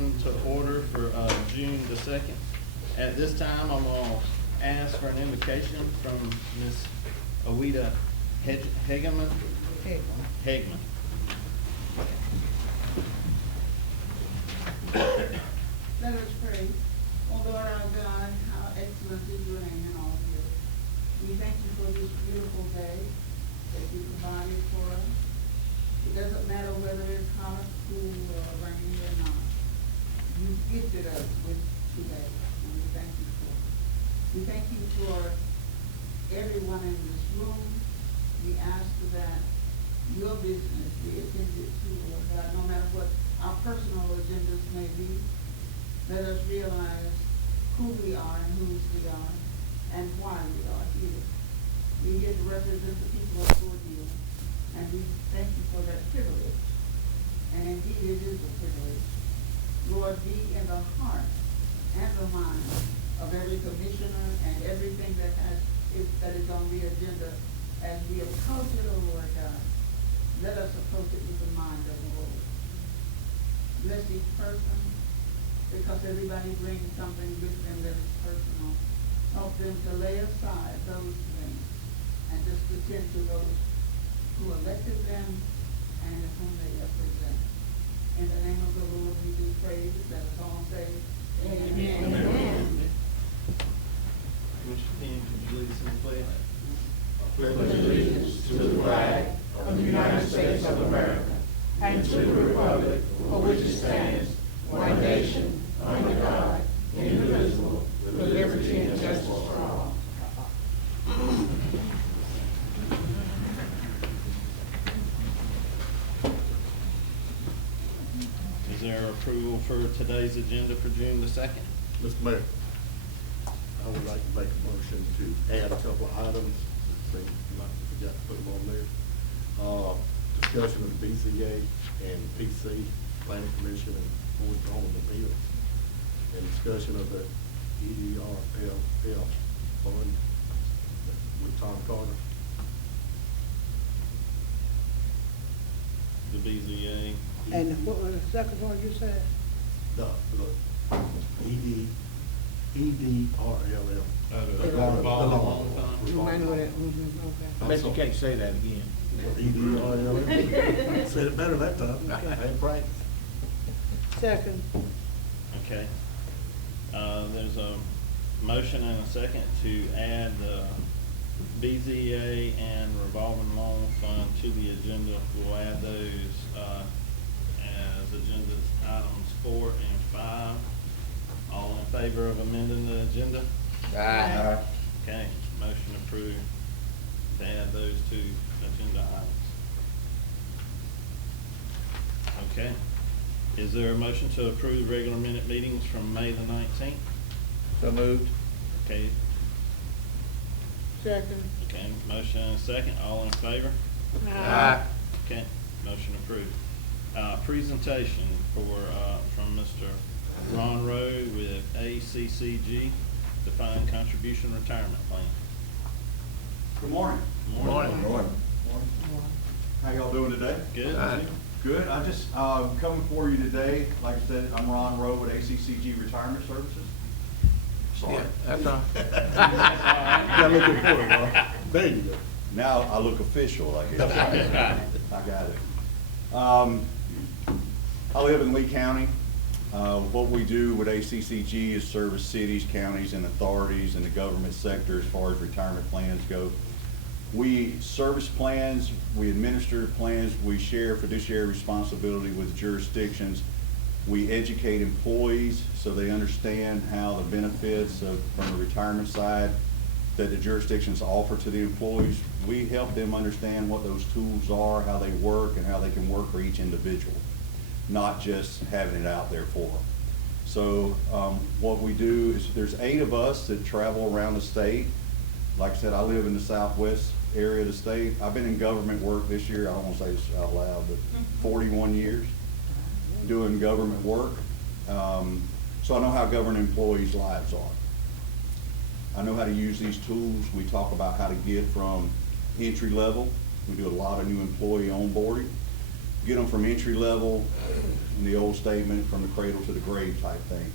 meeting to order for June the 2nd. At this time, I'm going to ask for an invocation from Miss Awita Hegeman. Hegman. Let us pray. Oh Lord our God, how excellent is your name in all the earth. We thank you for this beautiful day that you provided for us. It doesn't matter whether it's hot, cool, or rainy or not. You gifted us with today, and we thank you for it. We thank you for everyone in this room. We ask that your business be attended to, Lord God, no matter what our personal agendas may be. Let us realize who we are and whose we are and why we are here. We're here to represent the people of Cordele, and we thank you for that privilege. And indeed it is a privilege. Lord, be in the heart and the mind of every commissioner and everything that is on the agenda as we approach it, oh Lord God. Let us approach it with the mind of the Lord. Bless each person, because everybody brings something with them that is personal. Help them to lay aside those things and just attend to those who elected them and whom they represent. In the name of the Lord we do praise. Let us all say, Amen. Amen. Mr. King, could you lead us in the pledge? Pledge allegiance to the flag of the United States of America and to the republic for which it stands, one nation, under God, indivisible, with liberty and justice for all. Is there approval for today's agenda for June the 2nd? Mr. Mayor, I would like to make a motion to add a couple of items. Seems like we forgot to put them on there. Discussion of BZA and PC, Planning Commission and Board of Zoning Appeals. And discussion of the EDRLL fund with Tom Carter. The BZA. And what was the second one you said? The EDRLL. The Long- revolving the long- loan fund. You might know that, I bet you can't say that again. EDRLL. Said it better that time. I had practice. Second. Okay. There's a motion and a second to add the BZA and revolving loan fund to the agenda. We'll add those as agendas items 4 and 5. All in favor of amending the agenda? Aye. Okay, motion approved to add those two agenda items. Okay. Is there a motion to approve regular minute meetings from May the 19th? So moved. Okay, Second. okay, motion and a second, all in favor? Aye. Okay, motion approved. Presentation from Mr. Ron Rowe with ACCG, Defined Contribution Retirement Plan. Good morning. Morning. How y'all doing today? Good? Aye. Good. I just coming for you today. Like I said, I'm Ron Rowe with ACCG Retirement Services. Sorry. Yeah, that's all. You gotta look at the point, Ron. There you go. Now I look official, I guess. I got it. I live in Lee County. What we do with ACCG is service cities, counties, and authorities in the government sector as far as retirement plans go. We service plans, we administer plans, we share fiduciary responsibility with jurisdictions. We educate employees so they understand how the benefits from the retirement side that the jurisdictions offer to the employees. We help them understand what those tools are, how they work, and how they can work for each individual, not just having it out there for them. So what we do is there's 8 of us that travel around the state. Like I said, I live in the southwest area of the state. I've been in government work this year, I don't want to say this out loud, but 41 years doing government work. So I know how government employees' lives are. I know how to use these tools. We talk about how to get from entry level. We do a lot of new employee onboarding. get them from entry level, in the old statement, from the cradle to the grave type thing,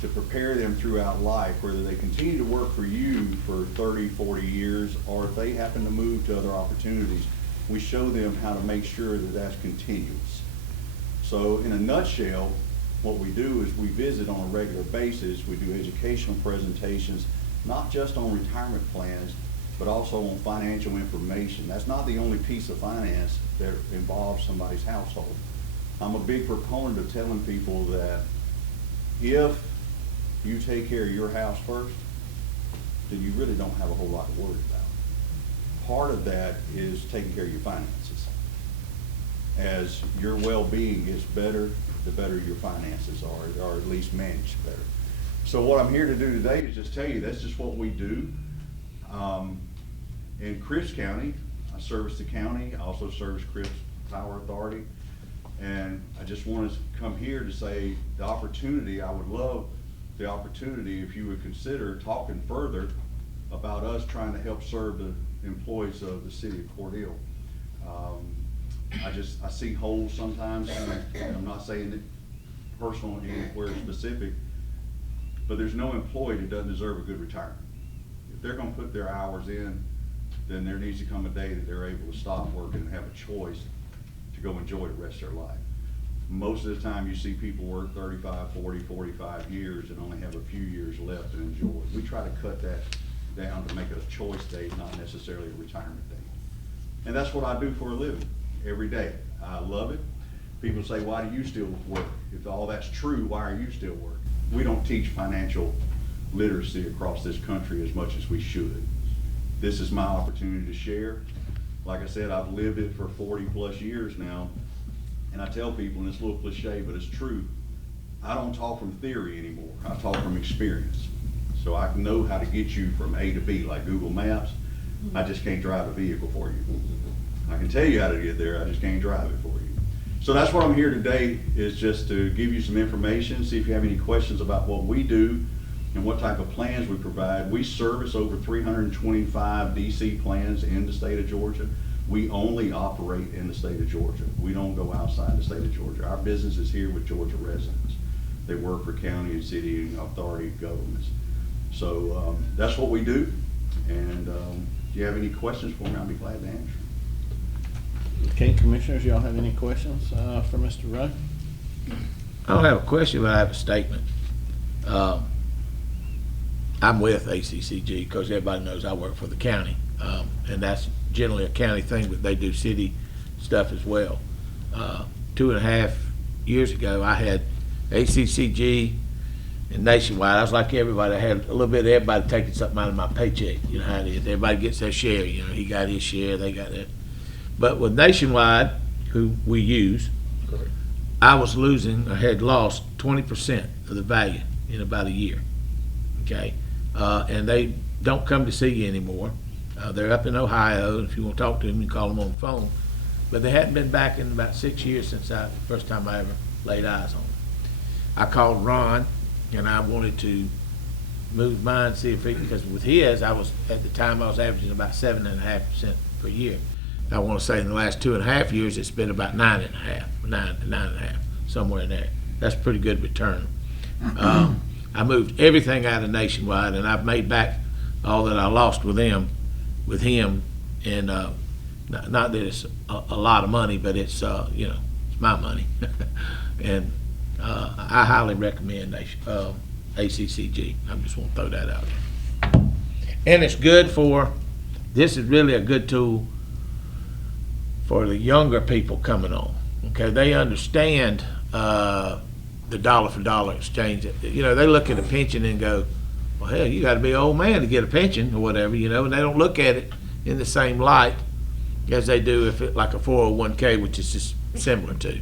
to prepare them throughout life, whether they continue to work for you for 30, 40 years, or if they happen to move to other opportunities, we show them how to make sure that that's continuous. So in a nutshell, what we do is we visit on a regular basis. We do educational presentations, not just on retirement plans, but also on financial information. That's not the only piece of finance that involves somebody's household. I'm a big proponent of telling people that if you take care of your house first, then you really don't have a whole lot to worry about. Part of that is taking care of your finances. As your well-being gets better, the better your finances are, or at least managed better. So what I'm here to do today is just tell you that's just what we do. In Cripps County, I service the county, I also service Cripps Power Authority. And I just wanted to come here to say the opportunity, I would love the opportunity if you would consider talking further about us trying to help serve the employees of the city of Cordele. I see holes sometimes, and I'm not saying it personal anywhere specific, but there's no employee that doesn't deserve a good retirement. If they're gonna put their hours in, then there needs to come a day that they're able to stop working and have a choice to go enjoy the rest of their life. Most of the time you see people work 35, 40, 45 years and only have a few years left to enjoy. We try to cut that down to make it a choice date, not necessarily a retirement date. And that's what I do for a living, every day. I love it. People say, why do you still work? If all that's true, why are you still working? We don't teach financial literacy across this country as much as we should. This is my opportunity to share. Like I said, I've lived it for 40 plus years now, and I tell people, and it's a little cliche, but it's true, I don't talk from theory anymore. I talk from experience. So I know how to get you from A to B, like Google Maps. I just can't drive a vehicle for you. I can tell you how to get there, I just can't drive it for you. So that's what I'm here today, is just to give you some information, see if you have any questions about what we do and what type of plans we provide. We service over 325 DC plans in the state of Georgia. We only operate in the state of Georgia. We don't go outside the state of Georgia. Our business is here with Georgia residents. They work for county and city and authority governments. So that's what we do. And if you have any questions for me, I'll be glad to answer. Okay, commissioners, y'all have any questions for Mr. Rowe? I don't have a question, but I have a statement. I'm with ACCG because everybody knows I work for the county, and that's generally a county thing, but they do city stuff as well. 2.5 years ago, I had ACCG and Nationwide. I was like everybody. I had a little bit of everybody taking something out of my paycheck. You know how it is. Everybody gets their share. You know, he got his share, they got that. But with Nationwide, who we use, Correct. I had lost 20% of the value in about a year. Okay, and they don't come to see you anymore. They're up in Ohio. If you want to talk to them, you can call them on the phone. But they hadn't been back in about 6 years since the first time I ever laid eyes on them. I called Ron, and I wanted to move mine, see if because with his, at the time I was averaging about 7.5% per year. I want to say in the last 2.5 years, it's been about 9.5, somewhere in there. That's a pretty good return. I moved everything out of Nationwide, and I've made back all that I lost with him, and not that it's a lot of money, but it's it's my money, and I highly recommend ACCG. I just want to throw that out there. And it's good this is really a good tool for the younger people coming on. Okay, they understand the dollar for dollar exchange. You know, they look at a pension and go, well, hell, you got to be an old man to get a pension or whatever, you know, and they don't look at it in the same light as they do if it like a 401k, which is just similar to.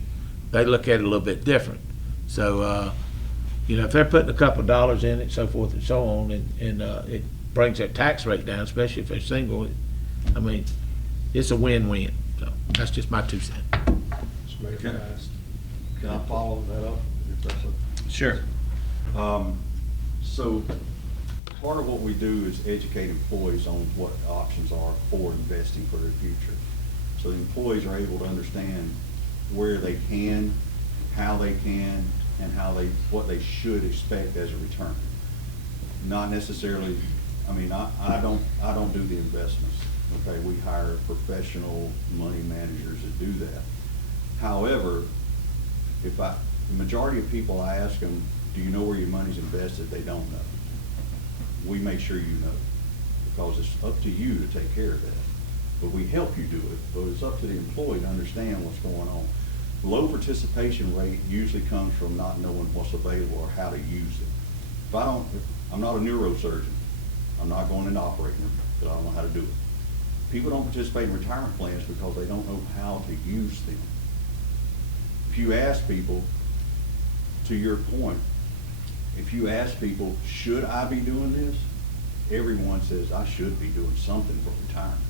They look at it a little bit different. So, if they're putting a couple of dollars in it, so forth and so on, and it brings their tax rate down, especially if they're single, I mean, it's a win-win. So that's just my 2 cents. Just make it fast. Can I follow that up? If that's a- Sure. So part of what we do is educate employees on what options are for investing for their future. So the employees are able to understand where they can, how they can, and what they should expect as a return. Not necessarily, I mean, I don't do the investments, okay? We hire professional money managers that do that. However, the majority of people, I ask them, do you know where your money's invested? They don't know. We make sure you know, because it's up to you to take care of that. But we help you do it, but it's up to the employee to understand what's going on. Low participation rate usually comes from not knowing what's available or how to use it. I'm not a neurosurgeon. I'm not going into operating room, but I don't know how to do it. People don't participate in retirement plans because they don't know how to use them. If you ask people, to your point, if you ask people, should I be doing this? Everyone says, I should be doing something for retirement.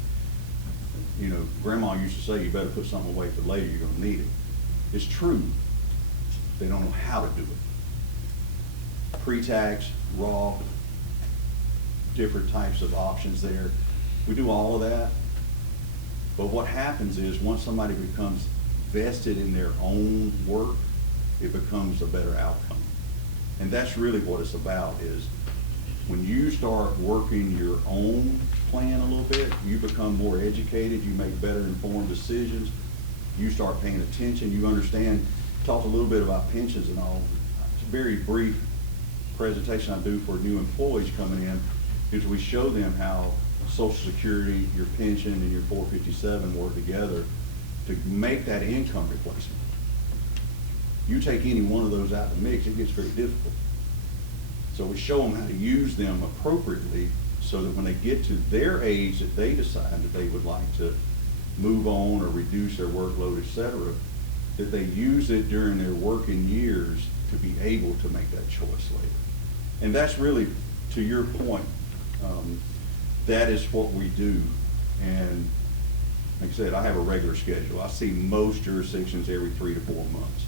You know, Grandma used to say, you better put something away for later, you're gonna need it. It's true. They don't know how to do it. Pre-tax, Roth, different types of options there. We do all of that. But what happens is once somebody becomes vested in their own work, it becomes a better outcome. And that's really what it's about, is when you start working your own plan a little bit, you become more educated, you make better informed decisions, you start paying attention, you understand. Talked a little bit about pensions and all. It's a very brief presentation I do for new employees coming in, is we show them how Social Security, your pension, and your 457 work together to make that income replacement. You take any one of those out of the mix, it gets very difficult. So we show them how to use them appropriately so that when they get to their age that they decide that they would like to move on or reduce their workload, etc., that they use it during their working years to be able to make that choice later. And that's really, to your point, that is what we do. And like I said, I have a regular schedule. I see most jurisdictions every 3 to 4 months.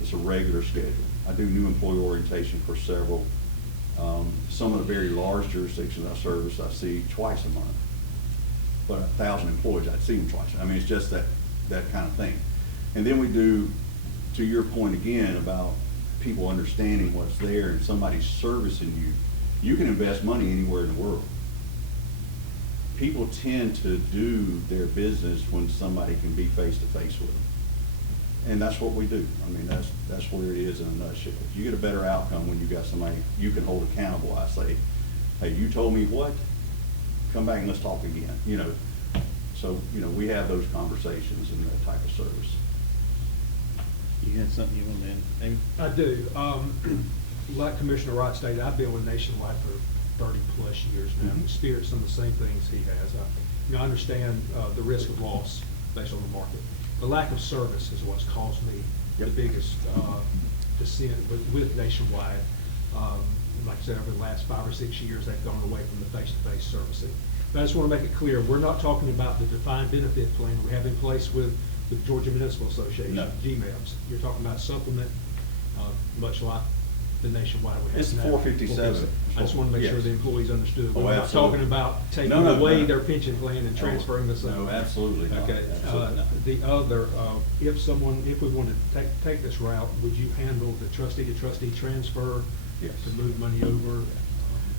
It's a regular schedule. I do new employee orientation for several. Some of the very large jurisdictions I service, I see twice a month. But 1,000 employees, I'd see them twice. I mean, it's just that kind of thing. And then we do, to your point again, about people understanding what's there and somebody servicing you. You can invest money anywhere in the world. People tend to do their business when somebody can be face to face with them. And that's what we do. I mean, that's where it is in a nutshell. You get a better outcome when you got somebody you can hold accountable. I say, hey, you told me what? Come back and let's talk again. You know, so we have those conversations in that type of service. You had something you wanted to add, Amy? I do. Like Commissioner Wright stated, I've been with Nationwide for 30 plus years now. Mhm. Experienced some of the same things he has. I understand the risk of loss based on the market. The lack of service is what's caused me the biggest descent with Nationwide. Like I said, over the last 5 or 6 years, they've gone away from the face-to-face servicing. But I just want to make it clear, we're not talking about the defined benefit plan we have in place with the Georgia Municipal Association, No. GMABs. You're talking about supplement, much like the Nationwide we have It's now. 457. I just want to make sure Yes. the employees understood. Oh, We're not absolutely. talking about taking No, away no. their pension plan and transferring this up. No, absolutely not. Okay, Absolutely not. the other, if we want to take this route, would you handle the trustee-to-trustee transfer? Yes. To move money over?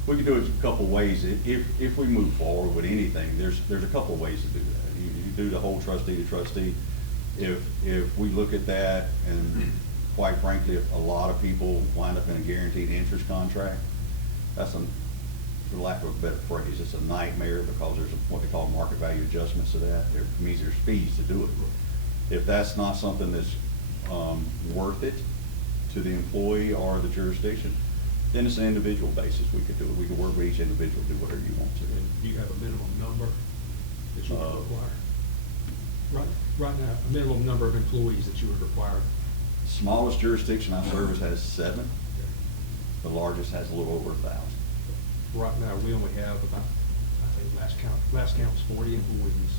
We can do it a couple ways. If we move forward with anything, there's a couple ways to do that. You do the whole trustee to trustee. If we look at that, and quite frankly, a lot of people wind up in a guaranteed interest contract, that's for lack of a better phrase, it's a nightmare because there's what they call market value adjustments to that. There means there's fees to do it. If that's not something that's worth it to the employee or the jurisdiction, then it's an individual basis. We could do it. We could work with each individual, do whatever you want to. And do you have a minimum number that you would require? Right now, a minimum number of employees that you would require? Smallest jurisdiction I service has 7. The largest has a little over 1,000. Right now, we only have about, I think last count was 40 employees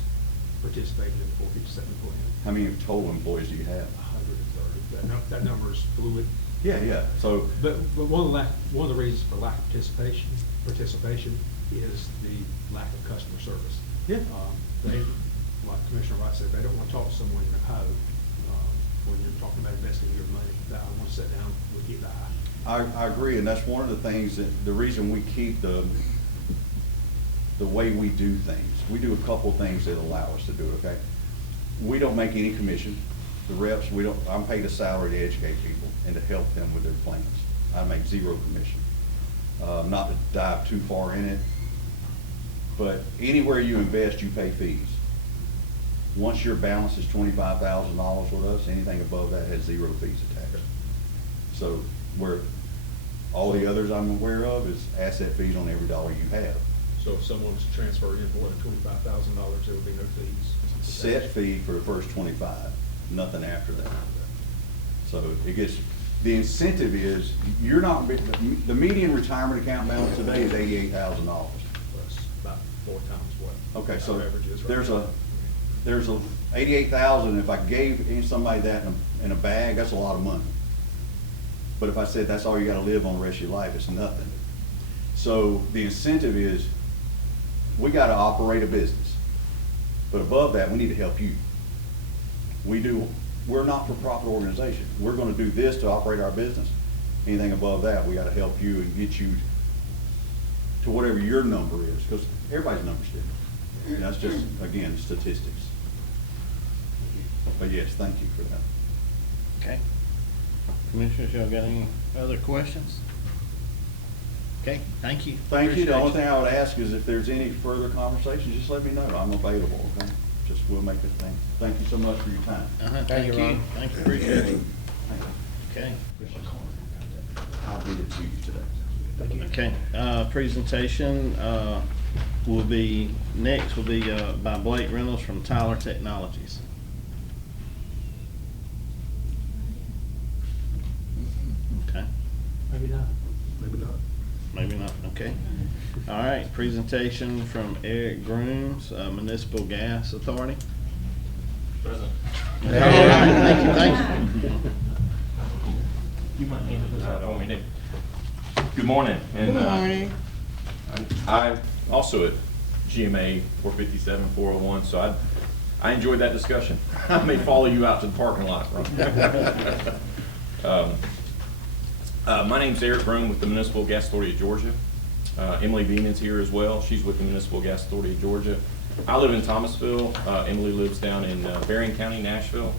participating in the 457 plan. How many total employees do you have? 130. That number is fluid. Yeah. So, But one of the reasons for lack of participation is the lack of customer service. Yeah. They, like Commissioner Wright said, they don't want to talk to someone in a code. when you're talking about investing your money, that I want to sit down with you guys. I agree, and that's one of the things the reason we keep the way we do things. We do a couple things that allow us to do it, okay? We don't make any commission. The reps, I'm paid a salary to educate people and to help them with their plans. I make zero commission. Not to dive too far in it, but anywhere you invest, you pay fees. Once your balance is $25,000 with us, anything above that has zero fees attached. So where all the others I'm aware of is asset fees on every dollar you have. So if someone was to transfer in more than $25,000, there would be no fees? Set fee for the first 25, nothing after that. So it gets, the incentive is, you're not, the median retirement account balance today is $88,000. That's about 4 times what Okay, so our average is right there's now. there's a 88,000, if I gave somebody that in a bag, that's a lot of money. But if I said that's all you gotta live on the rest of your life, it's nothing. So the incentive is, we gotta operate a business. But above that, we need to help you. We're a not-for-profit organization. We're gonna do this to operate our business. Anything above that, we gotta help you and get you to whatever your number is, because everybody's number's different. And that's just, again, statistics. But yes, thank you for that. Okay. Commissioners, y'all got any other questions? Okay, thank you. Thank you. The only Appreciate thing I would ask is if there's any further conversations, just let me know. I'm available, okay? Just, we'll make this thing. Thank you so much for your time. Thank you. Thank you, appreciate it. Thank you. Okay. I'll get it to you today. Okay, presentation, will be, next will be, by Blake Reynolds from Tyler Technologies. Okay, Maybe not. Maybe not. maybe not, okay. All right, presentation from Eric Grooms, Municipal Gas Authority. Present. All right, thank you. You might handle this out on me, Nick. Good morning. And, Good morning. I'm also at GMA 457, 401, so I enjoyed that discussion. I may follow you out to the parking lot. My name's Eric Broom with the Municipal Gas Authority of Georgia. Emily Bean is here as well. She's with the Municipal Gas Authority of Georgia. I live in Thomasville. Emily lives down in Berrien County, Nashville.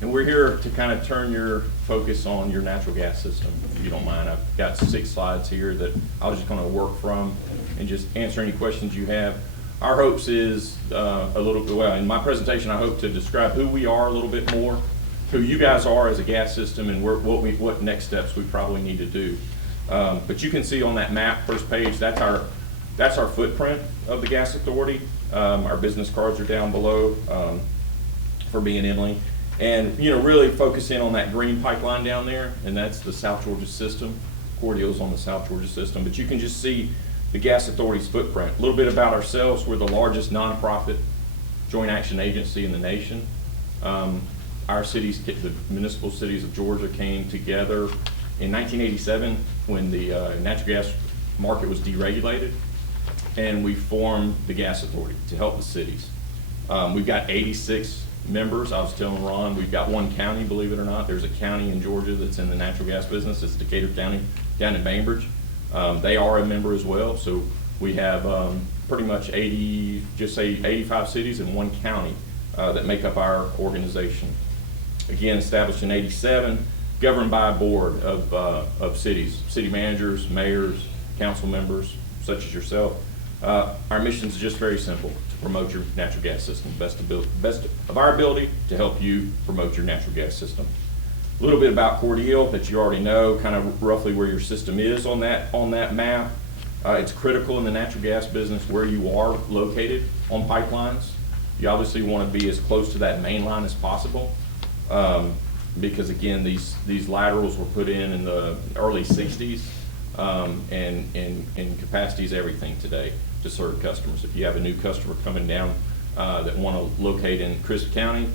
And we're here to kind of turn your focus on your natural gas system, if you don't mind. I've got 6 slides here that I was just going to work from and just answer any questions you have. Our hopes is in my presentation, I hope to describe who we are a little bit more, who you guys are as a gas system, and what next steps we probably need to do. But you can see on that map, first page, that's our footprint of the gas authority. Our business cards are down below for me and Emily. And, really focus in on that green pipeline down there, and that's the South Georgia system. Cordele's on the South Georgia system. But you can just see the gas authority's footprint. A little bit about ourselves. We're the largest nonprofit joint action agency in the nation. Our cities, the municipal cities of Georgia, came together in 1987 when the natural gas market was deregulated, and we formed the gas authority to help the cities. We've got 86 members. I was telling Ron, we've got 1 county, believe it or not. There's a county in Georgia that's in the natural gas business. It's Decatur County down in Bainbridge. They are a member as well. So we have pretty much 85 cities and 1 county that make up our organization. Again, established in '87, governed by a board of cities, city managers, mayors, council members, such as yourself. Our mission is just very simple: to promote your natural gas system, best of our ability to help you promote your natural gas system. A little bit about Cordele that you already know, kind of roughly where your system is on that map. It's critical in the natural gas business where you are located on pipelines. You obviously want to be as close to that main line as possible, because again, these laterals were put in the early '60s, and capacity is everything today to serve customers. If you have a new customer coming down that want to locate in Crisp County,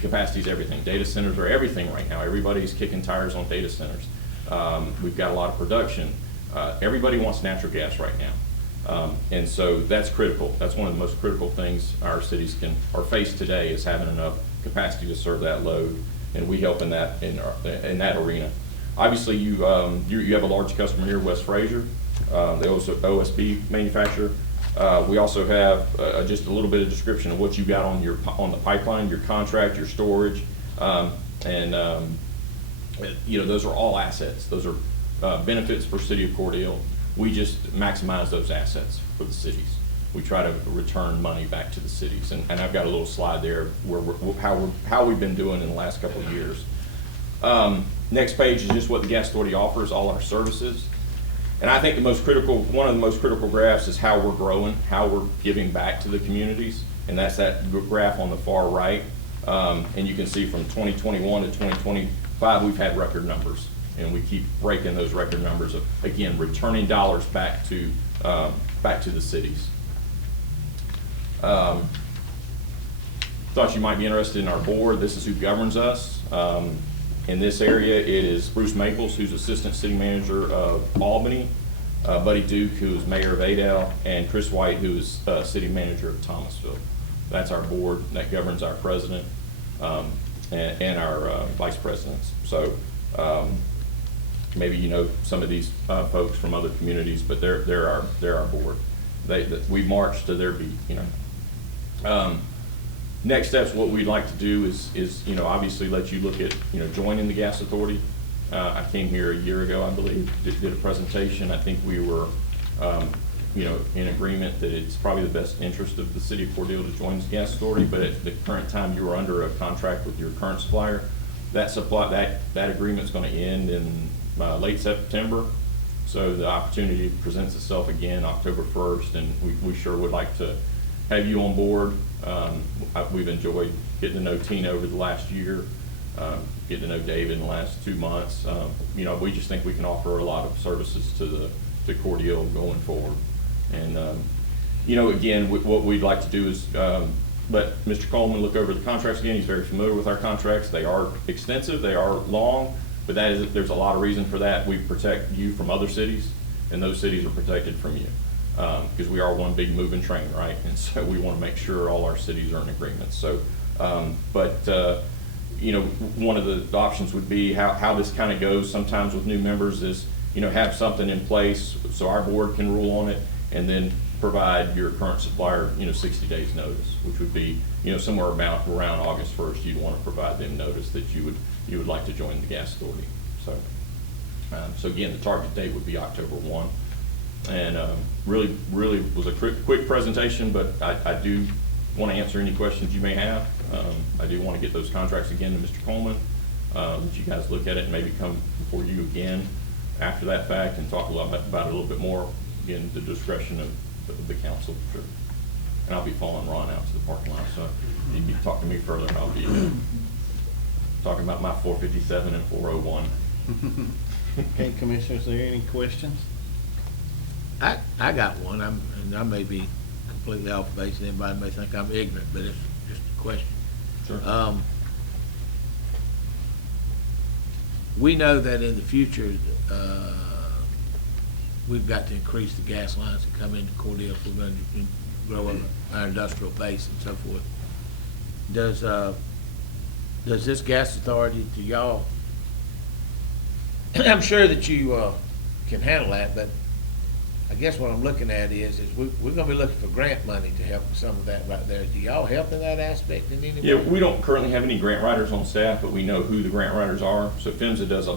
capacity is everything. Data centers are everything right now. Everybody's kicking tires on data centers. We've got a lot of production. Everybody wants natural gas right now. And so that's critical. That's one of the most critical things our cities are faced today, is having enough capacity to serve that load. and we help in that arena. Obviously, you have a large customer here, West Fraser, the OSB manufacturer. We also have just a little bit of description of what you got on the pipeline, your contract, your storage, those are all assets. Those are benefits for City of Cordele. We just maximize those assets for the cities. We try to return money back to the cities, and I've got a little slide there where how we've been doing in the last couple of years. Next page is just what the gas authority offers, all our services. And I think one of the most critical graphs is how we're growing, how we're giving back to the communities, and that's that graph on the far right. And you can see from 2021 to 2025, we've had record numbers, and we keep breaking those record numbers of, again, returning dollars back to the cities. Thought you might be interested in our board. This is who governs us. In this area, it is Bruce Maples, who's Assistant City Manager of Albany, Buddy Duke, who is Mayor of Adel, and Chris White, who is City Manager of Thomasville. That's our board that governs our president and our vice presidents. So maybe you know some of these folks from other communities, but they're our board. We march to their beat, you know. Next steps, what we'd like to do is obviously let you look at joining the gas authority. I came here a year ago, I believe, did a presentation. I think we were in agreement that it's probably the best interest of the City of Cordele to join the gas authority, but at the current time you are under a contract with your current supplier. That agreement's going to end in late September, so the opportunity presents itself again October 1st, and we sure would like to have you on board. We've enjoyed getting to know Tina over the last year, getting to know David in the last 2 months. We just think we can offer a lot of services to Cordele going forward. And again, what we'd like to do is let Mr. Coleman look over the contracts again. He's very familiar with our contracts. They are extensive, they are long, but there's a lot of reason for that. We protect you from other cities, and those cities are protected from you. Because we are one big moving train, right? And so we want to make sure all our cities are in agreement. So, one of the options would be how this kind of goes sometimes with new members is, have something in place so our board can rule on it, and then provide your current supplier, 60 days notice, which would be, somewhere around August 1st, you'd want to provide them notice that you would like to join the gas authority. So again, the target date would be October 1. And really was a quick presentation, but I do want to answer any questions you may have. I do want to get those contracts again to Mr. Coleman, that you guys look at it and maybe come before you again after that fact and talk about it a little bit more. Again, the discretion of the council, for sure. And I'll be following Ron out to the parking lot, so if you talk to me further, I'll be talking about my 457 and 401. Okay, Commissioners, are there any questions? I got one. I may be completely off base, and anybody may think I'm ignorant, but it's just a question. Sure. We know that in the future, we've got to increase the gas lines that come into Cordele if we're going to grow our industrial base and so forth. Does this gas authority, do y'all, I'm sure that you can handle that, but I guess what I'm looking at is we're going to be looking for grant money to help with some of that right there. Do y'all help in that aspect in any way? Yeah, we don't currently have any grant writers on staff, but we know who the grant writers are. So PHMSA does a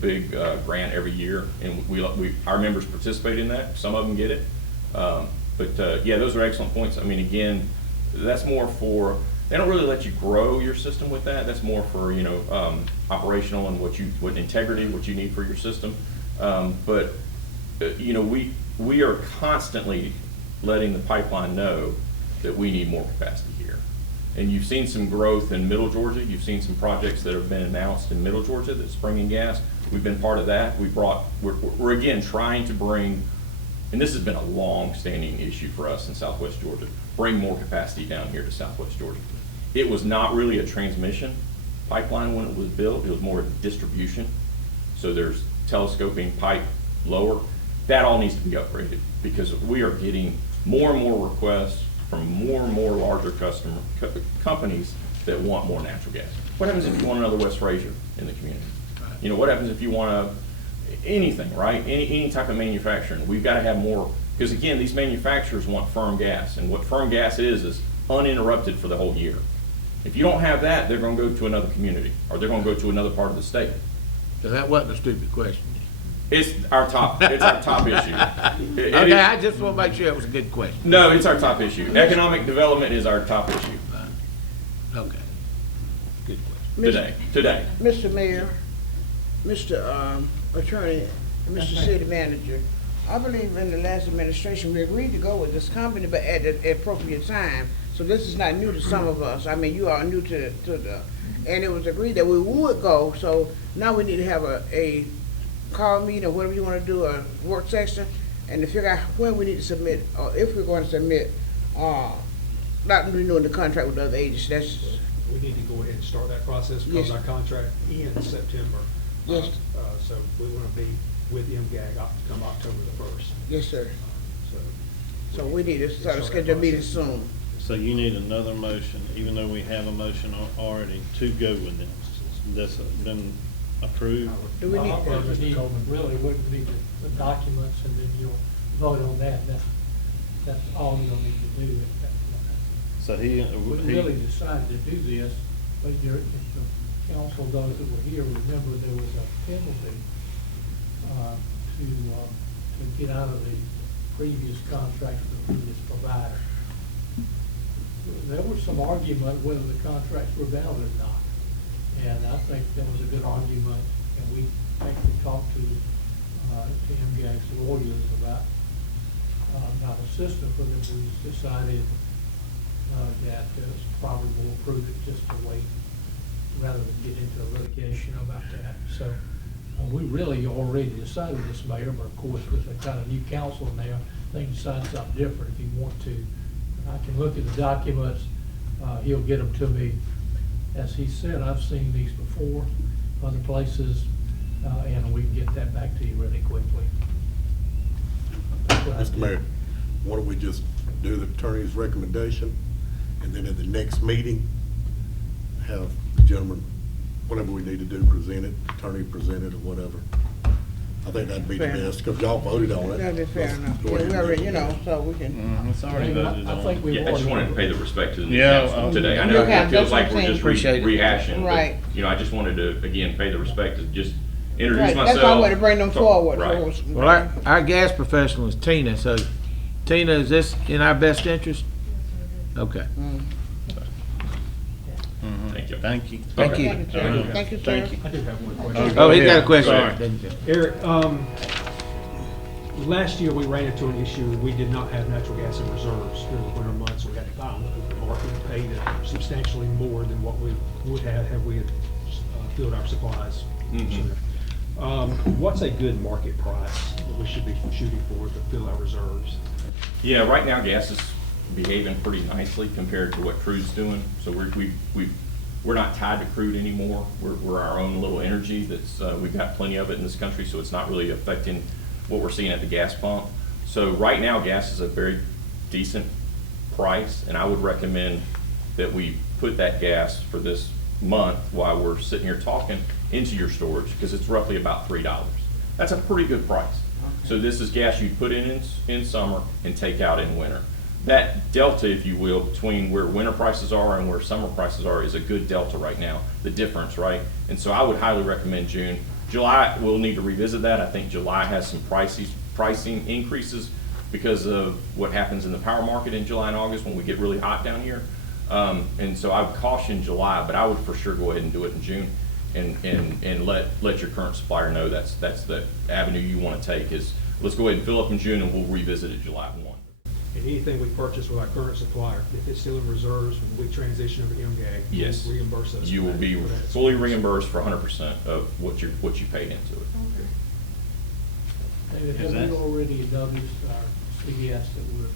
big grant every year, and our members participate in that. Some of them get it. Yeah, those are excellent points. I mean, again, that's more for, they don't really let you grow your system with that. That's more for, operational and what integrity, what you need for your system. We are constantly letting the pipeline know that we need more capacity here. And you've seen some growth in Middle Georgia. You've seen some projects that have been announced in Middle Georgia that's bringing gas. We've been part of that. We're again trying to bring, and this has been a long-standing issue for us in Southwest Georgia, bring more capacity down here to Southwest Georgia. It was not really a transmission pipeline when it was built. It was more a distribution. So there's telescoping pipe lower. That all needs to be upgraded because we are getting more and more requests from more and more larger companies that want more natural gas. What happens if you want another West Fraser in the community? You know, what happens if you want anything, right? Any type of manufacturing. We've got to have more, because again, these manufacturers want firm gas, and what firm gas is uninterrupted for the whole year. If you don't have that, they're going to go to another community, or they're going to go to another part of the state. So that wasn't a stupid question. It's our top issue. Okay, I just want to make sure it was a good question. No, it's our top issue. Economic development is our top issue Okay. Good question. today. Mr. Mayor, Mr. Attorney, and Mr. City Manager, I believe in the last administration, we agreed to go with this company, but at the appropriate time. So this is not new to some of us. I mean, you are new to the, and it was agreed that we would go, so now we need to have a call meeting or whatever you want to do, a work session, and to figure out when we need to submit, or if we're going to submit, not renewing the contract with other agents. That's, We need to go ahead and start that process because Yes. our contract ends September. Yes. So we want to be with MGAG come October the 1st. yes, sir. So So we need to start a scheduled meeting soon. So you need another motion, even though we have a motion already to go with them. That's been approved. Do we need, Really wouldn't need the documents, and then you'll vote on that. That's all you'll need to do at that point. So We really decided to do this, but if the council, those that were here, remember there was a penalty to get out of the previous contract with the previous provider. There was some argument whether the contracts were valid or not. And I think that was a good argument, and we actually talked to MGAG's lawyers about a system for them. We decided that it's probably more prudent just to wait rather than get into a litigation about that. So we really already decided this, Mayor, but of course with the kind of new council now, they can decide something different if you want to. I can look at the documents, he'll get them to me. As he said, I've seen these before, other places, and we can get that back to you really quickly. Mr. Mayor, why don't we just do the attorney's recommendation, and then at the next meeting, have the gentleman, whatever we need to do, present it, attorney present it, or whatever. I think that'd be the Fair enough. best, because y'all voted on it. that'd be fair enough. Let's go Yeah, ahead we and already, do you it. know, so we can, It's already voted I on. think we've Yeah, I just wanted to pay the respect to the new Yeah, council today. I know Okay, it feels that's like what we're I'm just saying. rehashing, Right. but, you know, I just wanted to, again, pay the respect to just introduce right, myself. that's why I want to bring them So- forward. Right. Well, our gas professional is Tina, so Tina, is this in our best interest? Okay. Thank you. Thank you. Thank Okay. you. Thank you, sir. Thank you, sir. Thank you. I do have one question. Oh, he's got a ahead. question. Sorry. Didn't you? Eric, last year we ran into an issue. We did not have natural gas in reserves during the winter months, so we had to buy on the open market and paid substantially more than what we would have had we had filled our supplies. What's a good market price that we should be shooting for to fill our reserves? Yeah, right now gas is behaving pretty nicely compared to what crude's doing. So we're not tied to crude anymore. We're our own little energy that's, we've got plenty of it in this country, so it's not really affecting what we're seeing at the gas pump. So right now gas is a very decent price, and I would recommend that we put that gas for this month while we're sitting here talking into your storage, because it's roughly about $3. That's a pretty good price. So this is gas you'd put in summer and take out in winter. That delta, if you will, between where winter prices are and where summer prices are is a good delta right now, the difference, right? And so I would highly recommend June. July, we'll need to revisit that. I think July has some pricing increases because of what happens in the power market in July and August when we get really hot down here. And so I would caution July, but I would for sure go ahead and do it in June and let your current supplier know that's the avenue you want to take is let's go ahead and fill up in June and we'll revisit it July 1. And anything we purchase with our current supplier, if it's still in reserves, when we transition over to MGAG, Yes. we'll reimburse us. You will be for that. fully reimbursed for 100% of what you paid into it. David, Is have that- we already noticed our CDS that we're,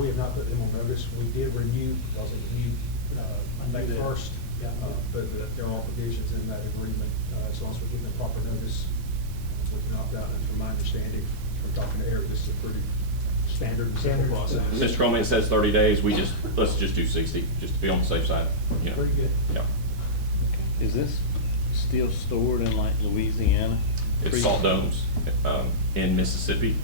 We have not put them on notice. We did renew, because it renewed on May 1st. Yeah. But there are provisions in that agreement, as long as we give them proper notice, we can opt out. And from my understanding, from talking to Eric, this is a pretty standard and simple process. Mr. Coleman, it says 30 days. Let's just do 60, just to be on the safe side. You know. pretty good. Yeah. Is this still stored in like Louisiana? It's salt domes in Mississippi.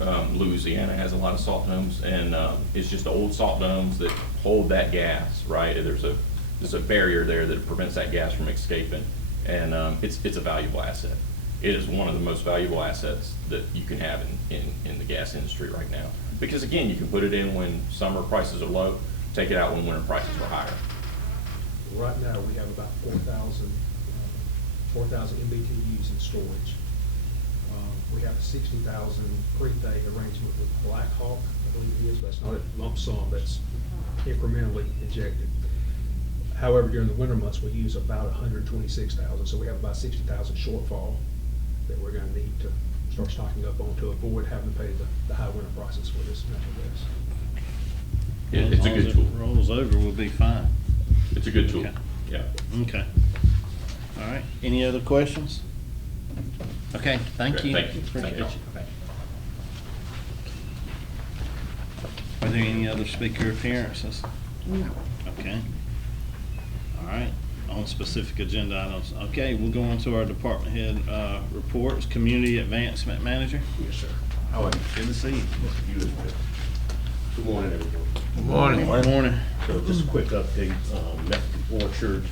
Louisiana has a lot of salt domes, and it's just old salt domes that hold that gas, right? There's a barrier there that prevents that gas from escaping, and it's a valuable asset. It is one of the most valuable assets that you can have in the gas industry right now. Because again, you can put it in when summer prices are low, take it out when winter prices are higher. Right now, we have about 4,000 MBTUs in storage. We have a 60,000 prepaid arrangement with Blackhawk, I believe it is, but it's not a lump sum, that's incrementally injected. However, during the winter months, we use about 126,000, so we have about 60,000 shortfall that we're gonna need to start stocking up on to avoid having to pay the high winter prices for this natural gas. It's a good tool. As long as it rolls over, we'll be fine. It's a good tool, Okay. yeah. Okay. All right, any other questions? Okay, thank you. Thank you. Appreciate Thank you. you. Are there any other speaker appearances? No. Okay. All right, on specific agenda items. Okay, we'll go on to our department head reports. Community Advancement Manager. Yes, sir. How are you? Good to see you. You as well. Good morning, everyone. Good morning. Good morning. So just a quick update, met with Orchard,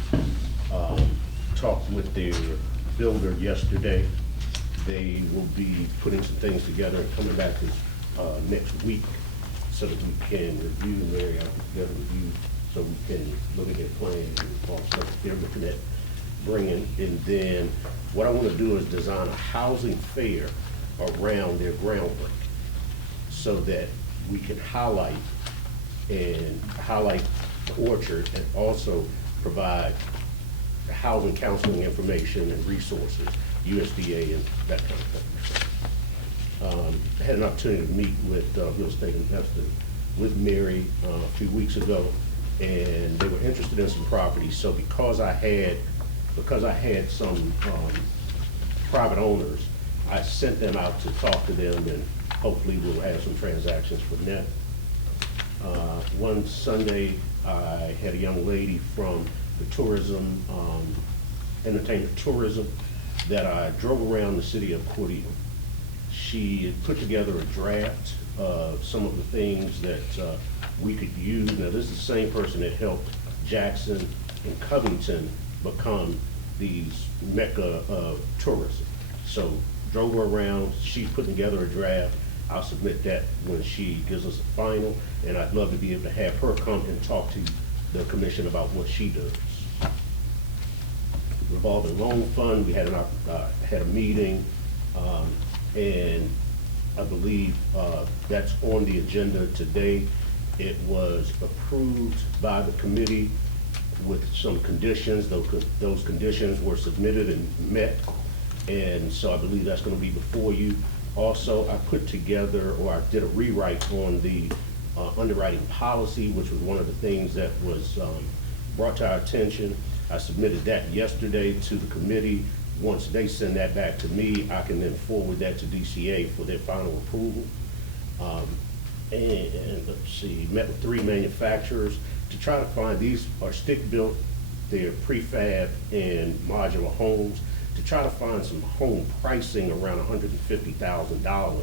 talked with their builder yesterday. They will be putting some things together and coming back next week so that we can review, Mary, I'll put together with you, so we can look at their plans and all the stuff that they're looking at bringing. And then what I want to do is design a housing fair around their groundbreak so that we can highlight Orchard and also provide housing counseling information and resources, USDA and that kind of thing. I had an opportunity to meet with real estate investor with Mary a few weeks ago, and they were interested in some properties. So because I had some private owners, I sent them out to talk to them, and hopefully we'll have some transactions from them. One Sunday, I had a young lady from the tourism, entertainment tourism, that I drove around the city of Cordele. She had put together a draft of some of the things that we could use. Now, this is the same person that helped Jackson and Covington become these mecca of tourism. So drove her around, she put together a draft. I'll submit that when she gives us a final, and I'd love to be able to have her come and talk to the commission about what she does. Revolving loan fund, we had a meeting, and I believe that's on the agenda today. It was approved by the committee with some conditions. Those conditions were submitted and met, and so I believe that's going to be before you. Also, I put together, or I did a rewrite on the underwriting policy, which was one of the things that was brought to our attention. I submitted that yesterday to the committee. Once they send that back to me, I can then forward that to DCA for their final approval. And let's see, met with 3 manufacturers to try to find, these are stick-built, they're prefab and modular homes, to try to find some home pricing around $150,000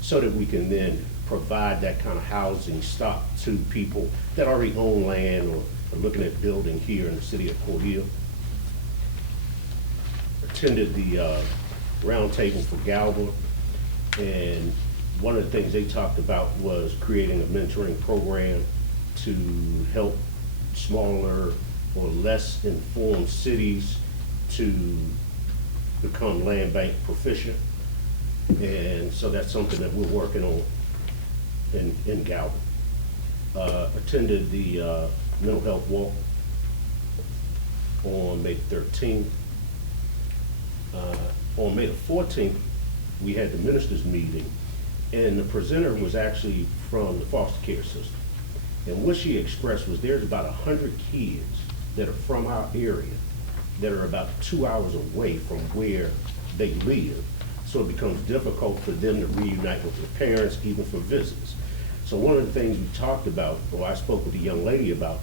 so that we can then provide that kind of housing stock to people that already own land or are looking at building here in the city of Cordele. Attended the roundtable for Galva, and one of the things they talked about was creating a mentoring program to help smaller or less informed cities to become land bank proficient. And so that's something that we're working on in Galva. Attended the mental health walk on May 13th. On May the 14th, we had the ministers' meeting, and the presenter was actually from the foster care system. And what she expressed was there's about 100 kids that are from our area that are about 2 hours away from where they live. So it becomes difficult for them to reunite with their parents, even for visits. So one of the things we talked about, or I spoke with a young lady about,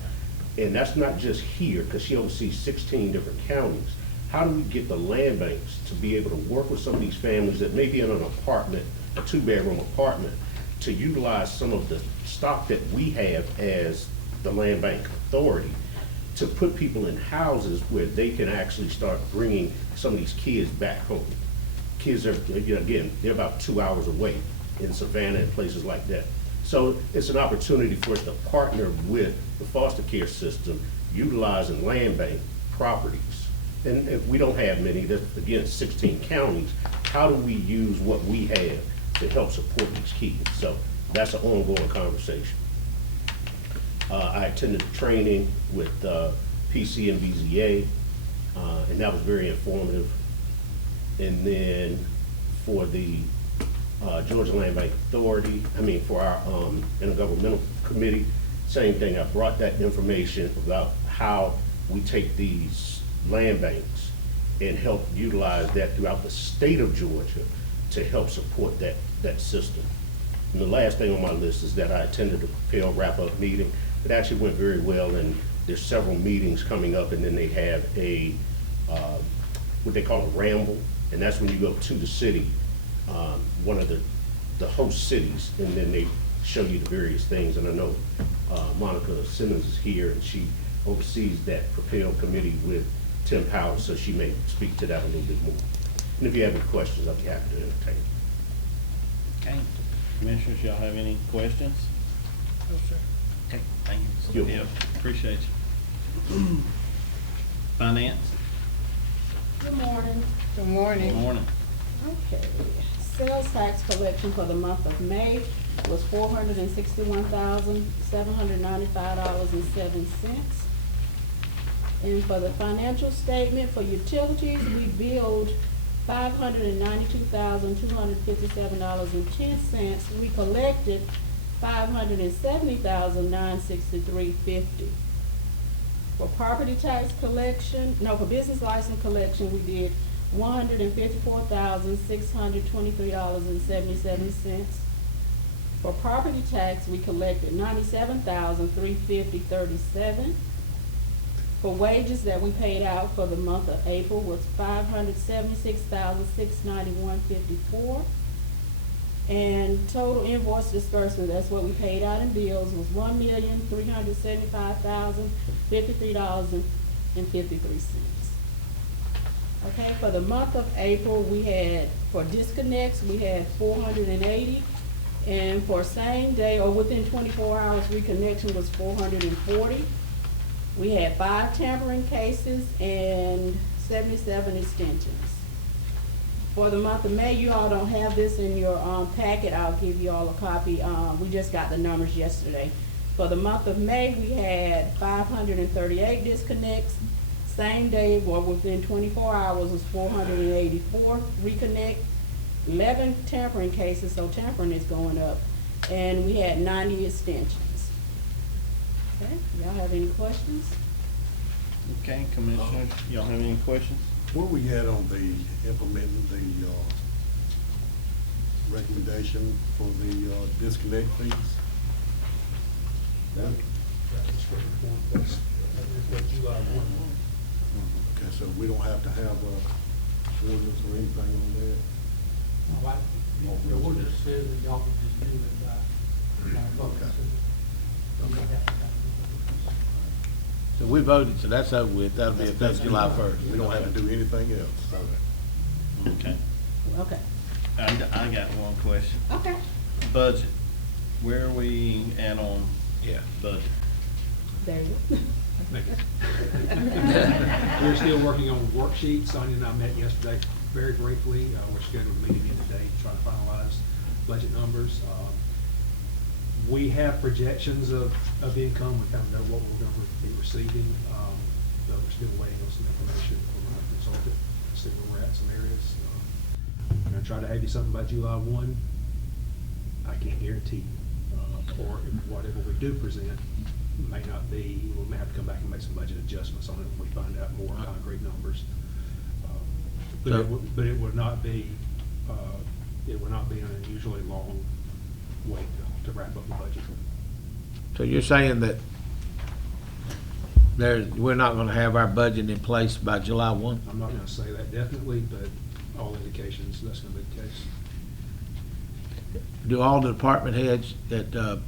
And that's not just here, because she oversees 16 different counties. How do we get the land banks to be able to work with some of these families that may be in an apartment, a 2-bedroom apartment, to utilize some of the stock that we have as the land bank authority to put people in houses where they can actually start bringing some of these kids back home. Kids are, again, they're about 2 hours away in Savannah and places like that. So it's an opportunity for us to partner with the foster care system, utilizing land bank properties. And if we don't have many, there's, again, 16 counties, how do we use what we have to help support these kids? So that's an ongoing conversation. I attended training with PC and BZA, and that was very informative. And then for the Georgia Land Bank Authority, for our intergovernmental committee, same thing. I brought that information about how we take these land banks and help utilize that throughout the state of Georgia to help support that system. And the last thing on my list is that I attended the Propel wrap-up meeting. It actually went very well, and there's several meetings coming up, and then they have a what they call a ramble, and that's when you go to the city, one of the host cities, and then they show you the various things. And I know Monica Simmons is here, and she oversees that Propel committee with Tim Powell, so she may speak to that a little bit more. And if you have any questions, I'll be happy to entertain. Okay. Commissioners, y'all have any questions? No, sir. Okay, thank you. You're Yeah, welcome. appreciate you. Finance? Good morning. Good morning. Good morning. Okay, sales tax collection for the month of May was $461,795.07. And for the financial statement for utilities, we billed $592,257.10. We collected $570,963.50. For property tax collection, for business license collection, we did $154,623.77. For property tax, we collected $97,350.37. For wages that we paid out for the month of April was $576,691.54. And total invoice disbursement, that's what we paid out in bills, was $1,375,053.53. Okay, for the month of April, we had, for disconnects, we had 480. And for same day or within 24 hours reconnection was 440. We had 5 tampering cases and 77 extensions. For the month of May, you all don't have this in your packet. I'll give you all a copy. We just got the numbers yesterday. For the month of May, we had 538 disconnects. Same day, or within 24 hours, was 484 reconnect. 11 tampering cases, so tampering is going up. And we had 90 extensions. Okay, y'all have any questions? Okay, Commissioners, y'all have any questions? Where we at on the implementing the recommendation for the disconnect fees? Okay, so we don't have to have ordinance or anything on that? The ordinance says that y'all can just do it by vote. Okay. You don't have to have it. So we voted, so that's over with, that'll be effective July 1st. We don't have to do anything else. Okay. Okay. I got one question. Okay. Budget. Where are we at on Yeah. budget? There you go. We're still working on worksheets. Sonia and I met yesterday very briefly. We're scheduled a meeting again today to try to finalize budget numbers. We have projections of income. We kind of know what we're going to be receiving. But we're still waiting on some information from our consultant, see where we're at in some areas. I'm going to try to have you something by July 1. I can't guarantee, or whatever we do present may not be, we may have to come back and make some budget adjustments on it when we find out more concrete numbers. But it would not be an unusually long wait to wrap up the budget. So you're saying that we're not gonna have our budget in place by July 1? I'm not gonna say that definitely, but all indications that's gonna be the case. Do all the department heads that,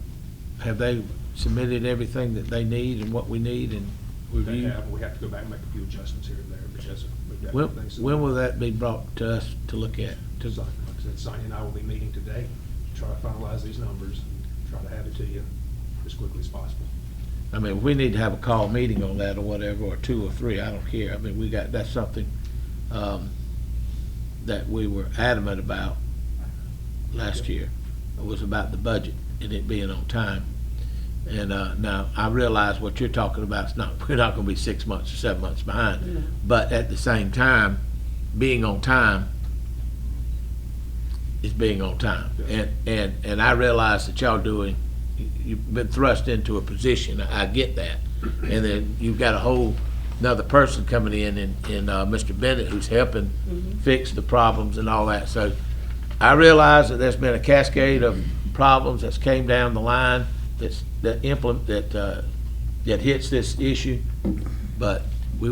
have they submitted everything that they need and what we need and They reviewed? have, we have to go back and make a few adjustments here and there because we've got When, things. when will that be brought to us to look at? To- Like I said, Sonia and I will be meeting today to try to finalize these numbers and try to have it to you as quickly as possible. I mean, we need to have a call meeting on that or whatever, or 2 or 3, I don't care. I mean, that's something, that we were adamant about last year. It was about the budget and it being on time. And, now, I realize what you're talking about, we're not gonna be 6 months or 7 months behind. No. But at the same time, being on time is being on time. And I realize that y'all you've been thrust into a position, I get that. And then you've got a whole another person coming in Mr. Bennett who's helping fix the problems and all that. So I realize that there's been a cascade of problems that's came down the line that hits this issue, but we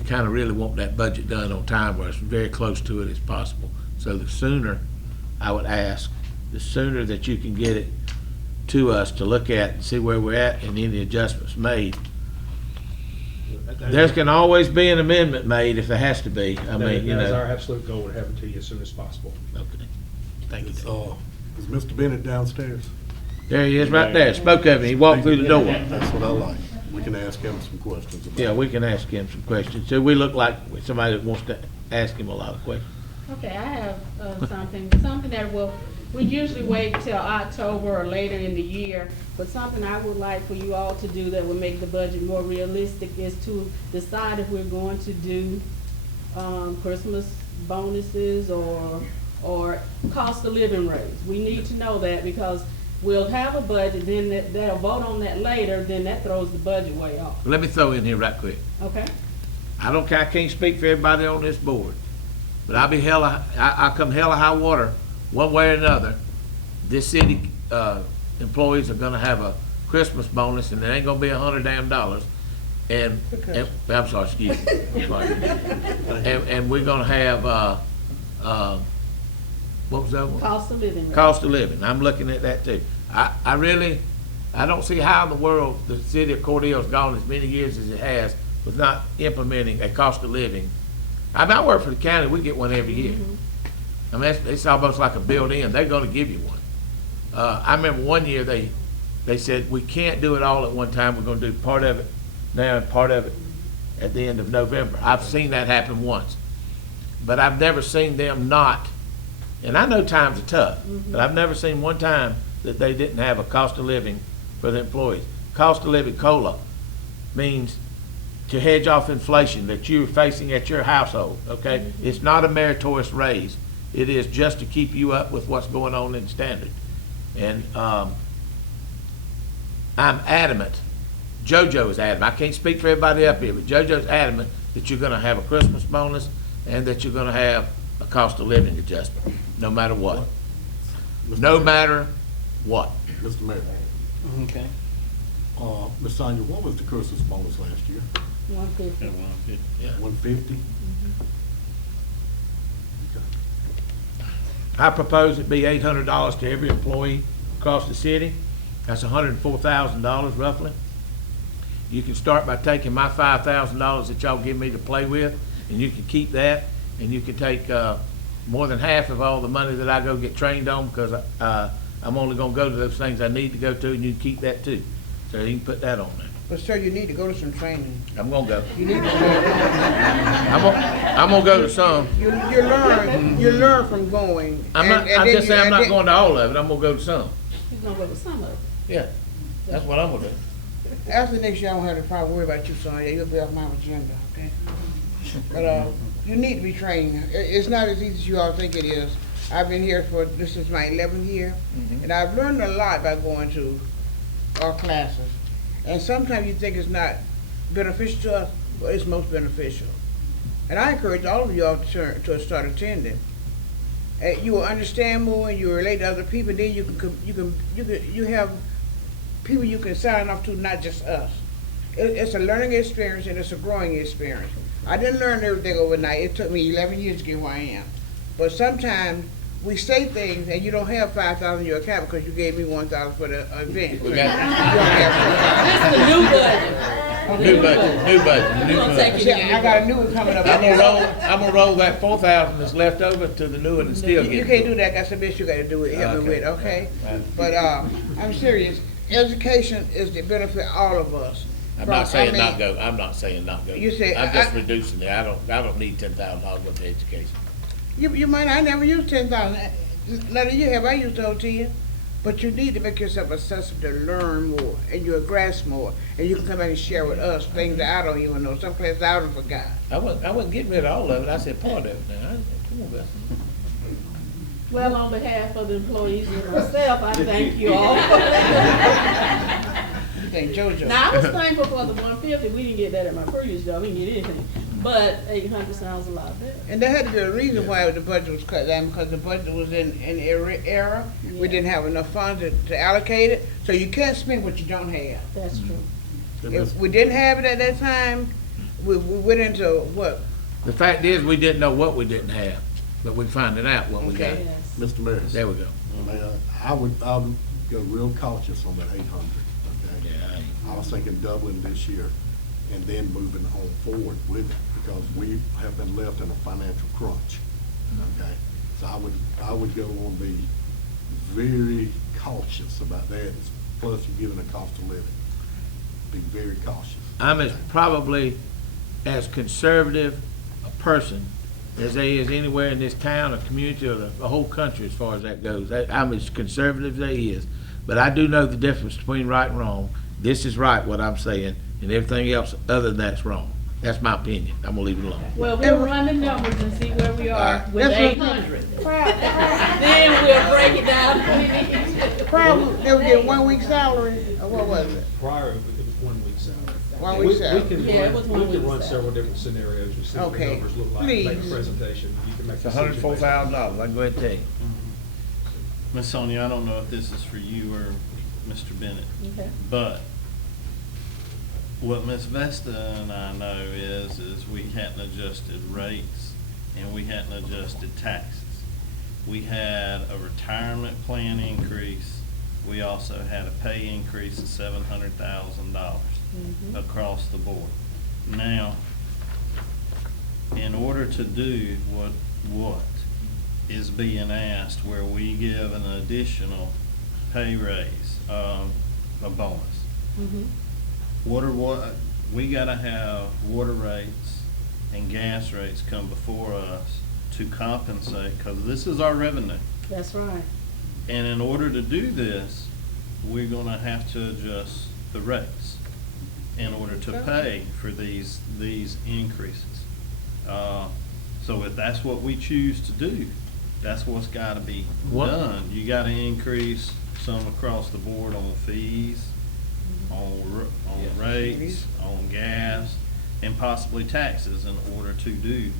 kind of really want that budget done on time where it's very close to it as possible. So the sooner, I would ask, the sooner that you can get it to us to look at and see where we're at and any adjustments made. There can always be an amendment made if there has to be. I mean, you That is our know. absolute goal to have it to you as soon as possible. Okay. Thank you. Is Mr. Bennett downstairs? There he is right there. Spoke of him. He walked through the door. That's what I like. We can ask him some questions about it. Yeah, we can ask him some questions. So we look like somebody that wants to ask him a lot of questions. Okay, I have something that we usually wait till October or later in the year, but something I would like for you all to do that would make the budget more realistic is to decide if we're going to do Christmas bonuses or cost of living raise. We need to know that because we'll have a budget, then they'll vote on that later, then that throws the budget way off. Let me throw in here right quick. Okay? I can't speak for everybody on this board, but I come hella high water, one way or another. This city, employees are gonna have a Christmas bonus and it ain't gonna be $100 damn. I'm sorry, excuse me. I'm sorry. And we're gonna have, what was that one? Cost of living raise. Cost of living. I'm looking at that too. I don't see how in the world the city of Cordele's gone as many years as it has with not implementing a cost of living. I mean, I work for the county, we get one every year. I mean, it's almost like a built-in, they're gonna give you one. I remember one year they said, we can't do it all at one time, we're gonna do part of it now and part of it at the end of November. I've seen that happen once, but I've never seen them not, and I know times are tough, but I've never seen one time that they didn't have a cost of living for the employees. Cost of living COLA means to hedge off inflation that you're facing at your household, okay? It's not a meritorious raise. It is just to keep you up with what's going on in standard. And I'm adamant, JoJo is adamant, I can't speak for everybody up here, but JoJo's adamant that you're gonna have a Christmas bonus and that you're gonna have a cost of living adjustment, no matter what. No matter what. Mr. Mayor, Okay. Ms. Sonia, what was the Christmas bonus last year? 150. At 150. Yeah. 150? I propose it be $800 to every employee across the city. That's $104,000 roughly. You can start by taking my $5,000 that y'all give me to play with, and you can keep that, and you can take more than half of all the money that I go get trained on, because I'm only gonna go to those things I need to go to, and you can keep that too. So you can put that on there. But sir, you need to go to some training. I'm gonna go. You need to, I'm gonna go to some. you learn from going. I'm not going to all of it. I'm gonna go to some. He's gonna go with some of it. Yeah, that's what I'm gonna do. After next year, I won't have to probably worry about you, son. You'll be off my agenda, okay? But, you need to be trained. It's not as easy as you all think it is. I've been here this is my 11th year, and I've learned a lot by going to our classes. And sometimes you think it's not beneficial to us, but it's most beneficial. And I encourage all of y'all to start attending. You will understand more, and you relate to other people. Then you have people you can sign off to, not just us. It's a learning experience and it's a growing experience. I didn't learn everything overnight. It took me 11 years to get where I am. But sometimes we say things and you don't have 5,000 in your account because you gave me 1,000 for the event. We You got- don't have This is the new budget. New budget, new budget, new We're gonna take budget. you $4,000. See, I got a new one coming up. I'm gonna roll that 4,000 that's left over to the new one and still get. You can't do that. I got some issue you gotta do it, help me with, okay? But, I'm serious. Education is to benefit all of us. I'm From- not saying I mean, not go, I'm not saying not go. You say- I'm just I- reducing it. I don't need $10,000 worth of education. You might, I never used 10,000. None of you have, I used the whole 10. But you need to make yourself accessible to learn more, and you'll grasp more, and you can come back and share with us things that I don't even know, some places I don't forgot. I wasn't getting rid of all of it. I said part of it now. Come on, Beth. Well, on behalf of the employees and myself, I thank you all. You think JoJo? Now, I was thankful for the 150. We didn't get that at my previous job. We didn't get anything. But 800 sounds a lot better. And there had to be a reason why the budget was cut down, because the budget was in error. We Yeah. didn't have enough funds to allocate it, so you can't spend what you don't have. That's true. If we didn't have it at that time, we went into what? The fact is, we didn't know what we didn't have, but we're finding out what we got. Okay. Yes. Mr. Mayor. There we go. I would go real cautious on that 800, okay? Yeah, I was thinking doubling this year and then moving on forward with it, because we have been left in a financial crunch, okay? So I would go on the very cautious about that, plus you're giving a cost of living. Be very cautious. I'm probably as conservative a person as there is anywhere in this town or community or the whole country as far as that goes. I'm as conservative as there is, but I do know the difference between right and wrong. This is right, what I'm saying, and everything else other than that's wrong. That's my opinion. I'm gonna leave it alone. Well, we'll run the numbers and see where we are with That's what- 800. Then we'll break it down. Probably, they would get 1 week's salary, or what was it? Prior, it was 1 week salary. 1 We- week's salary. We can Yeah, it run, was we 1 can week's run salary. several different scenarios, and see what the Okay, numbers look like, make a please. presentation, you can make. It's a decision based on that. $104,000, I can go ahead and tell you. Miss Sonia, I don't know if this is for you or Mr. Bennett, Okay. but what Miss Vesta and I know is we hadn't adjusted rates and we hadn't adjusted taxes. We had a retirement plan increase. We also had a pay increase of $700,000 across the board. Now, in order to do what is being asked, where we give an additional pay raise, a bonus. Mhm. We gotta have water rates and gas rates come before us to compensate, cause this is our revenue. That's right. And in order to do this, we're gonna have to adjust the rates in order to pay for these increases. So if that's what we choose to do, that's what's gotta be done. You gotta increase some across the board on fees, on rates, on gas, and possibly taxes in order to do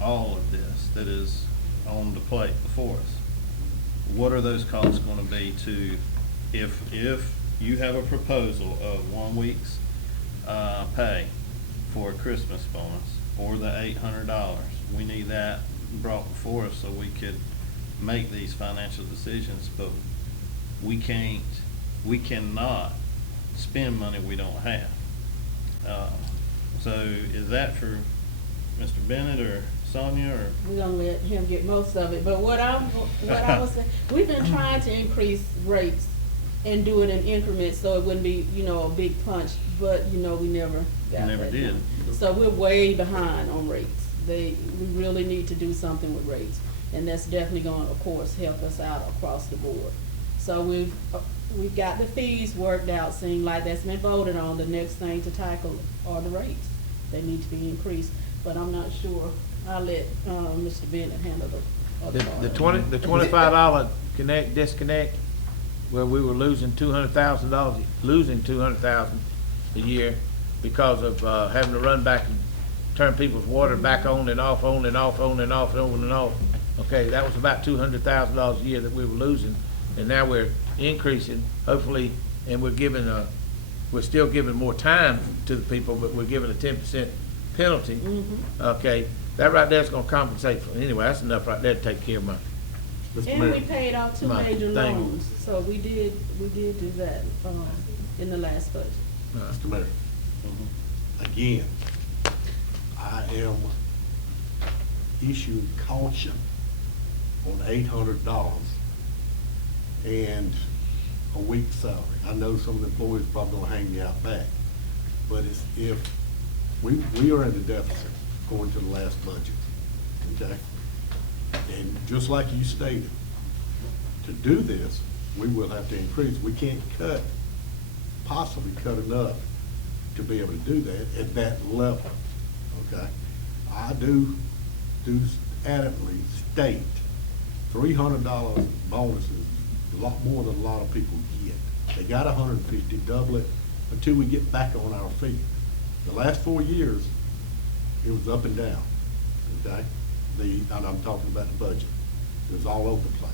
all of this that is on the plate before us. What are those costs gonna be to, if you have a proposal of 1 week's, pay for a Christmas bonus, or the $800, we need that brought before us so we could make these financial decisions, but we cannot spend money we don't have. So is that for Mr. Bennett or Sonia or? We're gonna let him get most of it, but what I was saying, we've been trying to increase rates and do it in increments, so it wouldn't be, a big punch, but, we never got Never that did. done. So we're way behind on rates. We really need to do something with rates, and that's definitely gonna, of course, help us out across the board. So we've got the fees worked out, seem like that's been voted on. The next thing to tackle are the rates. They need to be increased, but I'm not sure. I'll let, Mr. Bennett handle the other part. The $25 disconnect, where we were losing $200,000, a year because of, having to run back and turn people's water back on and off, on and off, on and off, and on and off. Okay, that was about $200,000 a year that we were losing, and now we're increasing, hopefully, and we're giving we're still giving more time to the people, but we're giving a 10% penalty. Okay, that right there is gonna compensate for, anyway, that's enough right there to take care of my, Mr. And we Mayor, paid off two My major thing. loans, so we did do that, in the last budget. Mr. Mayor, again, I am issuing caution on $800 and a week's salary. I know some of the employees probably gonna hang me out back, but it's, if, we are in the deficit going to the last budget, okay? And just like you stated, to do this, we will have to increase. We can't possibly cut enough to be able to do that at that level, okay? I do adamantly state $300 bonuses, a lot more than a lot of people get. They got 150, double it until we get back on our feet. The last 4 years, it was up and down, okay? And I'm talking about the budget. It was all over the place.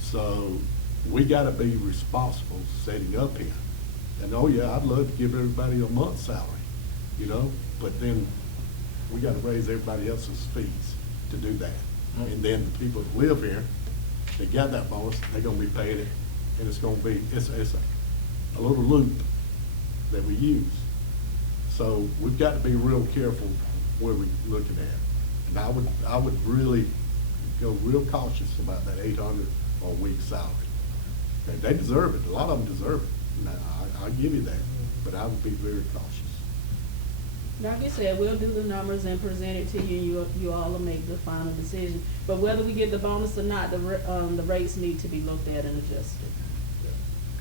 So we gotta be responsible setting up here. And oh yeah, I'd love to give everybody a month's salary, you know, but then we gotta raise everybody else's fees to do that. And then the people that live here, they got that bonus, they're gonna be paid it, and it's gonna be, it's a little loop that we use. So we've got to be real careful where we're looking at. And I would really go real cautious about that 800 a week salary. And they deserve it, a lot of them deserve it. Now, I give you that, but I would be very cautious. Like you said, we'll do the numbers and present it to you, and you all will make the final decision. But whether we get the bonus or not, the rates need to be looked at and adjusted.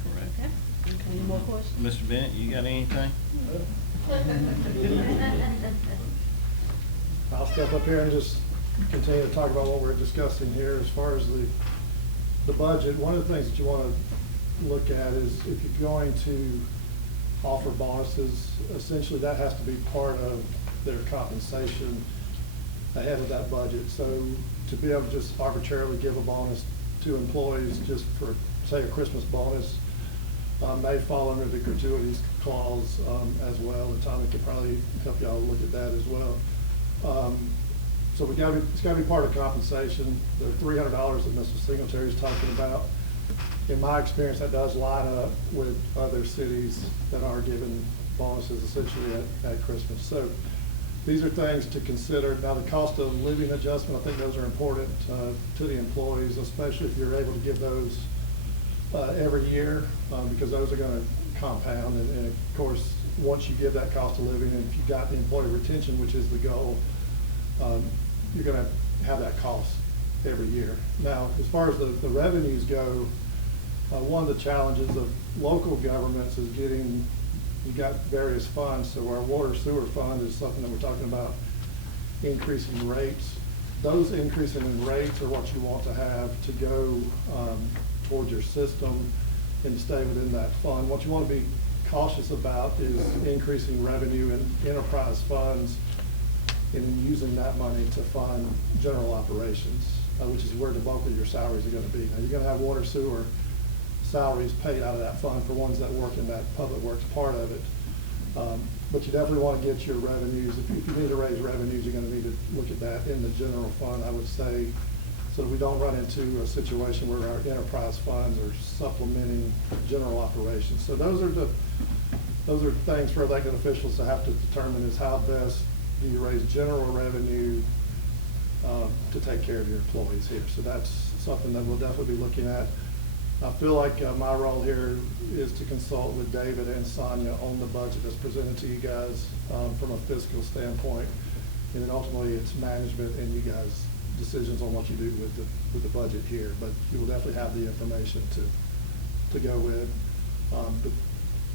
Correct. Okay? Any more questions? Mr. Bennett, you got anything? I'll step up here and just continue to talk about what we're discussing here as far as the budget. One of the things that you want to look at is if you're going to offer bonuses, essentially that has to be part of their compensation ahead of that budget. So to be able to just arbitrarily give a bonus to employees just for, say, a Christmas bonus, may fall under the gratuities clause as well, and Tommy could probably help y'all look at that as well. So it's gotta be part of compensation. The $300 that Mr. Singletary is talking about, in my experience, that does line up with other cities that are giving bonuses essentially at Christmas. So these are things to consider. Now, the cost of living adjustment, I think those are important to the employees, especially if you're able to give those every year, because those are gonna compound. And of course, once you give that cost of living, and if you got the employee retention, which is the goal, you're gonna have that cost every year. Now, as far as the revenues go, one of the challenges of local governments is you got various funds. So our water sewer fund is something that we're talking about increasing rates. Those increasing in rates are what you want to have to go towards your system and stay within that fund. What you want to be cautious about is increasing revenue in enterprise funds and using that money to fund general operations, which is where the bulk of your salaries are going to be. Now, you're going to have water sewer salaries paid out of that fund for ones that work in that public works part of it. But you definitely want to get your revenues. If you need to raise revenues, you're going to need to look at that in the general fund, I would say, so that we don't run into a situation where our enterprise funds are supplementing general operations. So those are things for elected officials to have to determine, is how best do you raise general revenue to take care of your employees here. So that's something that we'll definitely be looking at. I feel like my role here is to consult with David and Sonia on the budget that's presented to you guys from a fiscal standpoint. And then ultimately it's management and you guys' decisions on what you do with the budget here. But you will definitely have the information to go with. But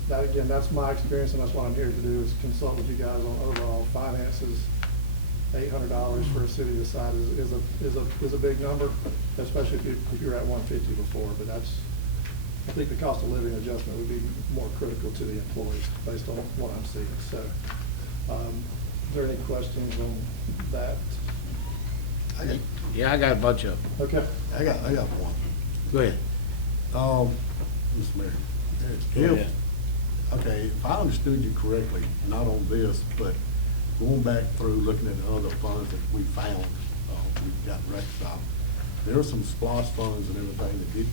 that, again, that's my experience, and that's what I'm here to do, is consult with you guys on overall finances. $800 for a city this size is a big number, especially if you're at 150 before. But I think the cost of living adjustment would be more critical to the employees based on what I'm seeing. So, is there any questions on that? Yeah, I got a bunch of them. Okay. I got one. Go ahead. Mr. Mayor, Go ahead. Okay, if I understood you correctly, not on this, but going back through, looking at other funds that we found, we've got reconciled, there are some SPOS funds and everything that did,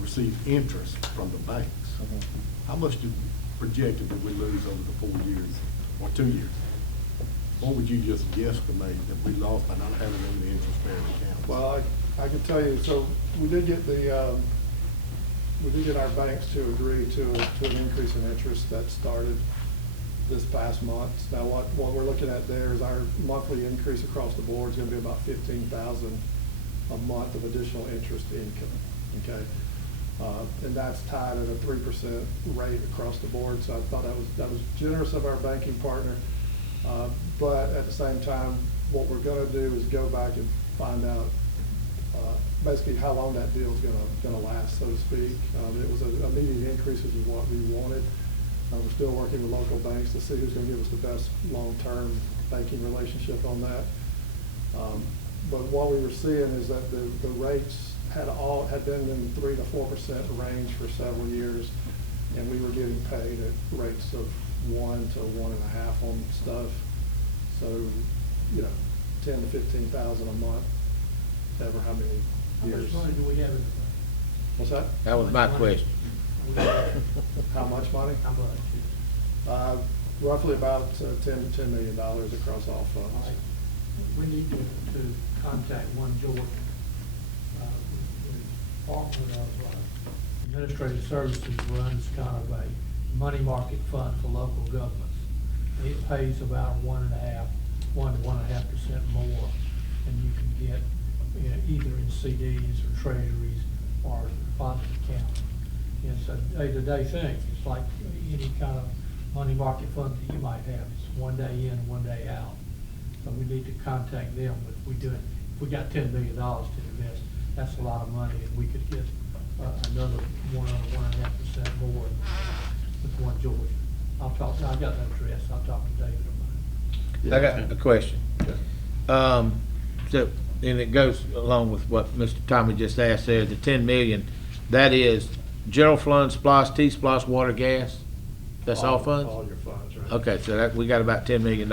receive interest from the banks. How much projected did we lose over the 4 years, or 2 years? What would you just guesstimate that we lost by not having them in the interest-bearing accounts? Well, I can tell you, so we did get our banks to agree to an increase in interest that started this past month. Now, what we're looking at there is our monthly increase across the board is gonna be about 15,000 a month of additional interest income, okay? And that's tied at a 3% rate across the board, so I thought that was generous of our banking partner. But at the same time, what we're gonna do is go back and find out basically how long that deal is gonna last, so to speak. It was an immediate increase, which is what we wanted. We're still working with local banks to see who's gonna give us the best long-term banking relationship on that. But what we were seeing is that the rates had been in the 3 to 4% range for several years, and we were getting paid at rates of 1 to 1.5 on stuff. So, 10 to 15,000 a month, ever how many How years. much money do we have in the bank? What's that? That was my question. How much money? How much? Roughly about $10 million across all All funds. right. We need to contact One Georgia. The Department of Administrative Services runs kind of a money market fund for local governments. It pays about 1 to 1.5% more, and you can get either in CDs or treasuries or deposit accounts. And it's a day-to-day thing. It's like any kind of money market fund that you might have. It's 1 day in, 1 day out. So we need to contact them if we got $10 million to invest. That's a lot of money, and we could get another 1 or 1.5% more with One Georgia. I got that address. I'll talk to David about it. I got a question. So, and it goes along with what Mr. Tommy just asked there, the 10 million, that is general fund, SPOS, T-SPOS, water, gas? That's all funds? All your funds, right? Okay, so we got about $10 million.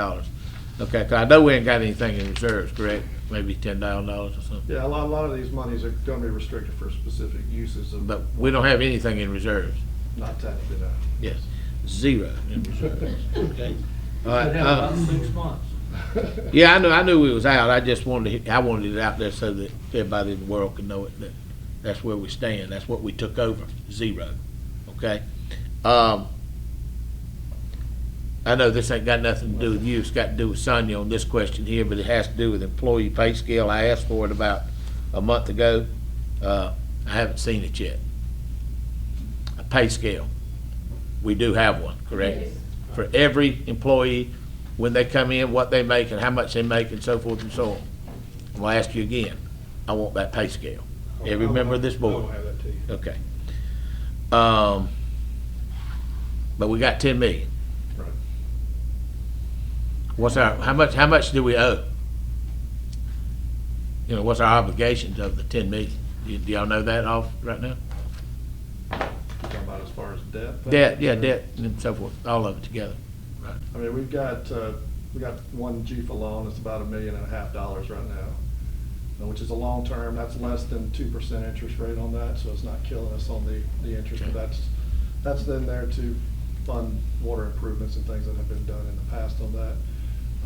Okay, 'cause I know we ain't got anything in reserves, correct? Maybe $10,000 or something? Yeah, a lot of these monies are gonna be restricted for specific uses of. But we don't have anything in reserves? Not technically, no. Yes, 0 in reserves. Okay. All right, Could have about 6 months. yeah, I knew we was out. I just wanted I wanted it out there so that everybody in the world could know it, that that's where we stand. That's what we took over, 0. Okay. I know this ain't got nothing to do with you. It's got to do with Sonia on this question here, but it has to do with employee pay scale. I asked for it about a month ago. I haven't seen it yet. A pay scale. We do have one, correct? Yes. For every employee, when they come in, what they make and how much they make and so forth and so on. I'm gonna ask you again. I want that pay scale. Every member of this board. I will have that to you. Okay. But we got 10 million. Right. How much do we owe? What's our obligations of the 10 million? Do y'all know that off right now? Talking about as far as debt? Debt, yeah, debt and so forth, all of it together. Right. I mean, we got one GFA loan, it's about $1.5 million right now, which is a long term, that's less than 2% interest rate on that, so it's not killing us on the interest, Okay. but that's then there to fund water improvements and things that have been done in the past on that.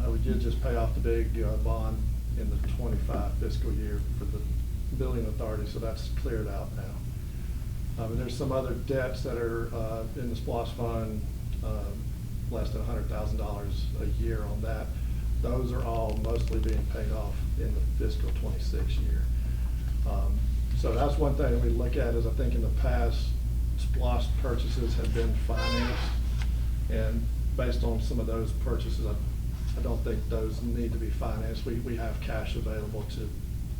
We did just pay off the big bond in the 25 fiscal year for the building authority, so that's cleared out now. But there's some other debts that are in the SPOS fund, less than $100,000 a year on that. Those are all mostly being paid off in the fiscal 26 year. So that's one thing that we look at is I think in the past, SPOS purchases have been financed, and based on some of those purchases, I don't think those need to be financed. We have cash available to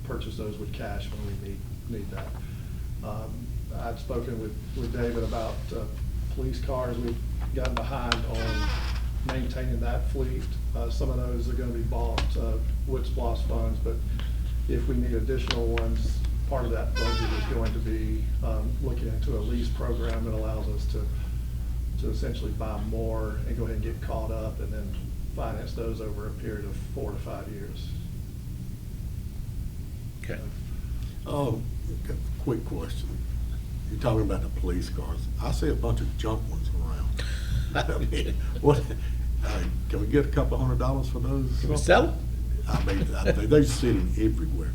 purchase those with cash when we need that. I'd spoken with David about police cars. We've gotten behind on maintaining that fleet. Some of those are going to be bought with SPOS funds, but if we need additional ones, part of that budget is going to be, looking into a lease program that allows us to essentially buy more and go ahead and get caught up and then finance those over a period of 4 to 5 years. Okay. Quick question. You're talking about the police cars. I see a bunch of junk ones around. I mean, what, can we get a couple $100 for those? Can we sell them? I mean, they're sitting everywhere,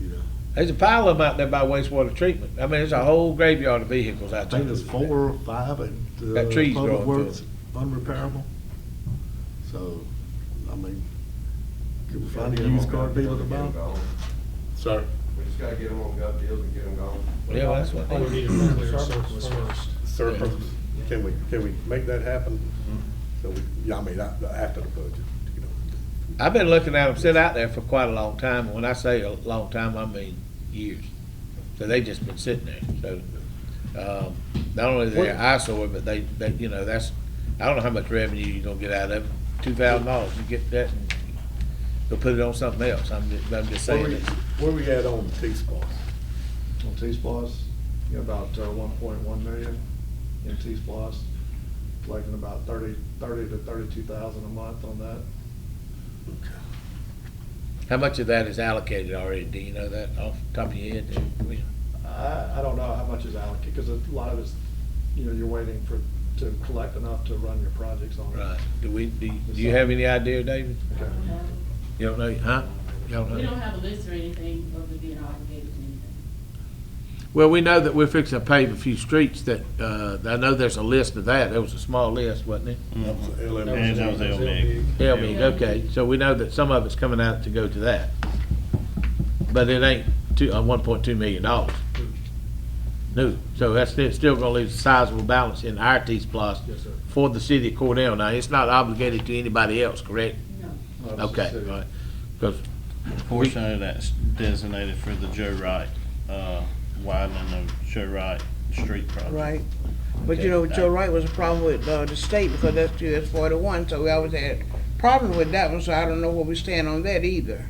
you know. There's a pile of them out there by wastewater treatment. I mean, there's a whole graveyard of vehicles I out there. think there's 4 or 5 at Got trees Public growing through Works, them. unrepairable. So, I mean, can we find a used car dealer to buy them? Sir? We just gotta get them on gut deals and get them gone. Yeah, well, that's what All we need is a clear surplus first. Surplus. Can we make that happen? So we, yeah, I mean, after the budget, you know. I've been looking at them sit out there for quite a long time. When I say a long time, I mean years. So they just been sitting there. So, not only they're an eyesore, but they, you know, that's, I don't know how much revenue you're gonna get out of it. $2,000, you get that and go put it on something else. I'm just saying that. Where we at on T-Splosh? On T-Splosh, you know, about 1.1 million in T-Splosh, collecting about 30 to 32,000 a month on that. Okay. How much of that is allocated already? Do you know that off the top of your head? I don't know how much is allocated, because a lot of it's, you know, you're waiting to collect enough to run your projects on it. Right. Do you have any idea, David? Okay. You don't know, huh? You don't know? We don't have a list or anything of it being obligated to anything. Well, we know that we're fixing to pave a few streets that, I know there's a list of that. There was a small list, wasn't it? And that was LMIG. LMIG, okay. So we know that some of it's coming out to go to that. But it ain't $1.2 million. No, so that's still gonna leave a sizable balance in our T-Splosh Yes, sir. for the city of Cordele. Now, it's not obligated to anybody else, correct? No. No, it's the Okay, city. all right. 'Cause a portion of that's designated for the Joe Wright, widening of Joe Wright Street project. Right. But you know, Joe Wright was a problem with, the state, because that's 41, so we always had problems with that one, so I don't know where we stand on that either.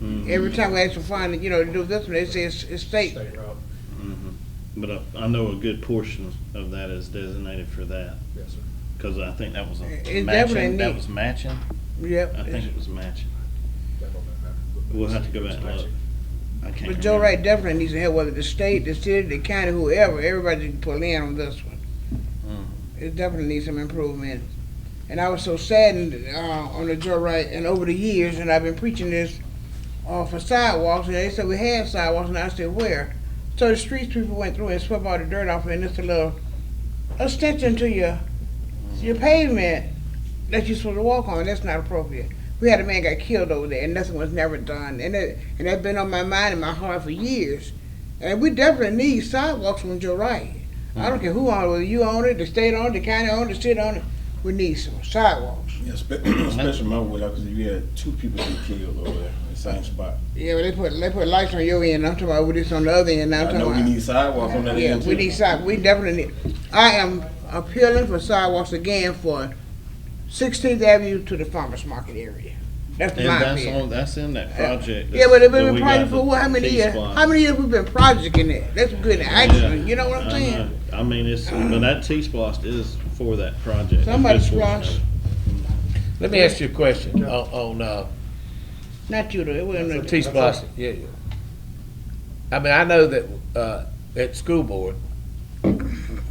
Mhm. Every time we ask for funding, you know, to do this one, they say it's state. State route. Mhm. But I know a good portion of that is designated for that, Yes, sir. cause I think that was a It matching, definitely that need- was matching. Yep. I think it was matching. That don't matter. We'll have to go back and look. I can't But Joe remember. Wright definitely needs to help, whether the state, the city, the county, whoever, everybody can pull in on this one. Mhm. It definitely needs some improvement. And I was so saddened, on the Joe Wright, and over the years, and I've been preaching this, for sidewalks, and they said we had sidewalks, and I said, where? So the streets people went through and swept all the dirt off, and it's a little extension to your pavement that you're supposed to walk on. That's not appropriate. We had a man got killed over there, and nothing was never done, and that's been on my mind and my heart for years. And we definitely need sidewalks from Joe Wright. I don't care who owns it, whether you own it, the state own it, the county own it, the city own it. We need some sidewalks. Yeah, especially my way, because you had 2 people get killed over there in the same spot. Yeah, but they put lights on your end. I'm talking about this on the other end. I'm I talking know we about. need sidewalks on that Yeah, end too. we need sidewalks. We definitely need. I am appealing for sidewalks again for 16th Avenue to the farmers market area. That's And my that's opinion. that's in that project. Yeah, but they've that been we project got for what? How many years? T-Splosh. How many years we been projecting it? That's good action. You know what I'm I saying? know. I mean, but that T-Splosh is for that project. Somebody A good portion splosh. of it. let me ask you a question on, Not you though. It wasn't. T-Splosh. Yeah. I mean, I know that, at school board,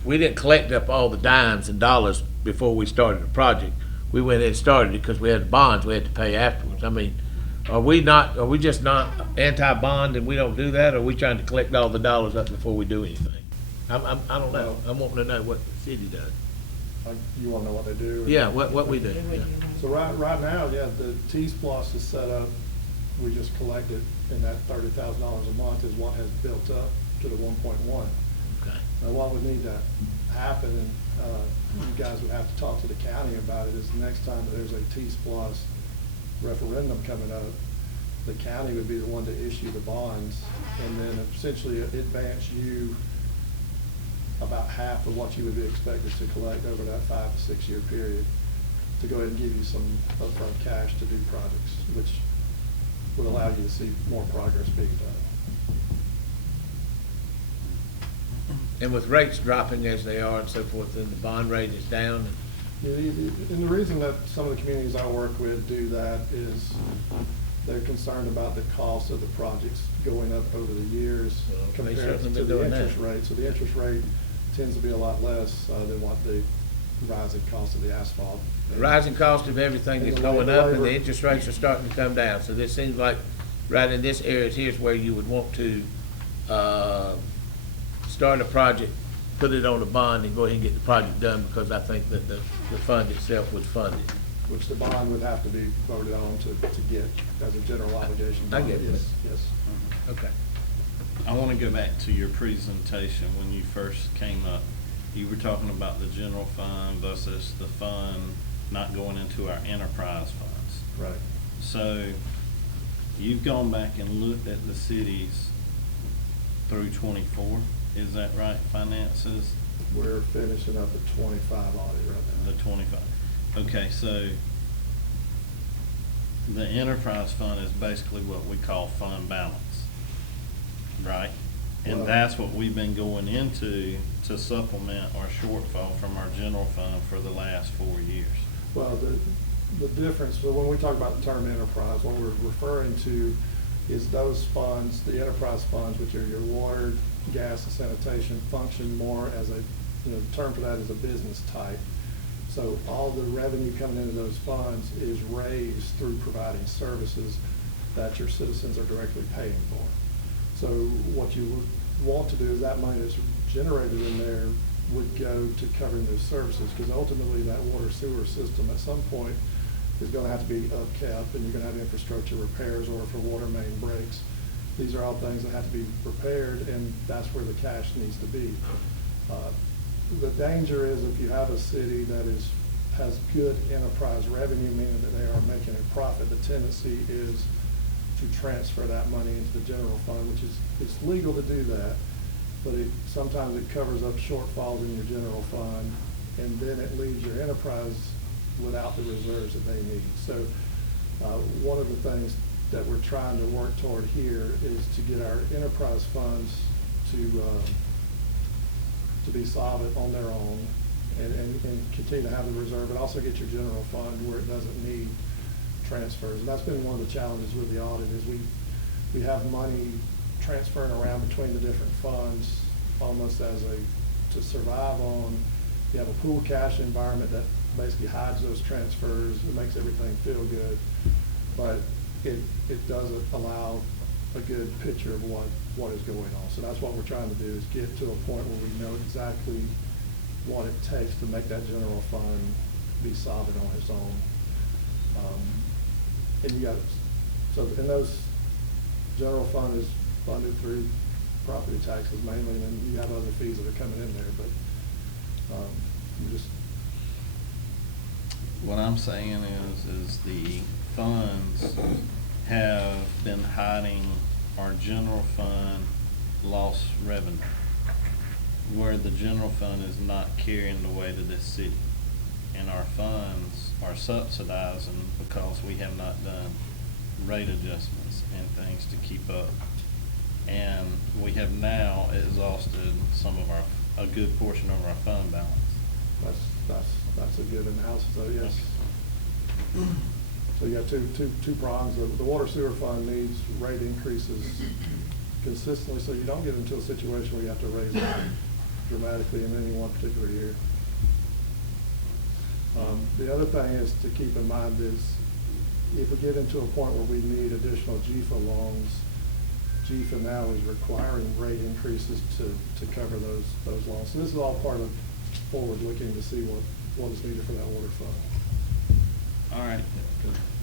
we didn't collect up all the dimes and dollars before we started the project. We went in and started it because we had bonds we had to pay afterwards. I mean, are we just not anti-bond and we don't do that? Or are we trying to collect all the dollars up before we do anything? I don't know. I'm wanting to know what the city does. Like, you wanna know what they do? Yeah, what we do. Yeah. So right now, yeah, the T-Splosh is set up, we just collected, and that $30,000 a month is what has built up to the 1.1. Okay. Now, what would need to happen, and you guys would have to talk to the county about it, is the next time that there's a T-Splosh referendum coming up, the county would be the one to issue the bonds, and then essentially advance you about half of what you would be expected to collect over that 5 to 6 year period, to go ahead and give you some upfront cash to do projects, which would allow you to see more progress being done. And with rates dropping as they are and so forth, then the bond rate is down. And the reason that some of the communities I work with do that is they're concerned about the cost of the projects going up over the years Well, they compared certainly to been the doing interest that. rate. So the interest rate tends to be a lot less than what the rising cost of the asphalt. The rising cost of everything is And the going up and labor- the interest rates are starting to come down. So this seems like right in this area, here's where you would want to, start a project, put it on a bond and go ahead and get the project done, because I think that the fund itself would fund it. Which the bond would have to be voted on to get as a general obligation. I bond. get it. Yes, yes. Okay. I want to go back to your presentation when you first came up. You were talking about the general fund versus the fund not going into our enterprise funds. Right. So you've gone back and looked at the cities through 24, is that right, finances? We're finishing up the 25 audit right now. The 25. Okay, so the enterprise fund is basically what we call fund balance, right? And Well- that's what we've been going into to supplement our shortfall from our general fund for the last 4 years. Well, the difference, but when we talk about the term enterprise, what we're referring to is those funds, the enterprise funds, which are your water, gas, and sanitation, function more as a, the term for that is a business type. So all the revenue coming into those funds is raised through providing services that your citizens are directly paying for. So what you would want to do is that money that's generated in there would go to covering those services, because ultimately that water sewer system at some point is gonna have to be upkept, and you're gonna have infrastructure repairs, or if a water main breaks. These are all things that have to be repaired, and that's where the cash needs to be. The danger is if you have a city that has good enterprise revenue, meaning that they are making a profit, the tendency is to transfer that money into the general fund, which is, it's legal to do that, but sometimes it covers up shortfalls in your general fund, and then it leaves your enterprise without the reserves that they need. So one of the things that we're trying to work toward here is to get our enterprise funds to be solvent on their own and continue to have the reserve, but also get your general fund where it doesn't need transfers. And that's been one of the challenges with the audit, is we have money transferring around between the different funds almost as to survive on. You have a pool cash environment that basically hides those transfers. It makes everything feel good, but it doesn't allow a good picture of what is going on. So that's what we're trying to do, is get to a point where we know exactly what it takes to make that general fund be solvent on its own. And you got, so, and those general fund is funded through property taxes mainly, and then you have other fees that are coming in there, but you just. What I'm saying is the funds have been hiding our general fund lost revenue, where the general fund is not carrying the weight of this city. And our funds are subsidizing because we have not done rate adjustments and things to keep up. And we have now exhausted a good portion of our fund balance. That's a good analysis, though, yes. So you got two prongs. The water sewer fund needs rate increases consistently, so you don't get into a situation where you have to raise it dramatically in any one particular year. The other thing is to keep in mind is if we get into a point where we need additional GFA loans, GFA now is requiring rate increases to cover those loans. So this is all part of forward looking to see what is needed for that water fund. All right,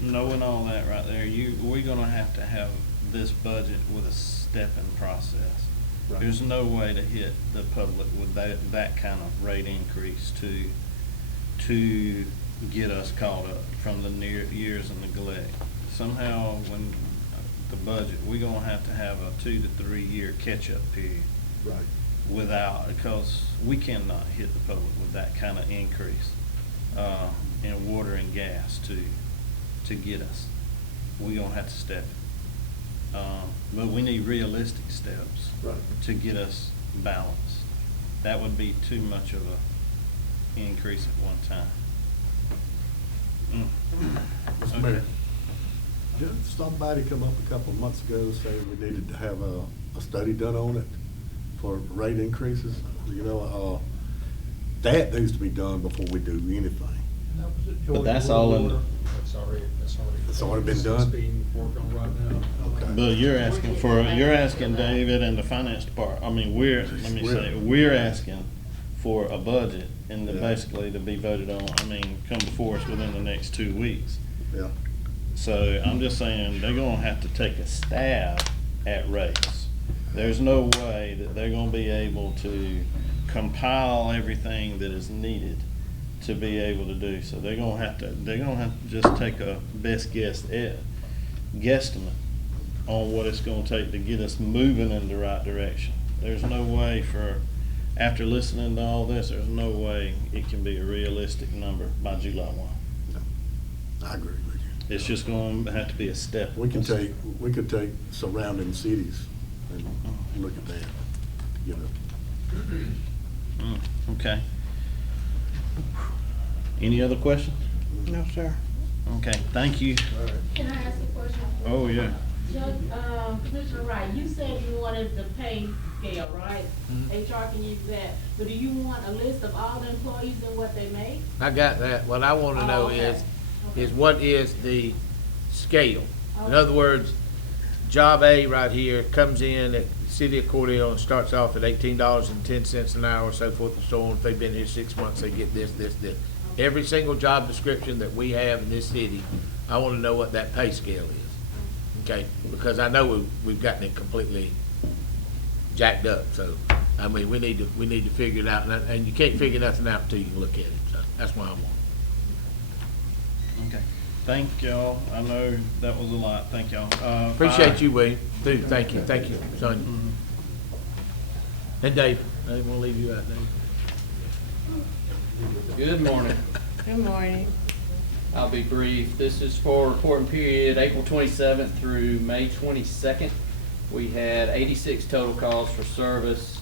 knowing all that right there, we're gonna have to have this budget with a step-in process. Right. There's no way to hit the public with that kind of rate increase to get us caught up from the years of neglect. Somehow, when the budget, we're gonna have to have a 2 to 3 year catch-up period. Right. Because we cannot hit the public with that kind of increase in water and gas to get us. We're gonna have to step it. But we need realistic steps Right. to get us balanced. that would be too much of a increase at one time. Mr. Mayor, didn't somebody come up a couple of months ago saying we needed to have a study done on it for rate increases? You know, that needs to be done before we do anything. That was at But Georgia that's Water all in- Board. It's already been It's done? being worked on right now. Okay. But you're asking David and the finance department, I mean, we're asking for a budget and then Yeah. basically to be voted on, I mean, come before us within the next 2 weeks. Yeah. So I'm just saying, they're gonna have to take a stab at rates. There's no way that they're gonna be able to compile everything that is needed to be able to do. So they're gonna have to just take a best guesstimate on what it's gonna take to get us moving in the right direction. There's no way after listening to all this, there's no way it can be a realistic number by July 1. I agree with you. It's just gonna have to be a step. We could take surrounding cities and look at that, you know. Okay. Any other questions? No, sir. Okay, thank you. Can I ask a question? Oh, yeah. Commissioner Wright, you said you wanted the pay scale, right? HR can use that, but do you want a list of all the employees and what they make? I got that. What I wanna know okay. is what is the scale? In other words, job A right here comes in at the city of Cordele and starts off at $18.10 an hour, so forth and so on. If they've been here 6 months, they get this. Every single job description that we have in this city, I wanna know what that pay scale is. Okay, because I know we've gotten it completely jacked up, so, I mean, we need to figure it out, and you can't figure nothing out until you look at it, so that's why I want it. Okay. Thank y'all. I know that was a lot. Thank y'all. Appreciate you, William, too, thank you, Sonia. And Dave, I didn't wanna leave you out, Dave. Good morning. Good morning. I'll be brief. This is for reporting period April 27th through May 22nd. We had 86 total calls for service.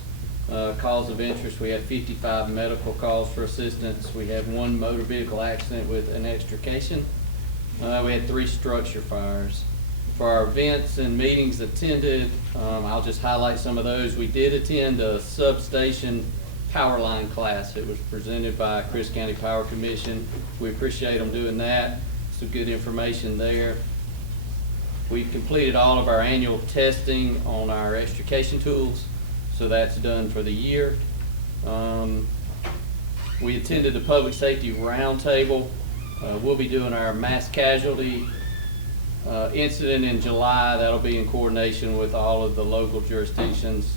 Calls of interest, we had 55 medical calls for assistance. We had 1 motor vehicle accident with an extrication. We had 3 structure fires. For our events and meetings attended, I'll just highlight some of those. We did attend a substation power line class. It was presented by Chris County Power Commission. We appreciate them doing that. Some good information there. We've completed all of our annual testing on our extrication tools, so that's done for the year. We attended the Public Safety Roundtable. We'll be doing our mass casualty incident in July. That'll be in coordination with all of the local jurisdictions.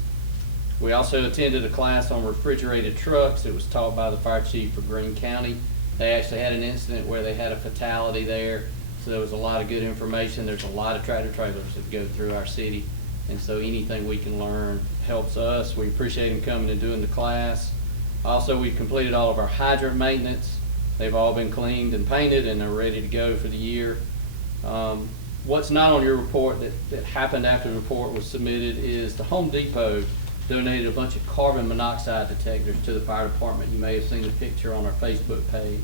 We also attended a class on refrigerated trucks. It was taught by the fire chief for Greene County. They actually had an incident where they had a fatality there, so there was a lot of good information. There's a lot of tractor trailers that go through our city, and so anything we can learn helps us. We appreciate them coming and doing the class. Also, we've completed all of our hydrant maintenance. They've all been cleaned and painted and are ready to go for the year. What's not on your report that happened after the report was submitted is the Home Depot donated a bunch of carbon monoxide detectors to the fire department. You may have seen the picture on our Facebook page.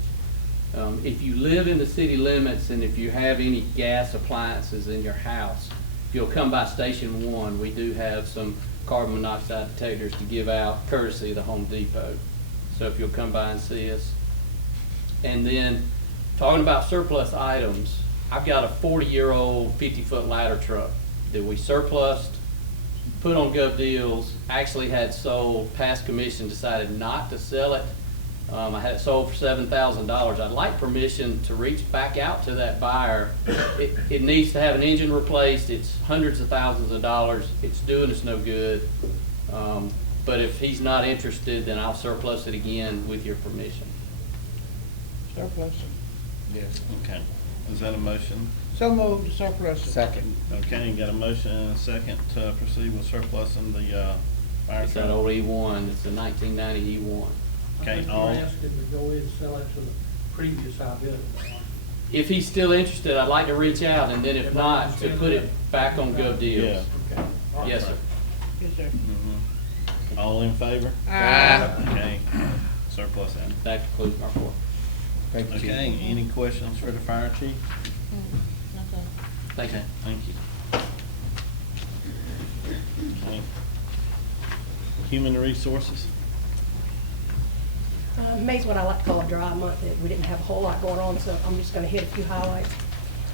If you live in the city limits and if you have any gas appliances in your house, if you'll come by Station 1, we do have some carbon monoxide detectors to give out courtesy of the Home Depot. So if you'll come by and see us. And then talking about surplus items, I've got a 40-year-old 50-foot ladder truck that we surplused, put on Gov Deals, actually had sold, past commission decided not to sell it. I had it sold for $7,000. I'd like permission to reach back out to that buyer. It needs to have an engine replaced. It's hundreds of thousands of dollars. It's doing us no good. But if he's not interested, then I'll surplus it again with your permission. Surplus. Yes. Okay. Is that a motion? So moved, surplus. Second. Okay, got a motion and a second to proceed with surplus in the fire It's that truck. old E1. It's a 1990 E1. I Okay, think all, we're asking to go ahead and sell it to the previous high bidder. If he's still interested, I'd like to reach out, and then if not, to put it back on Gov Deals. yeah. Okay. Yes, sir. Yes, sir. All in favor? Aye. Okay, surplus that. That concludes my report. Thank you, Chief. Okay, any questions for the fire chief? Thank you. Okay, thank you. Okay. Human resources? May's what I like to call a dry month. We didn't have a whole lot going on, so I'm just gonna hit a few highlights.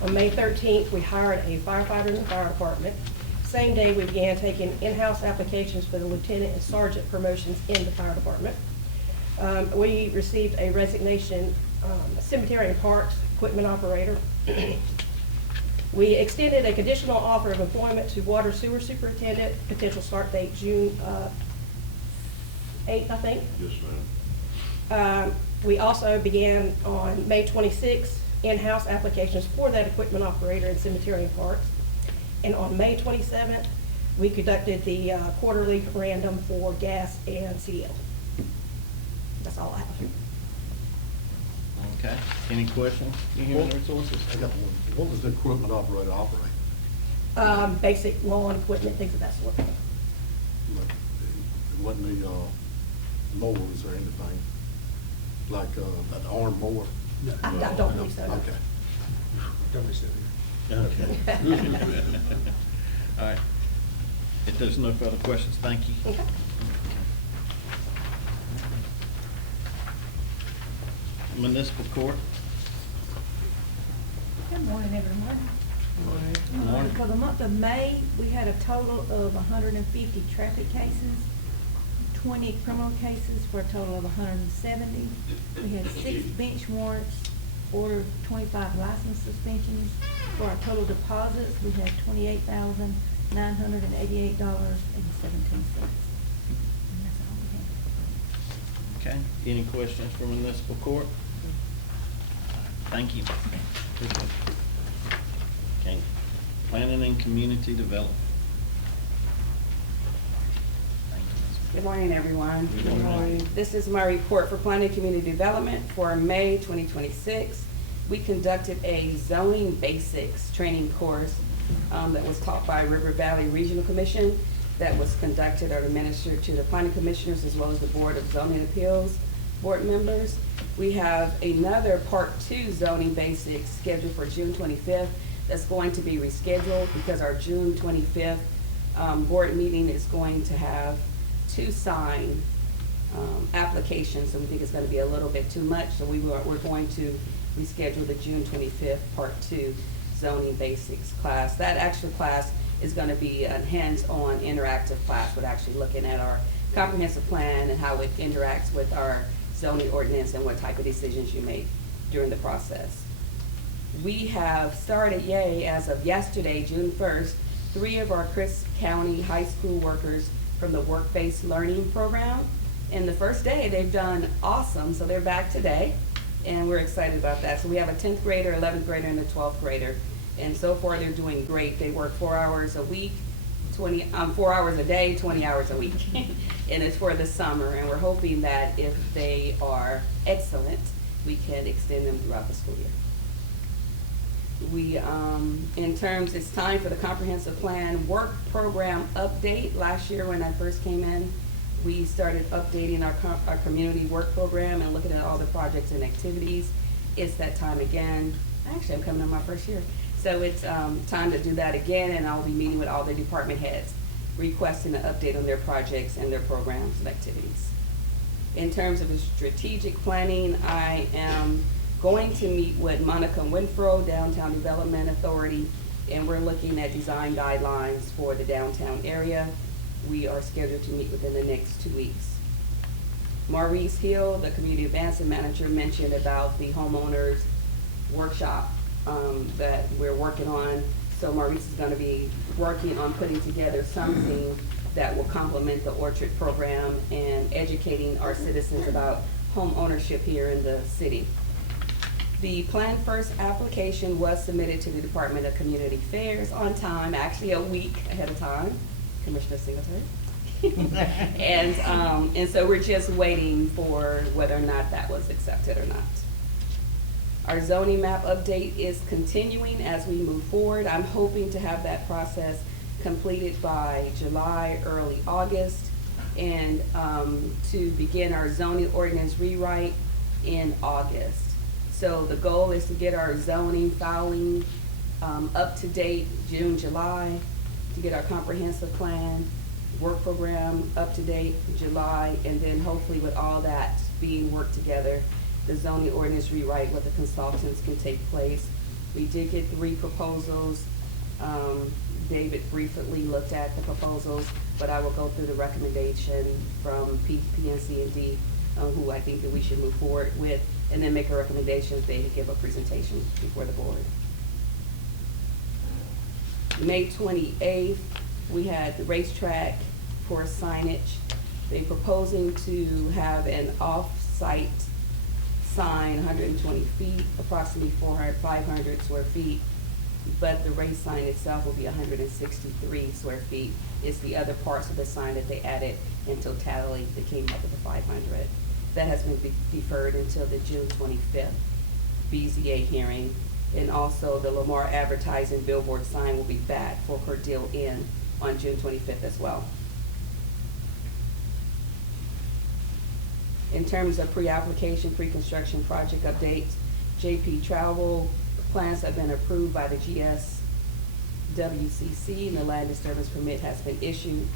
On May 13th, we hired a firefighter in the fire department. Same day, we began taking in-house applications for the lieutenant and sergeant promotions in the fire department. We received a resignation, cemetery and parks equipment operator. We extended a conditional offer of employment to water sewer superintendent, potential start date June 8th, I think. Yes, ma'am. We also began on May 26th, in-house applications for that equipment operator in cemetery and parks. And on May 27th, we conducted the quarterly random for gas and CDL. That's all I have. Okay, any questions, in human resources? I got one. What was the equipment operator operate? Basic lawn equipment, things of that sort. Like, it wasn't the mowers or anything, like an arm mower? I don't believe so, no. Okay. Don't be silly. Okay. All right. If there's no further questions, thank you. Okay. Municipal court. Good morning, everyone. Morning. For the month of May, we had a total of 150 traffic cases, 20 criminal cases for a total of 170. We had 6 bench warrants, ordered 25 license suspensions. For our total deposits, we had $28,988.17. And that's all we have. Okay, any questions for municipal court? Thank you. Okay, planning and community development. Thank you. Good morning, everyone. Good morning. This is my report for Planning and Community Development for May 2026. We conducted a zoning basics training course that was taught by River Valley Regional Commission, that was conducted or administered to the planning commissioners as well as the Board of Zoning Appeals board members. We have another part 2 zoning basics scheduled for June 25th. That's going to be rescheduled because our June 25th board meeting is going to have 2 sign applications, so we think it's going to be a little bit too much. So we're going to reschedule the June 25th part 2 zoning basics class. That actual class is going to be a hands-on interactive class with actually looking at our comprehensive plan and how it interacts with our zoning ordinance and what type of decisions you make during the process. We have started, as of yesterday, June 1st, 3 of our Crisp County high school workers from the work-based learning program. And the first day, they've done awesome, so they're back today, and we're excited about that. So we have a 10th grader, 11th grader, and a 12th grader. And so far, they're doing great. They work 4 hours a week, 4 hours a day, 20 hours a week. And it's for the summer, and we're hoping that if they are excellent, we can extend them throughout the school year. We, it's time for the comprehensive plan work program update. Last year when I first came in, we started updating our community work program and looking at all the projects and activities. It's that time again. Actually, I'm coming on my first year. So it's time to do that again, and I'll be meeting with all the department heads, requesting an update on their projects and their programs and activities. In terms of the strategic planning, I am going to meet with Monica Winfro, Downtown Development Authority, and we're looking at design guidelines for the downtown area. We are scheduled to meet within the next 2 weeks. Maurice Hill, the Community Advancement Manager, mentioned about the homeowners workshop that we're working on. So Maurice is going to be working on putting together something that will complement the Orchard program and educating our citizens about home ownership here in the city. The Plan First application was submitted to the Department of Community Affairs on time, actually a week ahead of time, Commissioner Singletary. And so we're just waiting for whether or not that was accepted or not. Our zoning map update is continuing as we move forward. I'm hoping to have that process completed by July, early August. and to begin our zoning ordinance rewrite in August. So the goal is to get our zoning filing up to date June, July, to get our comprehensive plan, work program up to date July, and then hopefully with all that being worked together, the zoning ordinance rewrite with the consultants can take place. We did get 3 proposals. David briefly looked at the proposals, but I will go through the recommendation from PNC&D, who I think that we should move forward with, and then make a recommendation. They give a presentation before the board. May 28th, we had the racetrack for signage. They're proposing to have an off-site sign, 120 feet, approximately 500 square feet, but the race sign itself will be 163 square feet. It's the other parts of the sign that they added in totality that came up with the 500. That has been deferred until the June 25th BZA hearing. And also the Lamar advertising billboard sign will be back for Cordele Inn on June 25th as well. In terms of pre-application, pre-construction project updates, JP Travel plans have been approved by the GSWCC and the land disturbance permit has been issued.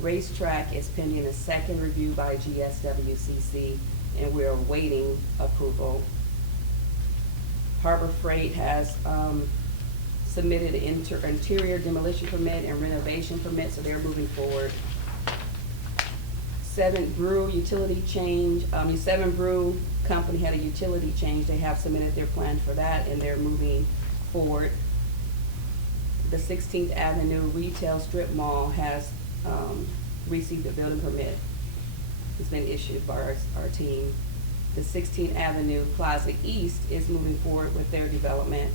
Racetrack is pending a second review by GSWCC and we're awaiting approval. Harbor Freight has submitted an interior demolition permit and renovation permit, so they're moving forward. 7 Brew utility change, 7 Brew company had a utility change. They have submitted their plan for that and they're moving forward. The 16th Avenue Retail Strip Mall has received a building permit. It's been issued by our team. The 16th Avenue Plaza East is moving forward with their development,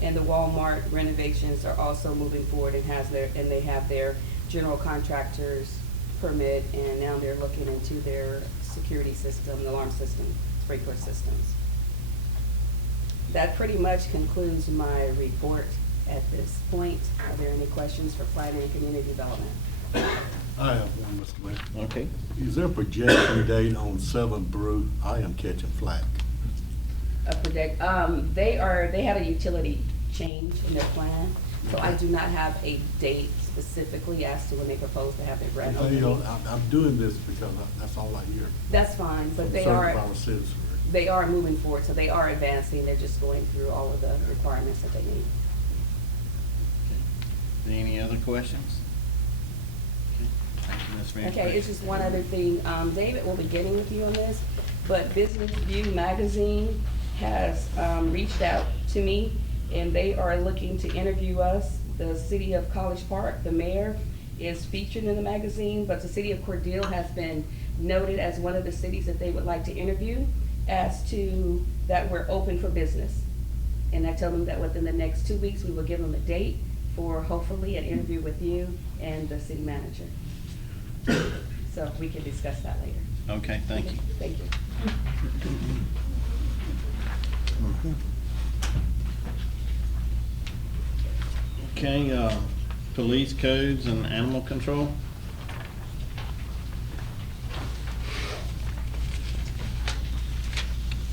and the Walmart renovations are also moving forward and they have their general contractors permit, and now they're looking into their security system, the alarm system, sprinkler systems. That pretty much concludes my report at this point. Are there any questions for planning and community development? I have one, Mr. Mayor. Okay. Is there a projection date on 7 Brew? I am catching flack. They had a utility change in their plan, so I do not have a date specifically as to when they propose to have it ready. I'm doing this because that's all I hear. That's fine, but they are moving forward, so they are advancing. They're just going through all of the requirements that they need. Okay. Any other questions? Thank you, Ms. Van Okay, Cleef. it's just one other thing. David will be getting with you on this, but Business View Magazine has reached out to me, and they are looking to interview us. The city of College Park, the mayor, is featured in the magazine, but the city of Cordele has been noted as one of the cities that they would like to interview, as to that we're open for business. And I told them that within the next 2 weeks, we will give them a date for hopefully an interview with you and the city manager. So we can discuss that later. Okay, thank you. Thank you. Okay, police codes and animal control.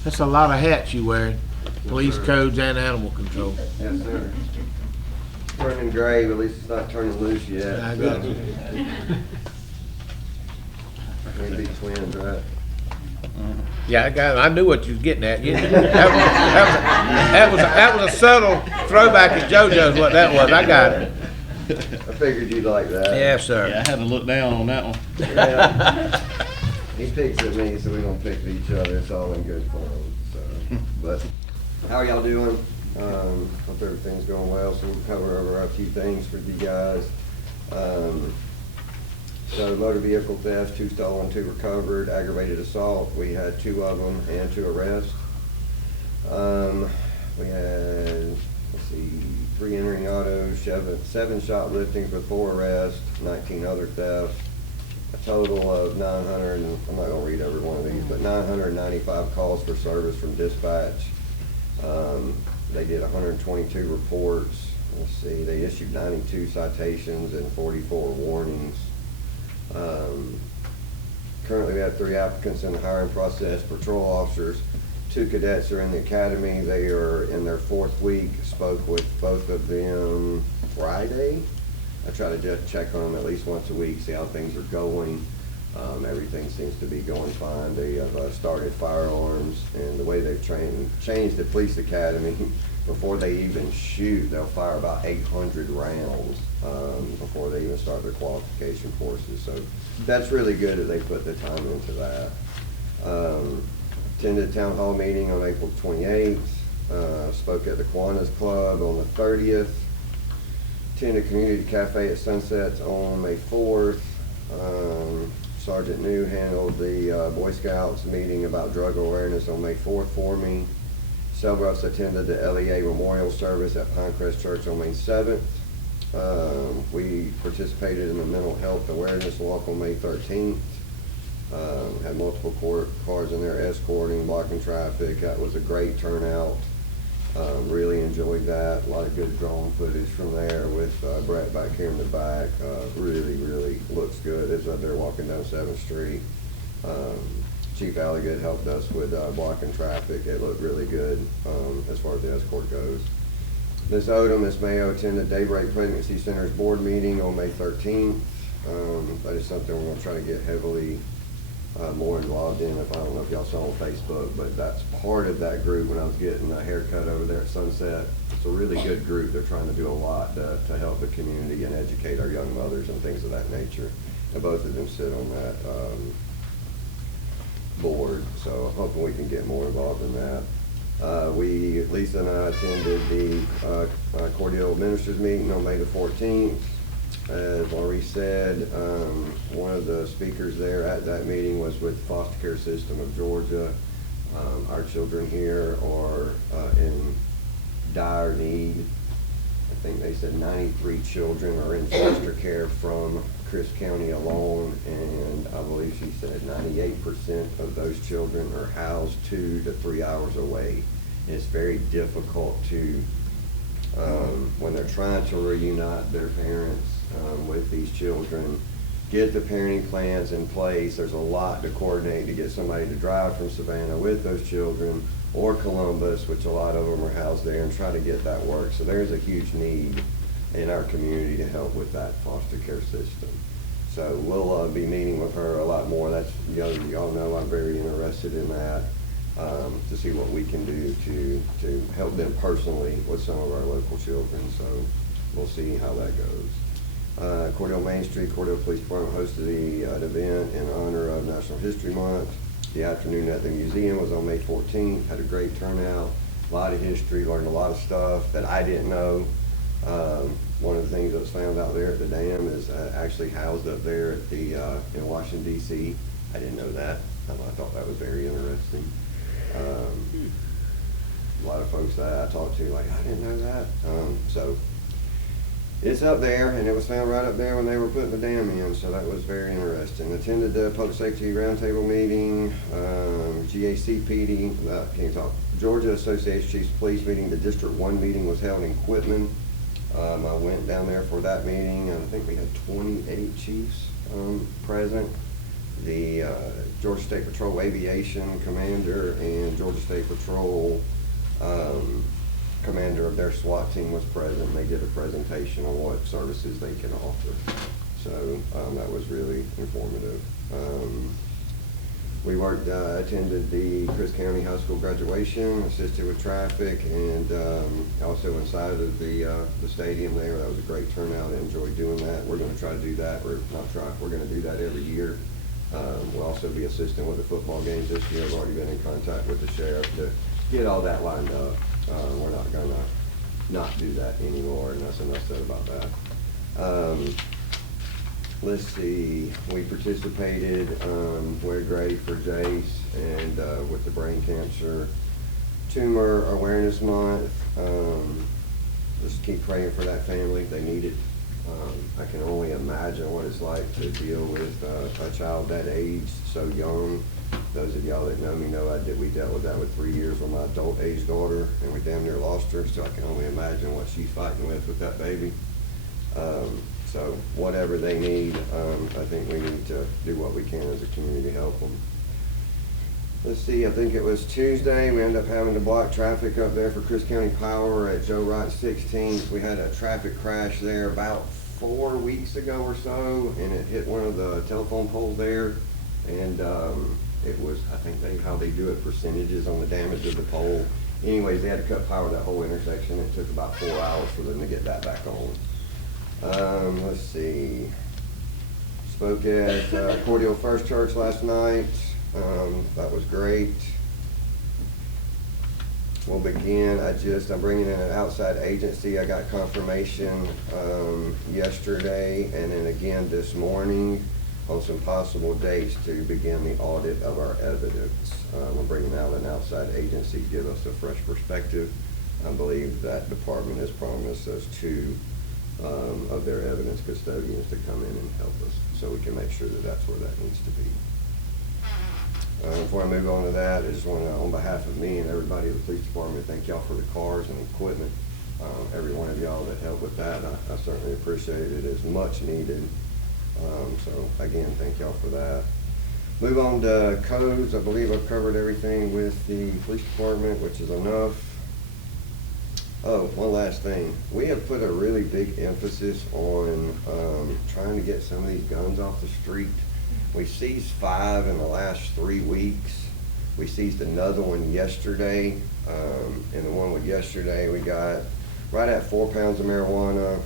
That's a lot of hats you wearing. Police sir. codes and animal control. Yes, sir. Turning gray, but at least it's not turning loose yet. I so. got you. Can't be twins, right? Yeah, I knew what you was getting at. That was a subtle throwback to JoJo's. What that was, I got it. I figured you'd like that. Yes, sir. Yeah, I had to look down on that one. Yeah. He picks at me, so we don't pick at each other. It's all in good fun. So, but how are y'all doing? Hope everything's going well. So we'll cover over a few things for you guys. So motor vehicle theft, 2 stolen, 2 recovered. Aggravated assault, we had 2 of them and 2 arrests. We had, let's see, 3 entering autos, 7 shopliftings with 4 arrests, 19 other thefts. A total of 900, and I'm not gonna read every one of these, but 995 calls for service from dispatch. They did 122 reports. Let's see, they issued 92 citations and 44 warnings. currently we have 3 applicants in the hiring process, patrol officers. 2 cadets are in the academy. They are in their 4th week. Spoke with both of them Friday. I try to just check on them at least once a week, see how things are going. Everything seems to be going fine. They have started firearms, and the way they've changed the police academy, before they even shoot, they'll fire about 800 rounds before they even start their qualification courses. So that's really good that they put the time into that. Attended town hall meeting on April 28th. Spoke at the Kiwanis Club on the 30th. Attended community cafe at Sunsets on May 4th. Sergeant New handled the Boy Scouts meeting about drug awareness on May 4th for me. Several of us attended the LEA memorial service at Pinecrest Church on May 7th. We participated in the mental health awareness walk on May 13th. Had multiple cars in there escorting, blocking traffic. That was a great turnout. Really enjoyed that. A lot of good drone footage from there with Brett back here in the back. Really looks good. It's up there walking down 7th Street. Chief Alligood helped us with blocking traffic. It looked really good as far as the escort goes. Ms. Odom, Ms. Mayo attended Daybreak Pregnancy Center's board meeting on May 13th. That is something we're going to try to get heavily more involved in. I don't know if y'all saw on Facebook, but that's part of that group when I was getting a haircut over there at Sunset. It's a really good group. They're trying to do a lot to help the community and educate our young mothers and things of that nature. And both of them sit on that board, so I'm hoping we can get more involved in that. Lisa and I attended the Cordele Ministers meeting on May the 14th. As Laurie said, one of the speakers there at that meeting was with the foster care system of Georgia. Our children here are in dire need. I think they said 93 children are in foster care from Chris County alone, and I believe she said 98% of those children are housed 2 to 3 hours away. It's very difficult to, when they're trying to reunite their parents with these children, get the parenting plans in place. There's a lot to coordinate to get somebody to drive from Savannah with those children, or Columbus, which a lot of them are housed there, and try to get that work. So there's a huge need in our community to help with that foster care system. So we'll be meeting with her a lot more. That's, y'all know I'm very interested in that, to see what we can do to help them personally with some of our local children. So we'll see how that goes. Cordele Main Street, Cordele Police Department hosted an event in honor of National History Month. The afternoon at the museum was on May 14th. Had a great turnout, a lot of history, learned a lot of stuff that I didn't know. One of the things that was found out there at the dam is actually housed up there at the in Washington, D.C. I didn't know that. I thought that was very interesting. A lot of folks that I talked to, like, I didn't know that. So it's up there, and it was found right up there when they were putting the dam in, so that was very interesting. Attended the Public Safety Roundtable meeting, GACPD, can't talk, Georgia Association Chiefs of Police meeting. The District 1 meeting was held in Quitman. I went down there for that meeting, and I think we had 28 chiefs present. The Georgia State Patrol Aviation Commander and Georgia State Patrol commander of their SWAT team was present. They did a presentation on what services they can offer. So that was really informative. We attended the Chris County High School graduation, assisted with traffic, and also inside of the stadium there. That was a great turnout. I enjoyed doing that. We're going to try to do that. We're going to do that every year. We'll also be assisting with the football games this year. I've already been in contact with the sheriff to get all that lined up. We're not going to not do that anymore, and that's enough said about that. Let's see, we participated, we're ready for Jace and with the brain cancer tumor awareness month. Just keep praying for that family. They need it. I can only imagine what it's like to deal with a child that age, so young. Those of y'all that know me know we dealt with that with 3 years with my adult age daughter, and we damn near lost her, so I can only imagine what she's fighting with that baby. So whatever they need, I think we need to do what we can as a community to help them. Let's see, I think it was Tuesday, we ended up having to block traffic up there for Chris County Power at Joe Wright 16th. We had a traffic crash there about 4 weeks ago or so, and it hit one of the telephone poles there. And it was, I think how they do it, percentages on the damage of the pole. Anyways, they had to cut power that whole intersection. It took about 4 hours for them to get that back on. Let's see. Spoke at Cordele First Church last night. That was great. We'll begin. I'm bringing in an outside agency. I got confirmation yesterday and then again this morning on some possible dates to begin the audit of our evidence. We're bringing out an outside agency to give us a fresh perspective. I believe that department has promised us 2 of their evidence custodians to come in and help us, so we can make sure that that's where that needs to be. Before I move on to that, I just want to, on behalf of me and everybody at the police department, thank y'all for the cars and equipment. Every one of y'all that helped with that, I certainly appreciate it. It's much needed. So again, thank y'all for that. Move on to codes. I believe I've covered everything with the police department, which is enough. Oh, one last thing. We have put a really big emphasis on trying to get some of these guns off the street. We seized 5 in the last 3 weeks. We seized another one yesterday. And the one with yesterday, we got right at 4 pounds of marijuana,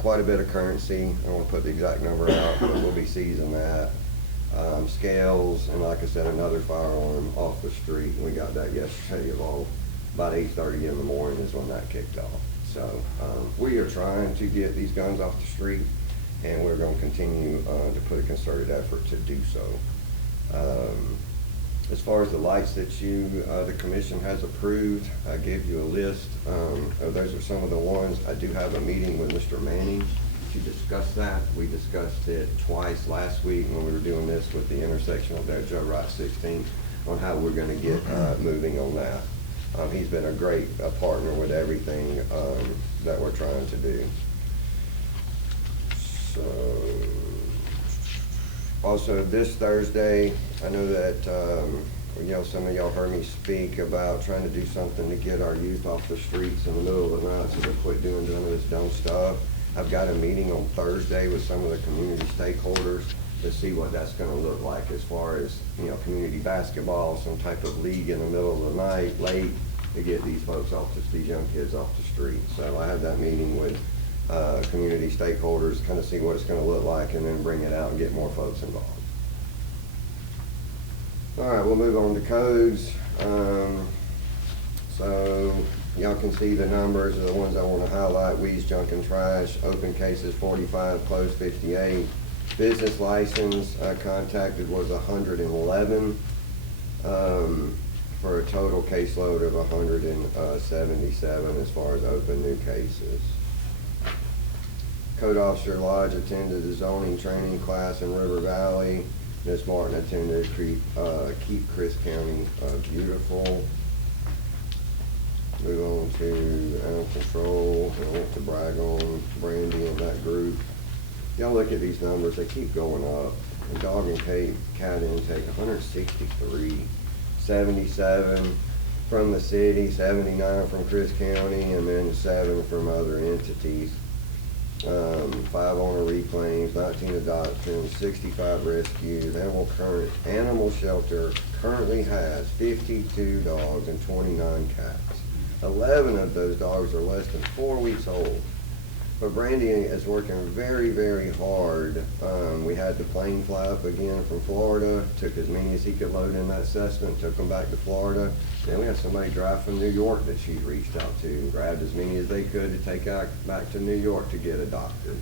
quite a bit of currency. I won't put the exact number out, but we'll be seizing that. Scales, and like I said, another firearm off the street. We got that yesterday about 8:30 in the morning is when that kicked off. So we are trying to get these guns off the street, and we're going to continue to put a concerted effort to do so. As far as the lights that the commission has approved, I gave you a list. Those are some of the ones. I do have a meeting with Mr. Manning to discuss that. We discussed it twice last week when we were doing this with the intersection of that Joe Wright 16 on how we're going to get moving on that. He's been a great partner with everything that we're trying to do. So, also this Thursday, I know that some of y'all heard me speak about trying to do something to get our youth off the streets in the middle of the night so they quit doing some of this dumb stuff. I've got a meeting on Thursday with some of the community stakeholders to see what that's going to look like as far as community basketball, some type of league in the middle of the night, late, to get these these young kids off the street. So I have that meeting with community stakeholders, kind of see what it's going to look like, and then bring it out and get more folks involved. All right, we'll move on to codes. So y'all can see the numbers of the ones I want to highlight. Weeds, junk, and trash. Open cases 45, closed 58. Business license contacted was 111 for a total caseload of 177 as far as open new cases. Code Officer Lodge attended the zoning training class in River Valley. Ms. Martin attended Keep Chris County Beautiful. Move on to animal control. I want to brag on Brandy and that group. Y'all look at these numbers, they keep going up. The dog and cat intake, 163, 77 from the city, 79 from Chris County, and then 7 from other entities. 5 owner reclaims, 19 adoptions, 65 rescues. Animal shelter currently has 52 dogs and 29 cats. 11 of those dogs are less than 4 weeks old. But Brandy is working very, very hard. We had the plane fly up again from Florida, took as many as he could load in that Cessna, took them back to Florida. Then we had somebody drive from New York that she reached out to, grabbed as many as they could to take out back to New York to get adopted.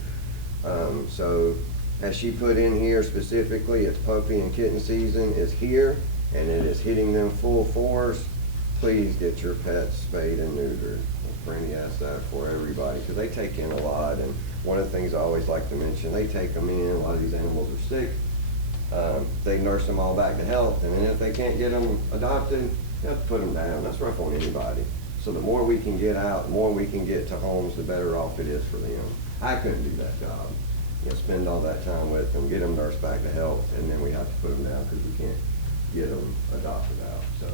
So as she put in here specifically, it's puppy and kitten season is here, and it is hitting them full force. Please get your pets spayed and neutered. Brandy asked that for everybody because they take in a lot, and one of the things I always like to mention, they take them in, a lot of these animals are sick, they nurse them all back to health, and then if they can't get them adopted, you have to put them down. That's rough on anybody. So the more we can get out, the more we can get to homes, the better off it is for them. I couldn't do that job. spend all that time with them, get them nursed back to health, and then we have to put them down because we can't get them adopted out. So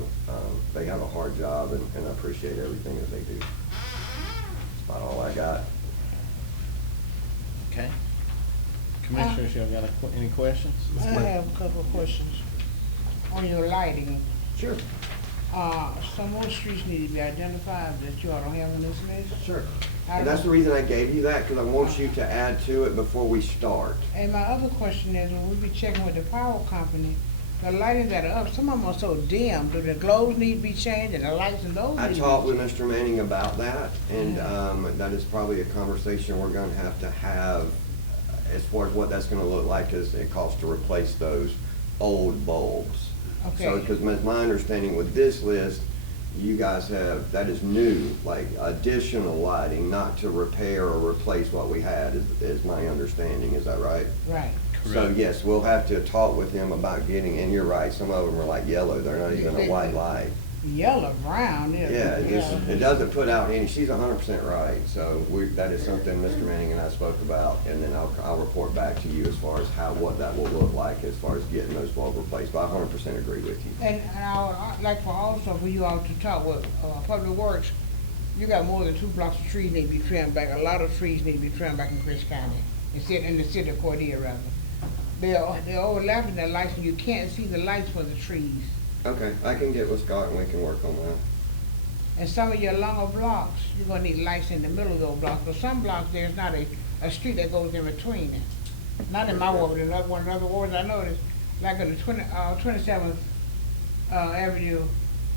they have a hard job, and I appreciate everything that they do. That's about all I got. Okay. Commissioners, y'all got any questions? I have a couple of questions on your lighting. Sure. Some more streets need to be identified that you all don't have on this list. Sure. And that's the reason I gave you that, because I want you to add to it before we start. And my other question is, when we be checking with the power company, the lighting that are up, some of them are so dim. Do the globes need to be changed and the lights and those? I talked with Mr. Manning about that, and that is probably a conversation we're gonna have as far as what that's gonna look like, as it costs to replace those old bulbs. Okay. So, because my understanding with this list, you guys have, that is new, like additional lighting, not to repair or replace what we had, is my understanding. Is that right? Right. So yes, we'll have to talk with him about getting, and you're right, some of them are like yellow, they're not even a white light. Yellow, brown, yeah. Yeah, it doesn't put out any, she's 100% right, so that is something Mr. Manning and I spoke about, and then I'll report back to you as far as what that will look like as far as getting those bulbs replaced, but I 100% agree with you. And I'd like for you all to talk with Public Works. You got more than 2 blocks of trees need to be trimmed back. A lot of trees need to be trimmed back in Chris County, in the city of Cordele, rather. They're overlapping the lights, and you can't see the lights for the trees. Okay, I can get with Scott and we can work on that. And some of your longer blocks, you're gonna need lights in the middle of those blocks. But some blocks, there's not a street that goes in between it. Not in my ward, but in one of the other wards I noticed, like on the 27th Avenue,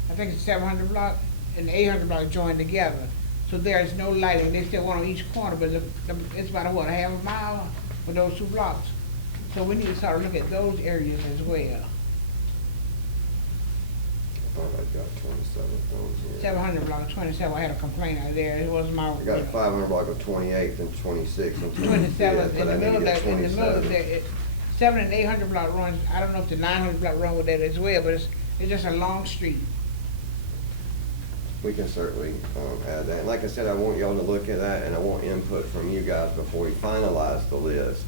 I think it's 700 block, and the 800 block joined together. So there is no lighting. They still one on each corner, but it's about a half a mile for those 2 blocks. So we need to start looking at those areas as well. I thought I'd got 27 on here. 700 block, 27, I had a complaint out there. It was my. I got 500 block of 28th and 26th and 27th, in the middle of that, 27. 7 and 800 block runs, I don't know if the 900 block run with that as well, but it's just a long street. We can certainly add that. And like I said, I want y'all to look at that, and I want input from you guys before we finalize the list.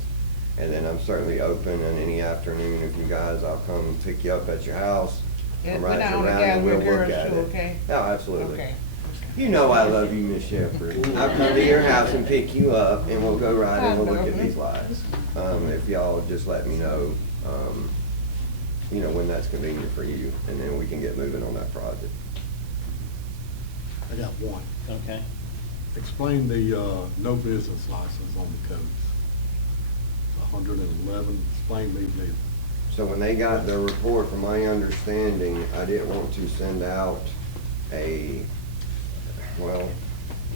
And then I'm certainly open on any afternoon if you guys, I'll come pick you up at your house. Yeah, Come we're right not you on the around and we'll Gallery look Girls at too, it. okay? Oh, absolutely. Okay. You know I love you, Miss Shepherd. I'll come to your house and pick you up, and we'll go ride and we'll look at these lights. If y'all just let me know, when that's convenient for you, and then we can get moving on that project. I got one. Okay. Explain the no business license on the codes. 111, explain me please. So when they got the report, from my understanding, I didn't want to send out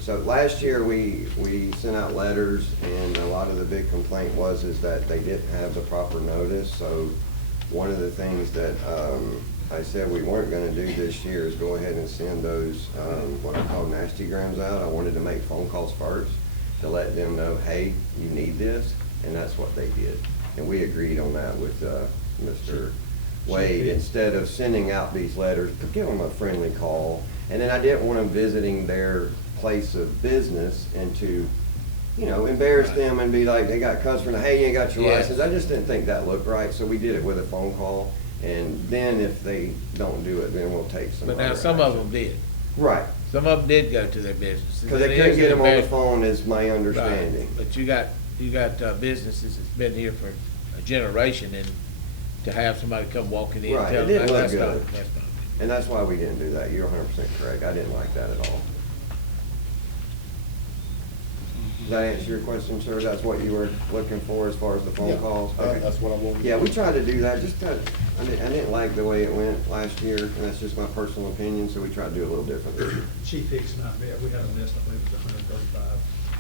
so last year we sent out letters, and a lot of the big complaint was that they didn't have the proper notice. So one of the things that I said we weren't gonna do this year is go ahead and send those, what I call nasty grams out. I wanted to make phone calls first to let them know, hey, you need this, and that's what they did. And we agreed on that with Mr. Wade. Instead of sending out these letters, give them a friendly call. And then I didn't want them visiting their place of business and to, embarrass them and be like, they got customers, hey, you ain't got your license. I just didn't think that looked right, so we did it with a phone call. And then if they don't do it, then we'll take some. But now some of them did. Right. Some of them did go to their business. Because they couldn't get them on the phone, is my understanding. Right. But you got businesses that's been here for a generation, and to have somebody come walking in and Right, tell it them didn't look that's not. good. And that's why we didn't do that. You're 100% correct. I didn't like that at all. Does that answer your question, sir? That's what you were looking for as far as the phone calls? Okay. That's what I wanted. Yeah, we tried to do that. I didn't like the way it went last year, and that's just my personal opinion, so we tried to do it a little differently. Chief Hicks and I met, we had a list, I believe it was 135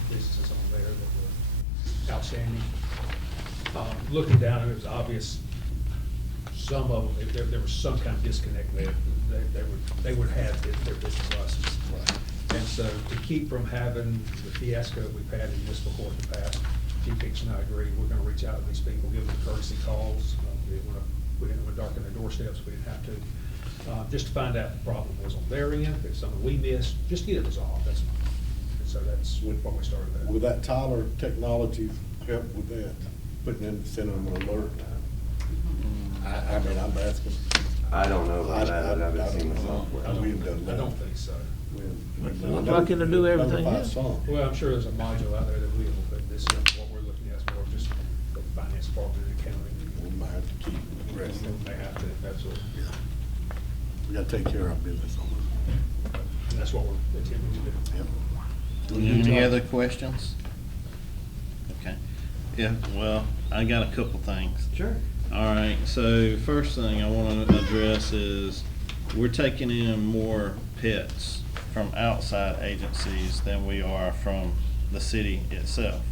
businesses on there that were outstanding. Looking down, it was obvious, some of them, if there was some kind of disconnect there, they would have their business license. Right. And so to keep from having the fiasco we've had in municipal court in the past, Chief Hicks and I agree, we're gonna reach out to these people, give them courtesy calls. We didn't want to darken their doorsteps, we didn't have to. Just to find out the problem was on their end, if it's something we missed, just get it resolved, that's fine. And so that's what we started with. With that Tyler Technologies help with that, putting in, sending them an alert? I mean, I'm asking. I don't know about that, I haven't seen the software. We've done that. I don't think so. Why can't I do everything Notify else? some. Well, I'm sure there's a module out there that will, but this is what we're looking at, is more just the finance department and accounting. We might have to keep We addressing. may have to, absolutely. Yeah. We gotta take care of our business on this. And that's what we're attempting to do. Yep. Any other questions? Okay. Yeah, well, I got a couple things. Sure. All right, so first thing I want to address is we're taking in more pets from outside agencies than we are from the city itself.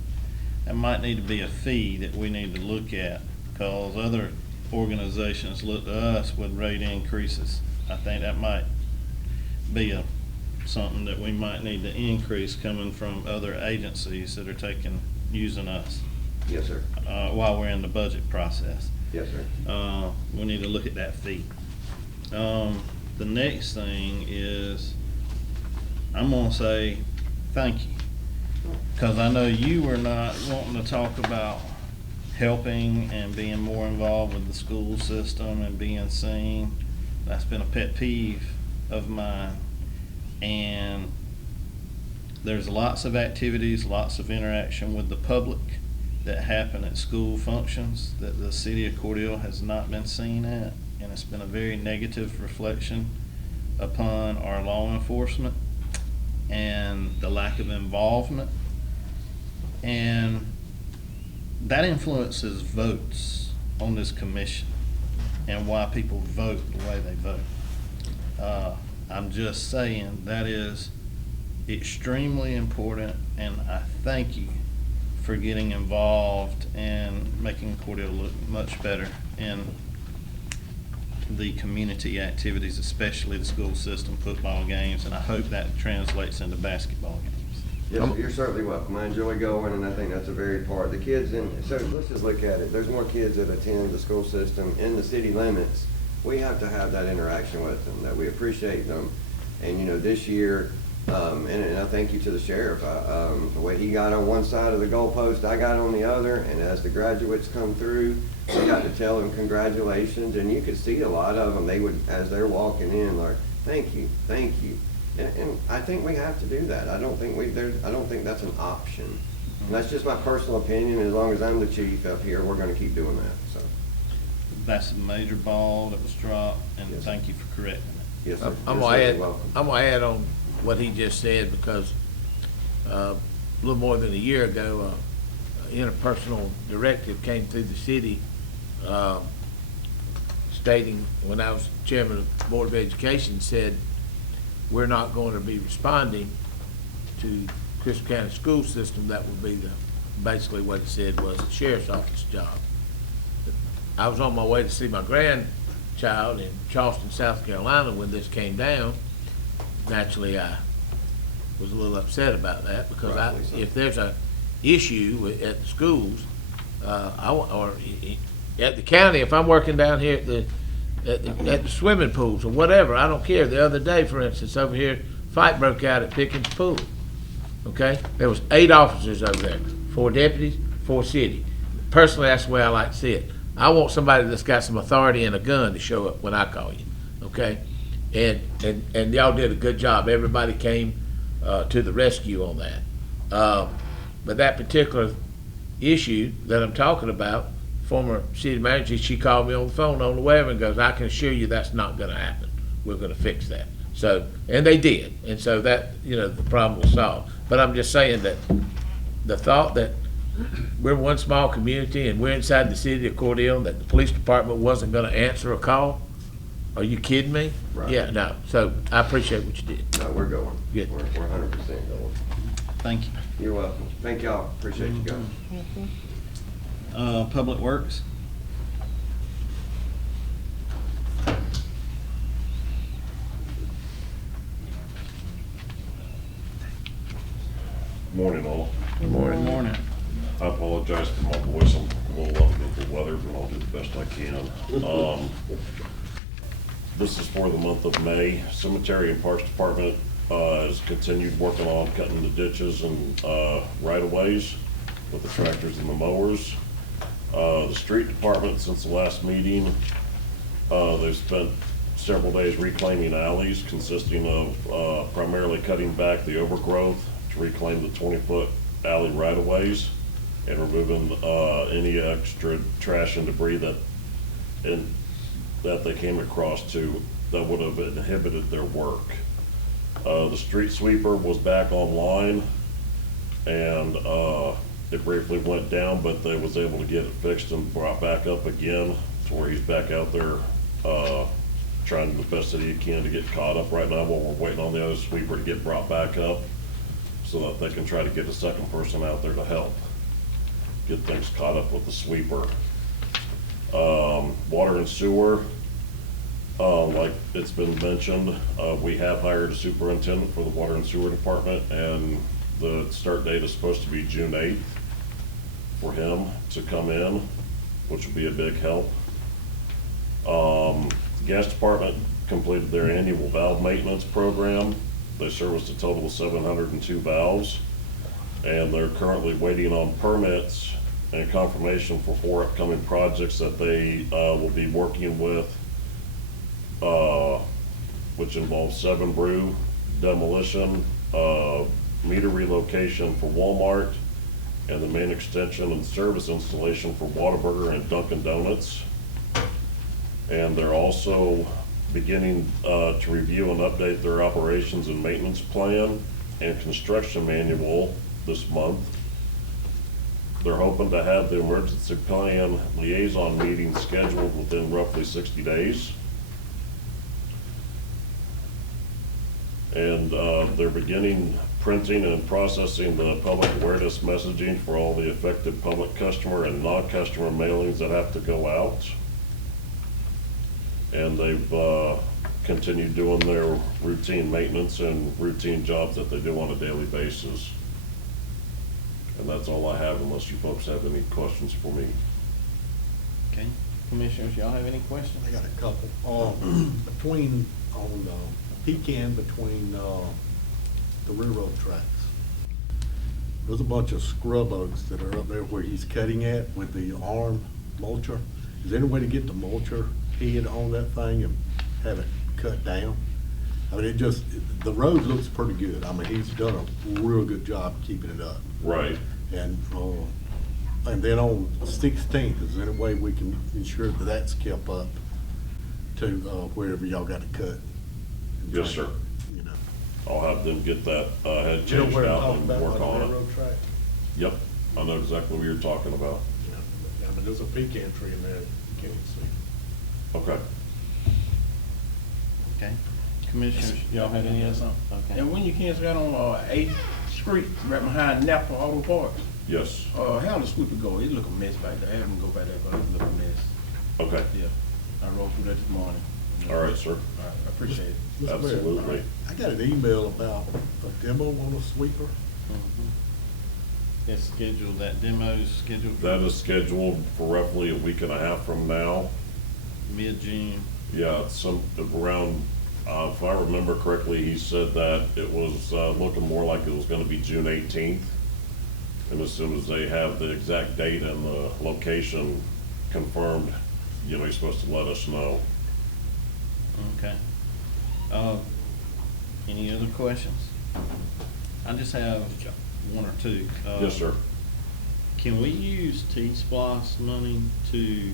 That might need to be a fee that we need to look at, because other organizations look to us with rate increases. I think that might be something that we might need to increase coming from other agencies that are using us. Yes, sir. While we're in the budget process. Yes, sir. We need to look at that fee. The next thing is, I'm gonna say thank you. Cause I know you were not wanting to talk about helping and being more involved with the school system and being seen. That's been a pet peeve of mine. And there's lots of activities, lots of interaction with the public that happen at school functions that the city of Cordele has not been seen at, and it's been a very negative reflection upon our law enforcement and the lack of involvement, and that influences votes on this commission and why people vote the way they vote. I'm just saying that is extremely important, and I thank you for getting involved and making Cordele look much better in the community activities, especially the school system football games, and I hope that translates into basketball games. Yes, sir, you're certainly welcome. I enjoy going, and I think that's a very part. The kids so let's just look at it. There's more kids that attend the school system in the city limits. We have to have that interaction with them, that we appreciate them. And, you know, this year, and I thank you to the sheriff. The way he got on one side of the goalpost, I got on the other, and as the graduates come through, we got to tell them congratulations, and you could see a lot of them, they would, as they're walking in, like, thank you, thank you. And I think we have to do that. I don't think that's an option. And that's just my personal opinion. As long as I'm the chief up here, we're gonna keep doing that, so. That's a major ball that was dropped, and Yes, thank you for correcting it. Yes, sir. I'm You're gonna certainly add, welcome. I'm gonna add on what he just said, because a little more than a year ago, interpersonal directive came through the city stating, when I was chairman of the Board of Education, said, we're not going to be responding to Crystal County school system. That would be basically what it said was the sheriff's office job. I was on my way to see my grandchild in Charleston, South Carolina when this came down. Naturally, I was a little upset about that, because Rightly so. if there's a issue at the schools, or at the county, if I'm working down here at the swimming pools or whatever, I don't care. The other day, for instance, over here, fight broke out at Pickens Pool. Okay, there was 8 officers over there, 4 deputies, 4 city. Personally, that's the way I like to see it. I want somebody that's got some authority and a gun to show up when I call you. Okay, and y'all did a good job. Everybody came to the rescue on that. But that particular issue that I'm talking about, former city manager, she called me on the phone on the way over and goes, I can assure you that's not going to happen. We're going to fix that. So, and they did. And so that, you know, the problem was solved. But I'm just saying that the thought that we're one small community and we're inside the city of Cordele, that the police department wasn't going to answer a call, are you kidding me? Right. Yeah, no. So I appreciate what you did. No, we're going. Good. We're 100% going. Thank you. You're welcome. Thank y'all. Appreciate you guys. Public Works? Morning, all. Good morning. I apologize for my voice. I'm a little under the weather, but I'll do the best I can. This is for the month of May. Cemetery and Parks Department has continued working on cutting the ditches and right-of-ways. with the tractors and the mowers. The street department, since the last meeting, they've spent several days reclaiming alleys, consisting of primarily cutting back the overgrowth to reclaim the 20-foot alley right-of-ways and removing any extra trash and debris that they came across that would have inhibited their work. The street sweeper was back online, and it briefly went down, but they was able to get it fixed and brought back up again to where he's back out there trying the best that he can to get caught up right now while we're waiting on the other sweeper to get brought back up so that they can try to get a second person out there to help get things caught up with the sweeper. Water and sewer, like it's been mentioned, we have hired a superintendent for the water and sewer department, and the start date is supposed to be June 8th for him to come in, which would be a big help. The gas department completed their annual valve maintenance program. They serviced a total of 702 valves, and they're currently waiting on permits and confirmation for 4 upcoming projects that they will be working with, which involves 7 brew demolition, meter relocation for Walmart, and the main extension and service installation for Whataburger and Dunkin' Donuts. And they're also beginning to review and update their operations and maintenance plan and construction manual this month. They're hoping to have the emergency plan liaison meeting scheduled within roughly 60 days. And they're beginning printing and processing the public awareness messaging for all the affected public customer and non-customer mailings that have to go out. And they've continued doing their routine maintenance and routine jobs that they do on a daily basis. And that's all I have, unless you folks have any questions for me. Okay, commissioners, y'all have any questions? I got a couple. Pecan between the railroad tracks. There's a bunch of scrub oaks that are up there where he's cutting at with the arm mulcher. Is there any way to get the mulcher head on that thing and have it cut down? I mean, the road looks pretty good. I mean, he's done a real good job keeping it up. Right. And then on 16th, is there any way we can ensure that that's kept up to wherever y'all got to cut? Yes, sir. You know. I'll have them get that head You know changed where I'm out talking and about, work by the on it. railroad track? Yep, I know exactly what you're talking about. Yeah, I mean, there's a pecan tree in there, you can't even see. Okay. Okay, commissioners, y'all have any other something? Okay. And when you kids got on 8th Street, right behind Napa Auto Parts, Yes. how the sweeper go? It look a mess back there. I haven't go back there, but it look a mess. Okay. Yeah, I rode through that this morning. All right, sir. All right, I appreciate it. Mr. Mayor, Absolutely. I got an email about a demo on a sweeper. It's scheduled, that demo's scheduled That for is scheduled for roughly a week and a half from now. mid-June. Yeah, it's around, if I remember correctly, he said that it was looking more like it was gonna be June 18th. And as soon as they have the exact date and the location confirmed, you know, he's supposed to let us know. Okay. Any other questions? I just have one or two. Yes, sir. Can we use T-Splosh money to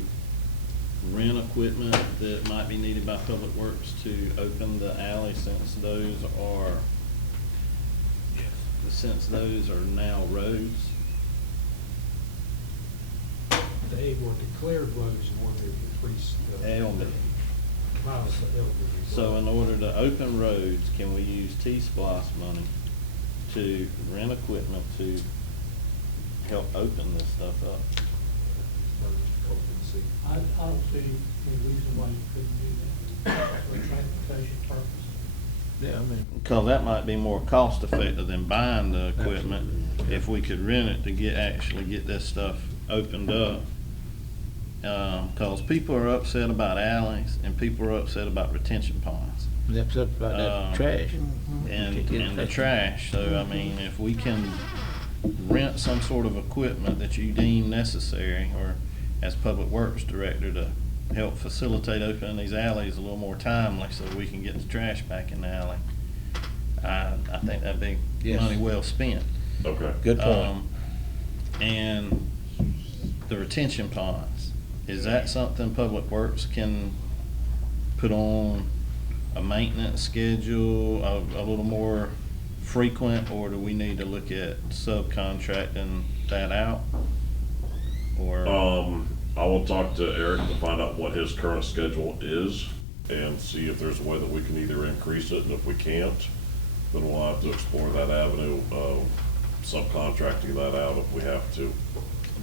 rent equipment that might be needed by Public Works to open the alley since those are now roads? They were declared roads in order to increase the LD. miles of LD. So in order to open roads, can we use T-Splosh money to rent equipment to help open this stuff up? I don't see any reason why you couldn't do that for transportation purposes. Yeah, I mean. Because that might be more cost effective than buying the equipment if we could rent it to actually get this stuff opened up. Because people are upset about alleys and people are upset about retention ponds. They're upset about that trash. And the trash. So, I mean, if we can rent some sort of equipment that you deem necessary, or as Public Works Director, to help facilitate opening these alleys a little more timely so we can get the trash back in the alley, I think that'd be Yes. money well spent. Okay. Good point. And the retention ponds, is that something Public Works can put on a maintenance schedule, a little more frequent, or do we need to look at subcontracting that out? Or, I will talk to Eric to find out what his current schedule is and see if there's a way that we can either increase it, and if we can't, then we'll have to explore that avenue of subcontracting that out if we have to.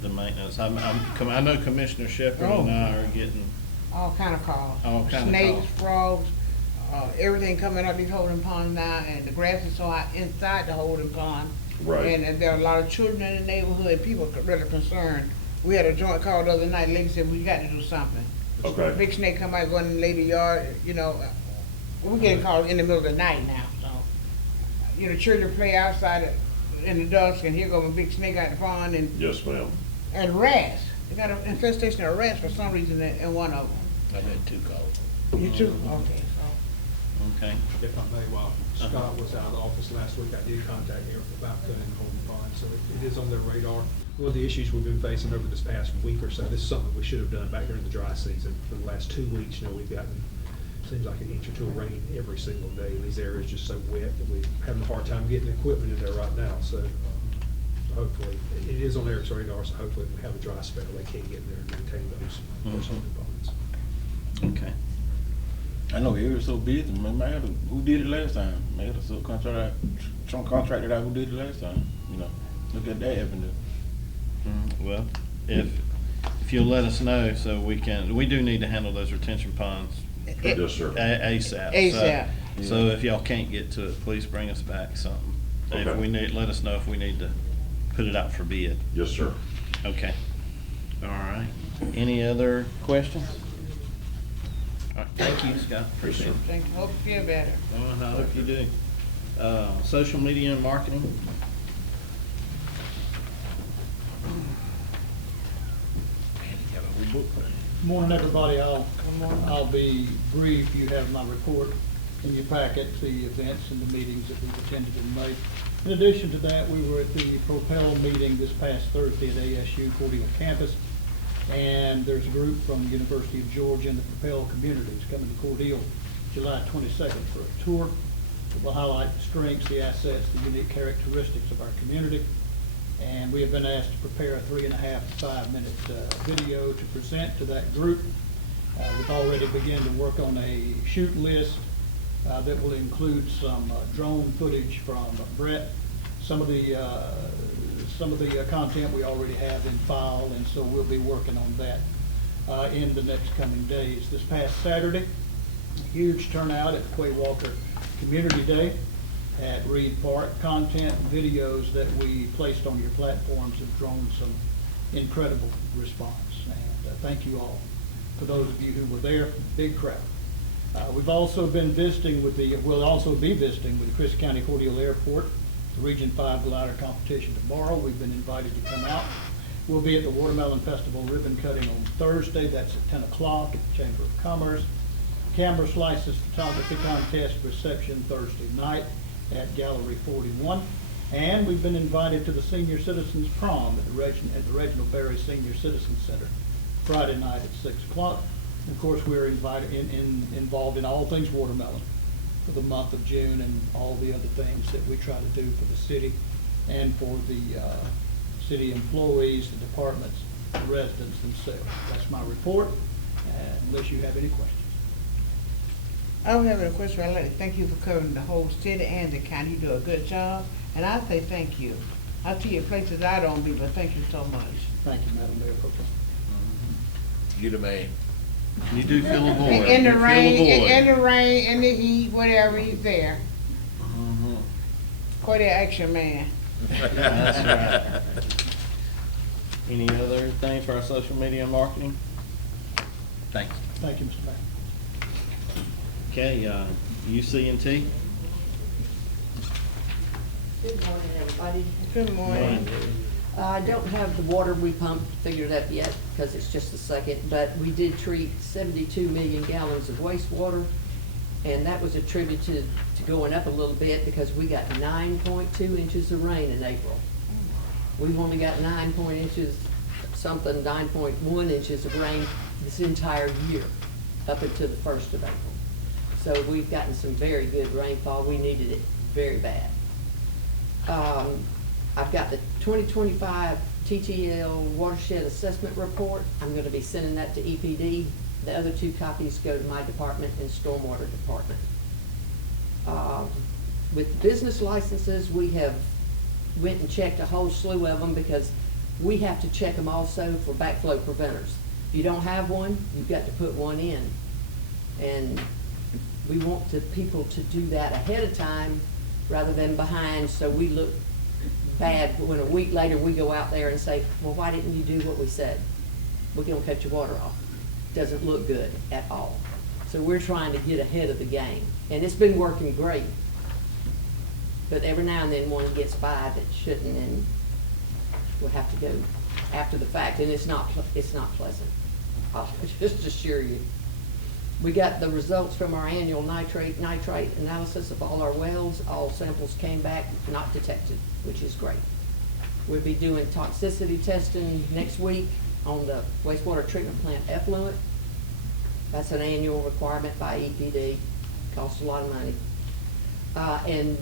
the maintenance, I know Commissioner Shepherd and I are getting, All kind of calls. All kind of Snakes, calls. frogs, everything coming up these holding ponds now, and the grass is so high inside the holding pond. Right. And there are a lot of children in the neighborhood, and people are really concerned. We had a joint call the other night, lady said, we got to do something. Okay. Big snake come out, go in the lady yard, you know, we're getting called in the middle of the night now, so. You know, children play outside in the dusk, and here go a big snake out the pond, Yes, ma'am. and rats. They got an infestation of rats for some reason in one of them. I've had 2 calls. You too? Okay, so. okay. If I may, while Scott was out of the office last week, I did contact him about cutting the holding pond, so it is on their radar. One of the issues we've been facing over this past week or so, this is something we should have done back during the dry season. For the last 2 weeks, you know, we've gotten, seems like an inch or 2 of rain every single day, and these areas just so wet that we're having a hard time getting equipment in there right now, so hopefully, it is on Eric's radar, so hopefully if we have a dry spell, they can get in there and maintain those holding ponds. Okay. I know it was so busy, man, who did it last time? Man, the subcontractor, some contractor out who did it last time, you know, look at that avenue. Well, if you'll let us know, so we do need to handle those retention ponds Yes, sir. ASAP. ASAP. So if y'all can't get to it, please bring us back something. If Okay. we need, let us know if we need to put it out for bid. Yes, sir. Okay. All right. Any other questions? All right. Thank you, Scott. Appreciate it. Thank you. Hope you feel better. Well, I hope you do. Social media and marketing? Morning, everybody. I'll be brief. You have my report in your packet, the events and the meetings that we've attended in May. In addition to that, we were at the Propel meeting this past Thursday at ASU Cordele campus. And there's a group from the University of Georgia and the Propel communities coming to Cordele July 22nd for a tour that will highlight the strengths, the assets, the unique characteristics of our community. And we have been asked to prepare a 3.5 to 5 minute video to present to that group. We've already begun to work on a shoot list that will include some drone footage from Brett. Some of the content we already have in file, and so we'll be working on that in the next coming days. This past Saturday, huge turnout at the Quay Walker Community Day at Reed Park. Content and videos that we placed on your platforms have drawn some incredible response. And thank you all for those of you who were there. Big crowd. We've also been visiting with we'll also be visiting with the Chris County Cordele Airport, the Region 5 glider competition tomorrow. We've been invited to come out. We'll be at the Watermelon Festival ribbon cutting on Thursday. That's at 10 o'clock at the Chamber of Commerce. Camera Slices Photography Contest reception Thursday night at Gallery 41. And we've been invited to the Senior Citizens Prom at the Reginald Berry Senior Citizen Center Friday night at 6 o'clock. Of course, we're invited involved in all things watermelon for the month of June and all the other things that we try to do for the city and for the city employees, the departments, the residents themselves. That's my report, unless you have any questions. I don't have any question. I'd like to thank you for covering the whole city and the county. You do a good job, and I say thank you. I see you places I don't be, but thank you so much. Thank you, Madam Mayor Pro Tem. You the man. You do fill a void. In the You fill a rain, void. in the rain, in the heat, whatever, he's there. Mhm. Quite an action man. That's right. Any other things for our social media and marketing? Thank you. Thank you, Mr. Mayor. Okay, UC&T? Good morning, everybody. Good morning. I don't have the water we pumped figured up yet, because it's just the second, but we did treat 72 million gallons of wastewater, and that was attributed to going up a little bit because we got 9.2 inches of rain in April. We've only got 9.1 inches of rain this entire year, up until the 1st of April. So we've gotten some very good rainfall. We needed it very bad. I've got the 2025 TTL Watershed Assessment Report. I'm going to be sending that to EPD. The other 2 copies go to my department and Stormwater Department. With business licenses, we have went and checked a whole slew of them because we have to check them also for backflow preventers. If you don't have one, you've got to put one in. And we want the people to do that ahead of time rather than behind, so we look bad when a week later we go out there and say, well, why didn't you do what we said? We're gonna cut your water off. Doesn't look good at all. So we're trying to get ahead of the game. And it's been working great. But every now and then one gets by that shouldn't, and we'll have to go after the fact, and it's not pleasant. I'll just assure you. We got the results from our annual nitrate analysis of all our wells. All samples came back not detected, which is great. We'll be doing toxicity testing next week on the wastewater treatment plant effluent. That's an annual requirement by EPD. Costs a lot of money. And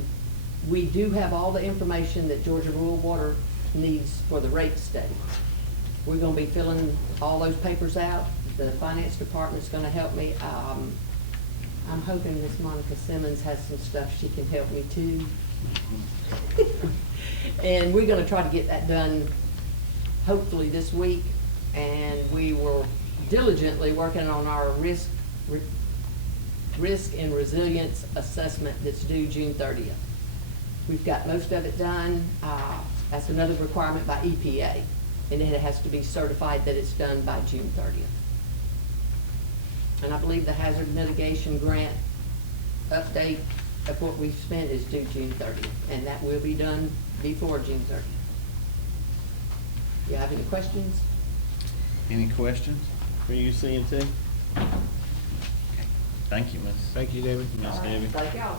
we do have all the information that Georgia Rural Water needs for the rate study. We're going to be filling all those papers out. The finance department's going to help me. I'm hoping Miss Monica Simmons has some stuff she can help me too. And we're going to try to get that done hopefully this week. And we were diligently working on our risk and resilience assessment that's due June 30th. We've got most of it done. That's another requirement by EPA. And it has to be certified that it's done by June 30th. And I believe the hazard mitigation grant update of what we've spent is due June 30th. And that will be done before June 30th. You have any questions? Any questions for you, C&T? Okay. Thank you, Miss. Thank you, David. Miss Debbie. Thank y'all.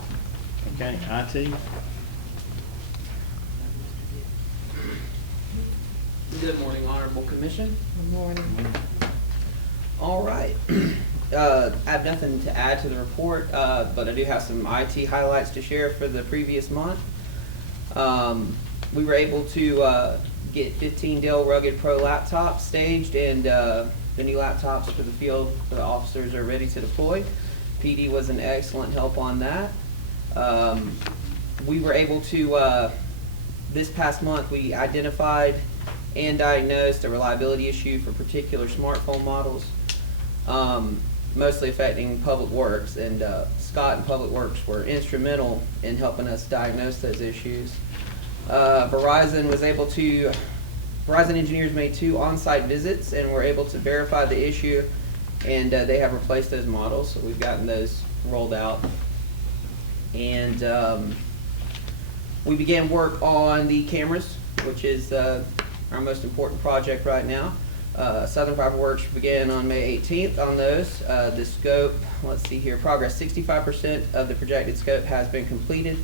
Okay, IT? Good morning, Honorable Commission. Good morning. All right. I have nothing to add to the report, but I do have some IT highlights to share for the previous month. We were able to get 15 Dell Rugged Pro laptops staged, and the new laptops for the field, the officers are ready to deploy. PD was an excellent help on that. We were able to, this past month, we identified and diagnosed a reliability issue for particular smartphone models, mostly affecting Public Works, and Scott and Public Works were instrumental in helping us diagnose those issues. Verizon engineers made 2 on-site visits and were able to verify the issue, and they have replaced those models, so we've gotten those rolled out. And we began work on the cameras, which is our most important project right now. Southern Private Works began on May 18th on those. The scope, let's see here, progress, 65% of the projected scope has been completed.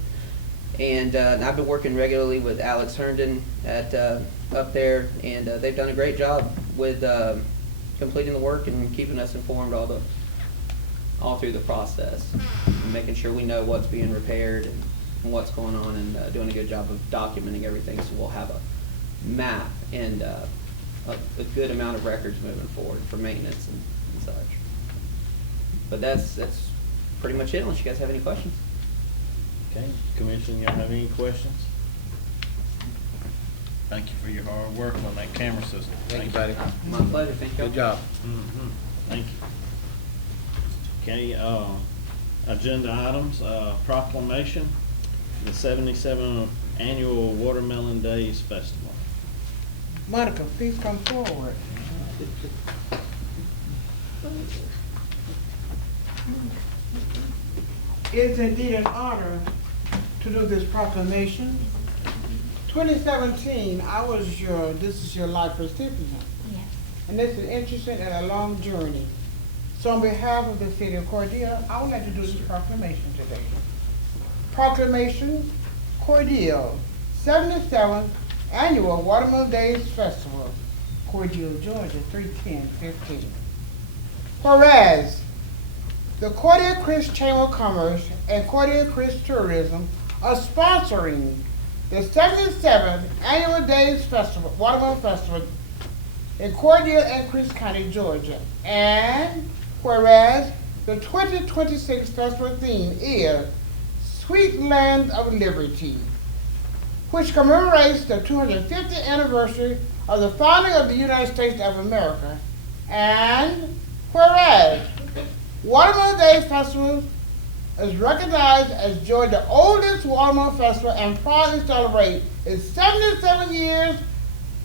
And I've been working regularly with Alex Herndon at up there, and they've done a great job with completing the work and keeping us informed all through the process, and making sure we know what's being repaired and what's going on, and doing a good job of documenting everything, so we'll have a map and a good amount of records moving forward for maintenance and such. But that's pretty much it, unless you guys have any questions. Okay, Commission, y'all have any questions? Thank you for your hard work on that camera system. Thank you, buddy. My pleasure, thank you. Good job. Mm-hmm. Thank you. Okay, agenda items, proclamation, the 77th Annual Watermelon Days Festival. Monica, please come forward. It is indeed an honor to do this proclamation 2017, this is your life recipient. Yes. And this is interesting and a long journey. So on behalf of the city of Cordele, I would like to do this proclamation today. Proclamation, Cordele, 77th Annual Watermelon Days Festival, Cordele, Georgia, 3/10/15. Whereas, the Cordele Christ Chamber of Commerce and Cordele Christ Tourism are sponsoring the 77th Annual Days Festival, Watermelon Festival in Cordele and Christ County, Georgia. And whereas the 2026 festival theme is Sweet Land of Liberty, which commemorates the 250th anniversary of the founding of the United States of America. And whereas Watermelon Days Festival is recognized as Georgia's oldest watermelon festival and proudly celebrates its 77 years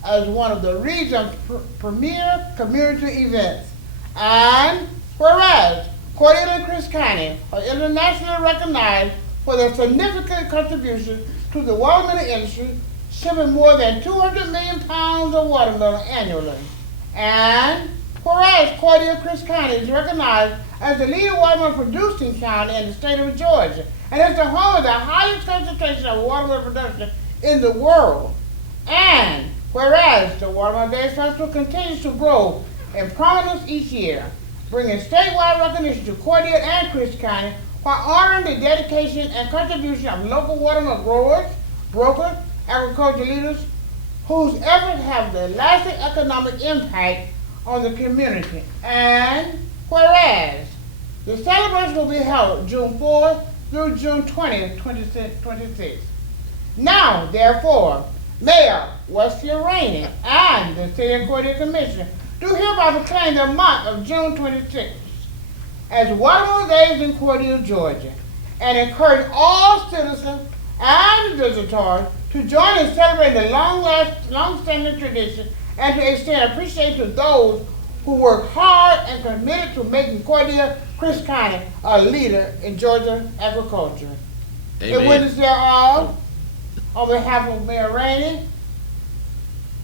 as one of the region's premier community events. And whereas Cordele and Christ County are internationally recognized for their significant contribution to the watermelon industry, shipping more than 200 million pounds of watermelon annually. And whereas Cordele Christ County is recognized as the leading watermelon producing county in the state of Georgia, and is the home of the highest concentration of watermelon production in the world. And whereas the Watermelon Days Festival continues to grow in prominence each year, bringing statewide recognition to Cordele and Christ County while honoring the dedication and contribution of local watermelon growers, brokers, agricultural leaders, whose efforts have the lasting economic impact on the community. And whereas the celebration will be held June 4th through June 20th, 2026. Now, therefore, Mayor Wesley Rainey and the City of Cordele Commission do hereby proclaim the month of June 26th as Watermelon Days in Cordele, Georgia, and encourage all citizens and visitors to join in celebrating the long-standing tradition and to extend appreciation to those who work hard and committed to making Cordele Christ County a leader in Georgia agriculture. Amen. In witness thereof, on behalf of Mayor Rainey,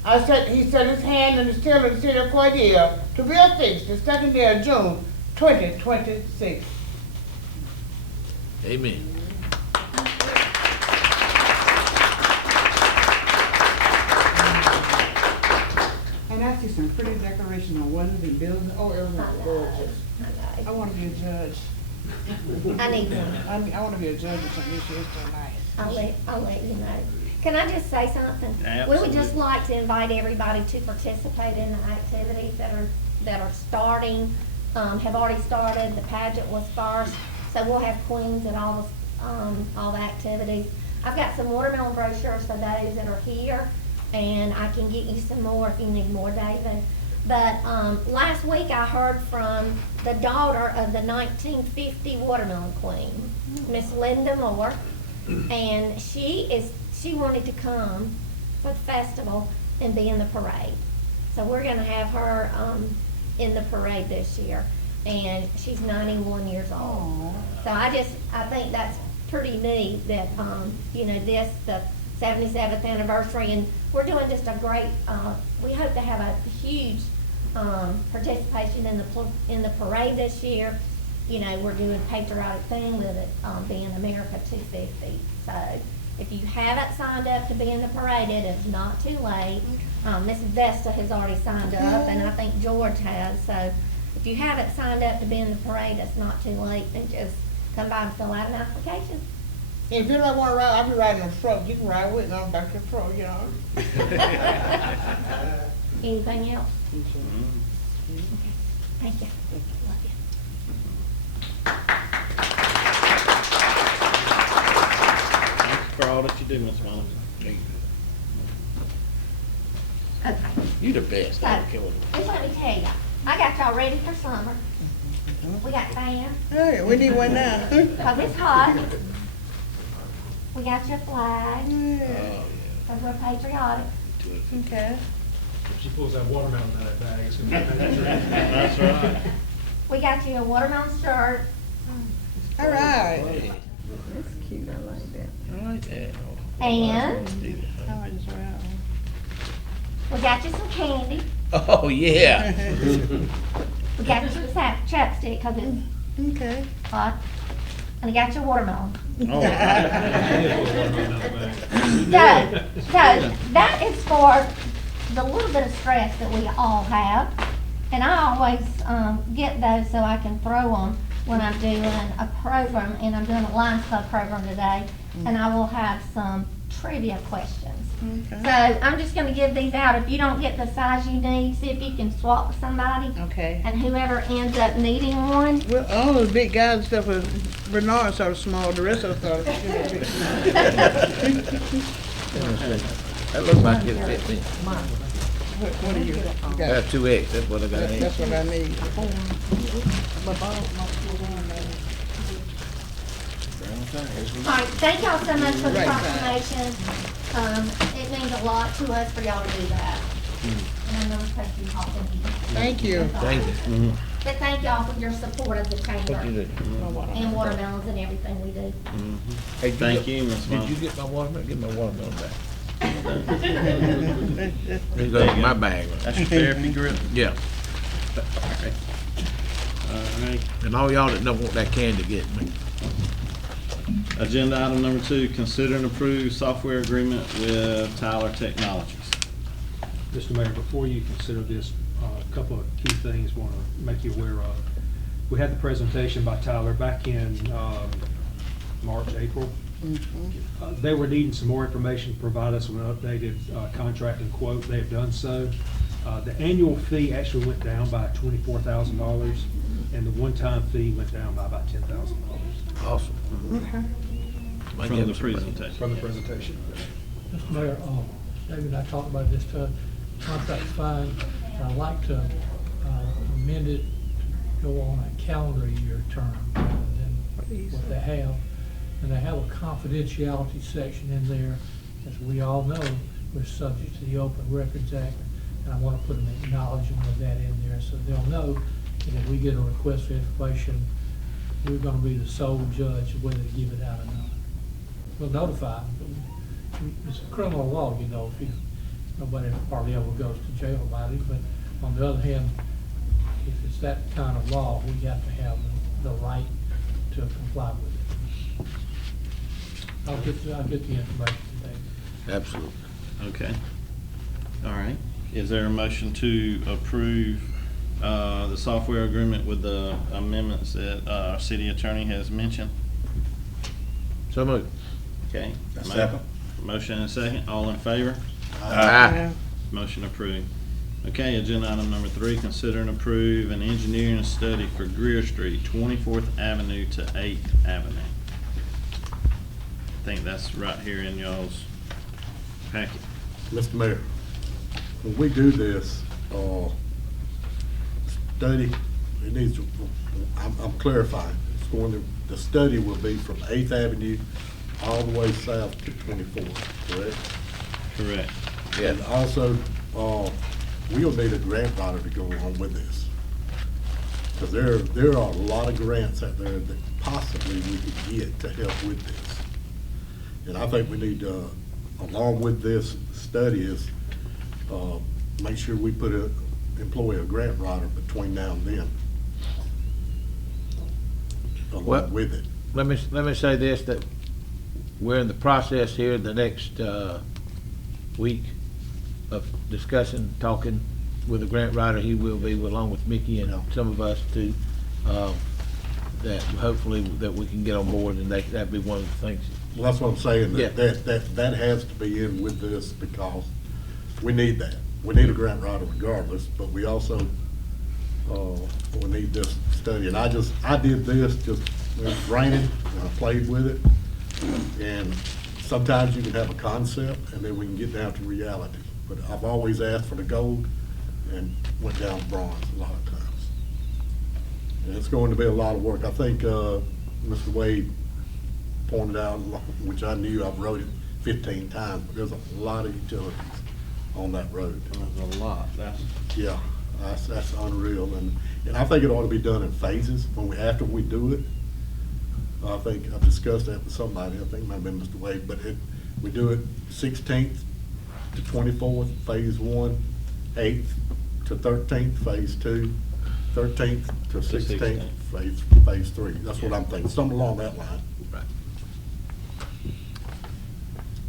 he set his hand in the seal of the city of Cordele to be affixed the second day of June 2026. Amen. And I see some pretty decoration on windows and buildings. Oh, everyone's gorgeous. I want to be a judge. I need one. I want to be a judge or something this year. It's so nice. I'll let you know. Can I just say something? We would just like to invite everybody to participate in the activities that are starting, have already started. The pageant was first, so we'll have queens and all the activities. I've got some watermelon brochures for those that are here, and I can get you some more if you need more, David. But last week I heard from the daughter of the 1950 watermelon queen, Miss Linda Moore, and she wanted to come for the festival and be in the parade. So we're going to have her in the parade this year, and she's 91 years old. So I think that's pretty neat that this the 77th anniversary, and we're doing just a great. We hope to have a huge participation in the parade this year. We're doing a patriotic thing with it being America 250. So if you haven't signed up to be in the parade, it is not too late. Miss Vesta has already signed up, and I think George has. So if you haven't signed up to be in the parade, it's not too late. And just come by and fill out an application. If you don't want to ride, I'll be riding in the front. You can ride with me on back in the front, Anything else? Mm-hmm. Okay. Thank you. Love you. Thanks for all that you do, Miss Monica. Okay. You the best. So, I don't care what just let me tell you, I got y'all ready for summer. We got fans. Hey, we need one now. Cause it's hot. We got your flag. Cause we're patriotic. Okay. If she pulls that watermelon out of that bag, it's gonna be a That's right. We got you a watermelon shirt. All right. Hey, That's cute, I like that. I like that. And We got you some candy. Oh, yeah. We got you some chapstick because it's Okay. hot. And I got your watermelon. Oh. So that is for the little bit of stress that we all have. And I always get those so I can throw them when I'm doing a program, and I'm doing a Lions Club program today, and I will have some trivia questions. So I'm just gonna give these out. If you don't get the size you need, see if you can swap with somebody. Okay. And whoever ends up needing one. Well, all the big guys and stuff was, Bernard sort of small, the rest of us are. That looks like it fits me. What do you got? Got 2X, that's what I got. That's what I need. All right, thank y'all so much for the proclamation. It means a lot to us for y'all to do that. And I'm gonna take you off in here. Thank you. Thank you. But thank y'all for your support of the chamber Thank you. and watermelons and everything we do. Hey, Thank you, Ms. Did Vaughn. you get my watermelon? Get my watermelon back. It goes in my bag. That's your therapy grip? Yeah. All right. And all y'all that don't want that candy, get me. Agenda item number 2, consider and approve software agreement with Tyler Technologies. Mr. Mayor, before you consider this, a couple of key things I want to make you aware of. We had the presentation by Tyler back in March, April. They were needing some more information to provide us with an updated contract and quote. They have done so. The annual fee actually went down by $24,000, and the one-time fee went down by about $10,000. Awesome. From the presentation. From the presentation. Mr. Mayor, David and I talked about this, contract's fine. I'd like to amend it to go on a calendar year term rather than what they have. And they have a confidentiality section in there. As we all know, we're subject to the Open Records Act. And I want to put an acknowledgement of that in there so they'll know that if we get a request for information, we're going to be the sole judge of whether to give it out or not. We'll notify them, but it's a criminal law, you know, if nobody hardly ever goes to jail about it. But on the other hand, if it's that kind of law, we have to have the right to comply with it. I'll get the information today. Absolutely. Okay. All right. Is there a motion to approve the software agreement with the amendments that our city attorney has mentioned? So moved. Okay. Second. Motion and a second. All in favor? Aye. Motion approved. Okay, agenda item number 3, consider and approve an engineering study for Greer Street, 24th Avenue to 8th Avenue. I think that's right here in y'all's packet. Mr. Mayor, when we do this, study, it needs to, I'm clarifying, it's going to, the study will be from 8th Avenue all the way south to 24th, correct? Correct. And also, we'll need a grant writer to go along with this. Because there are a lot of grants out there that possibly we could get to help with this. And I think we need to, along with this study, is make sure we employ a grant writer between now and then. Well, Along with it. Let me say this, that we're in the process here the next week of discussing, talking with a grant writer. He will be, along with Mickey and some of us too, that hopefully that we can get on board, and that'd be one of the things. Well, that's what I'm saying, Yeah. that has to be in with this, because we need that. We need a grant writer regardless, but we also, we need this study. And I did this, it was raining, and I played with it. And sometimes you can have a concept, and then we can get down to reality. But I've always asked for the gold and went down to bronze a lot of times. And it's going to be a lot of work. I think Mr. Wade pointed out, which I knew, I've rode it 15 times, but there's a lot of utilities on that road. There's a lot. Yeah, that's unreal. And I think it ought to be done in phases after we do it. I think I've discussed that with somebody, I think it might have been Mr. Wade, but we do it 16th to 24th, phase 1, 8th to 13th, phase 2, 13th to 16th, phase 3. That's what I'm thinking, something along that line. Right.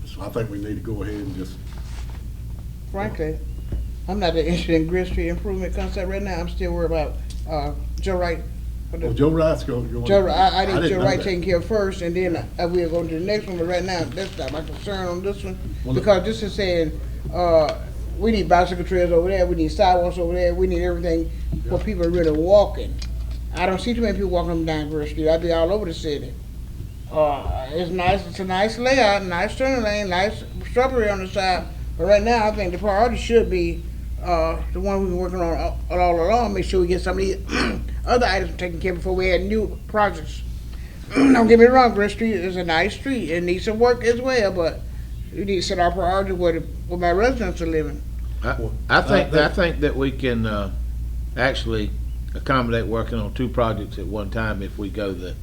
So I think we need to go ahead and just, Frankly, I'm not that interested in Grid Street improvement concept right now. I'm still worried about, Joe Wright. well, Joe Wright's going. Joe, I didn't need Joe know Wright that. taken care of first, and then we'll go to the next one, but right now, that's not my concern on this one. Well, Because this is saying, we need bicycle trails over there, we need sidewalks over there, we need everything for people really walking. I don't see too many people walking up and down Grid Street. I be all over the city. It's nice, it's a nice layout, nice turn lane, nice shrubbery on the side, but right now, I think the priority should be, the one we've been working on all along, make sure we get some of these other items taken care of before we add new projects. Don't get me wrong, Grid Street is a nice street, it needs some work as well, but we need to set our priority where my residents are living. I think that we can, actually accommodate working on 2 projects at one time if we go the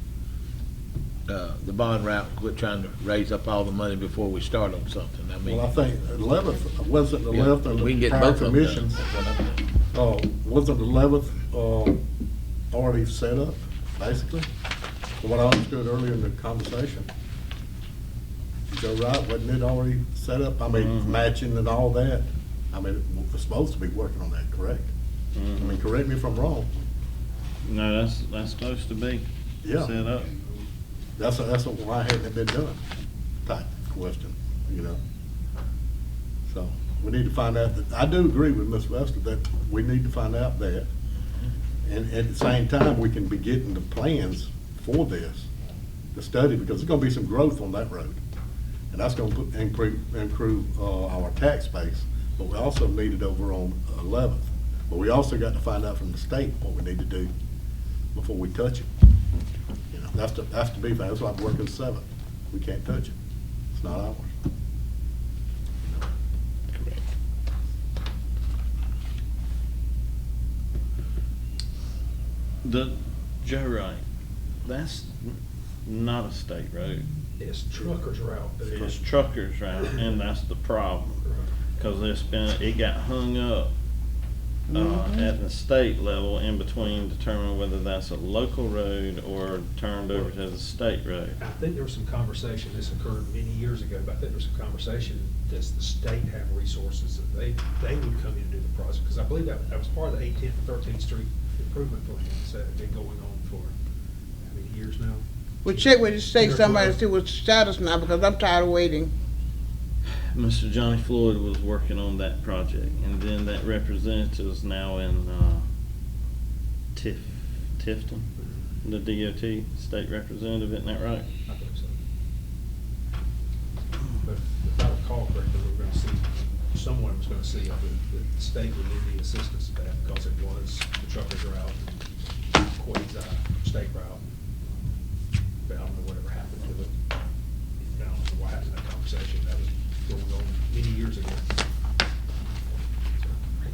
bond route, quit trying to raise up all the money before we start on something. I mean. Well, I think 11th, wasn't the 11th and we can the get prior both of them done. commissions, wasn't the 11th, already set up, basically? From what I understood earlier in the conversation. Joe Wright, wasn't it already set up? I mean, matching and all that. I mean, we're supposed to be working on that, correct? I mean, correct me if I'm wrong. No, that's supposed to be Yeah. set up. That's why hadn't it been done, type question, you know? So, we need to find out, I do agree with Ms. Vesta that we need to find out that. And at the same time, we can be getting the plans for this, the study, because there's gonna be some growth on that road. And that's gonna improve our tax base, but we also need it over on 11th. But we also got to find out from the state what we need to do before we touch it. You know, that's to be fair, that's why I'm working 7th. We can't touch it. It's not ours. Correct. The Joe Wright, that's not a state road. It's truckers route. It's truckers route, and that's the problem. Cause it got hung up, at the state level in between determining whether that's a local road or turned over to the state road. I think there was some conversation, this occurred many years ago, but I think there was some conversation, does the state have resources that they would come in and do the project? Because I believe that was part of the 18th and 13th Street improvement plans that have been going on for how many years now? Well, check with the state, somebody to see what's the status now, because I'm tired of waiting. Mr. Johnny Floyd was working on that project, and then that representative is now in, Tifton, the DOT state representative, isn't that right? I think so. But if I recall correctly, we were gonna see, someone was gonna see if the state would need the assistance of that, because it was the truckers route, quasi state route. But I don't know whatever happened to it. I don't know what happened to that conversation. That was going on many years ago. So,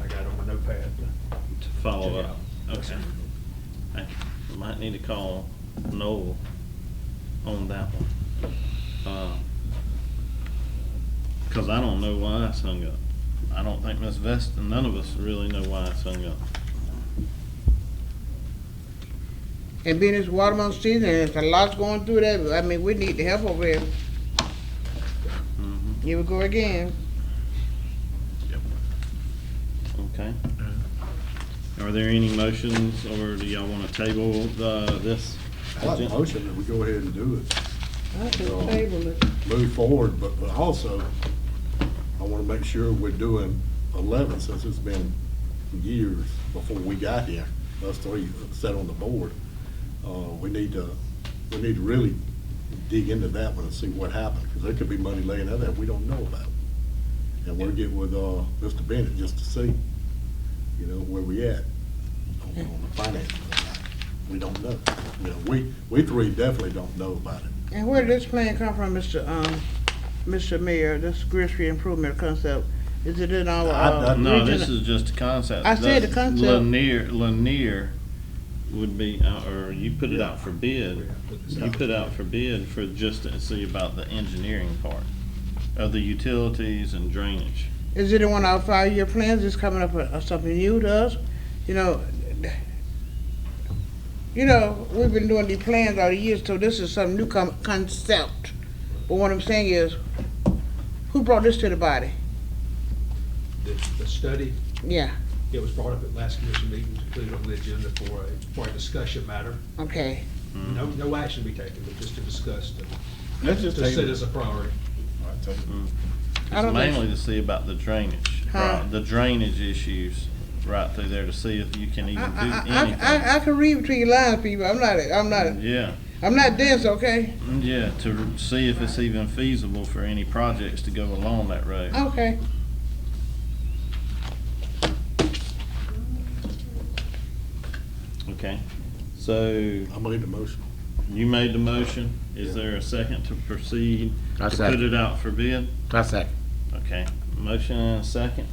I got it on my notepad. To follow Check up. it out. Okay. I might need to call Noel on that one. Cause I don't know why it's hung up. I don't think Ms. Vesta, none of us really know why it's hung up. And being it's watermelon season, and there's a lot going through that, I mean, we need the help over here. Here we go again. Okay. Are there any motions, or do y'all wanna table this? I like the motion that we go ahead and do it. I can table it. Move forward, but also, I wanna make sure we're doing 11, since it's been years before we got here. Us three sat on the board. We need to really dig into that one and see what happened, because there could be money laying out there we don't know about. And we'll get with, Mr. Bennett just to see, you know, where we at on the finances of that. We don't know. You know, we three definitely don't know about it. And where did this plan come from, Mr. Mayor, this Grid Street improvement concept? Is it in our, No, region? this is just a concept. I said the concept. Lanier would be, or you put it out for bid. You put out for bid for just to see about the engineering part of the utilities and drainage. Is it in one of our 5-year plans? Is coming up or something new to us? You know, we've been doing these plans all the years, so this is some new concept. But what I'm saying is, who brought this to the body? The study, Yeah, it was brought up at last commission meeting, included on the agenda for a discussion matter. okay. No action to be taken, but just to discuss, Let's just to table set it. as a priority. I don't It's think- mainly to see about the drainage, Huh? right, the drainage issues right through there to see if you can even do anything. I can read between your lines, people. I'm Yeah, not dense, okay? yeah, to see if it's even feasible for any projects to go along that road. Okay. Okay, so I made the motion. you made the motion. Is there a second to proceed I to put second. it out for bid? I second. Okay, motion and a second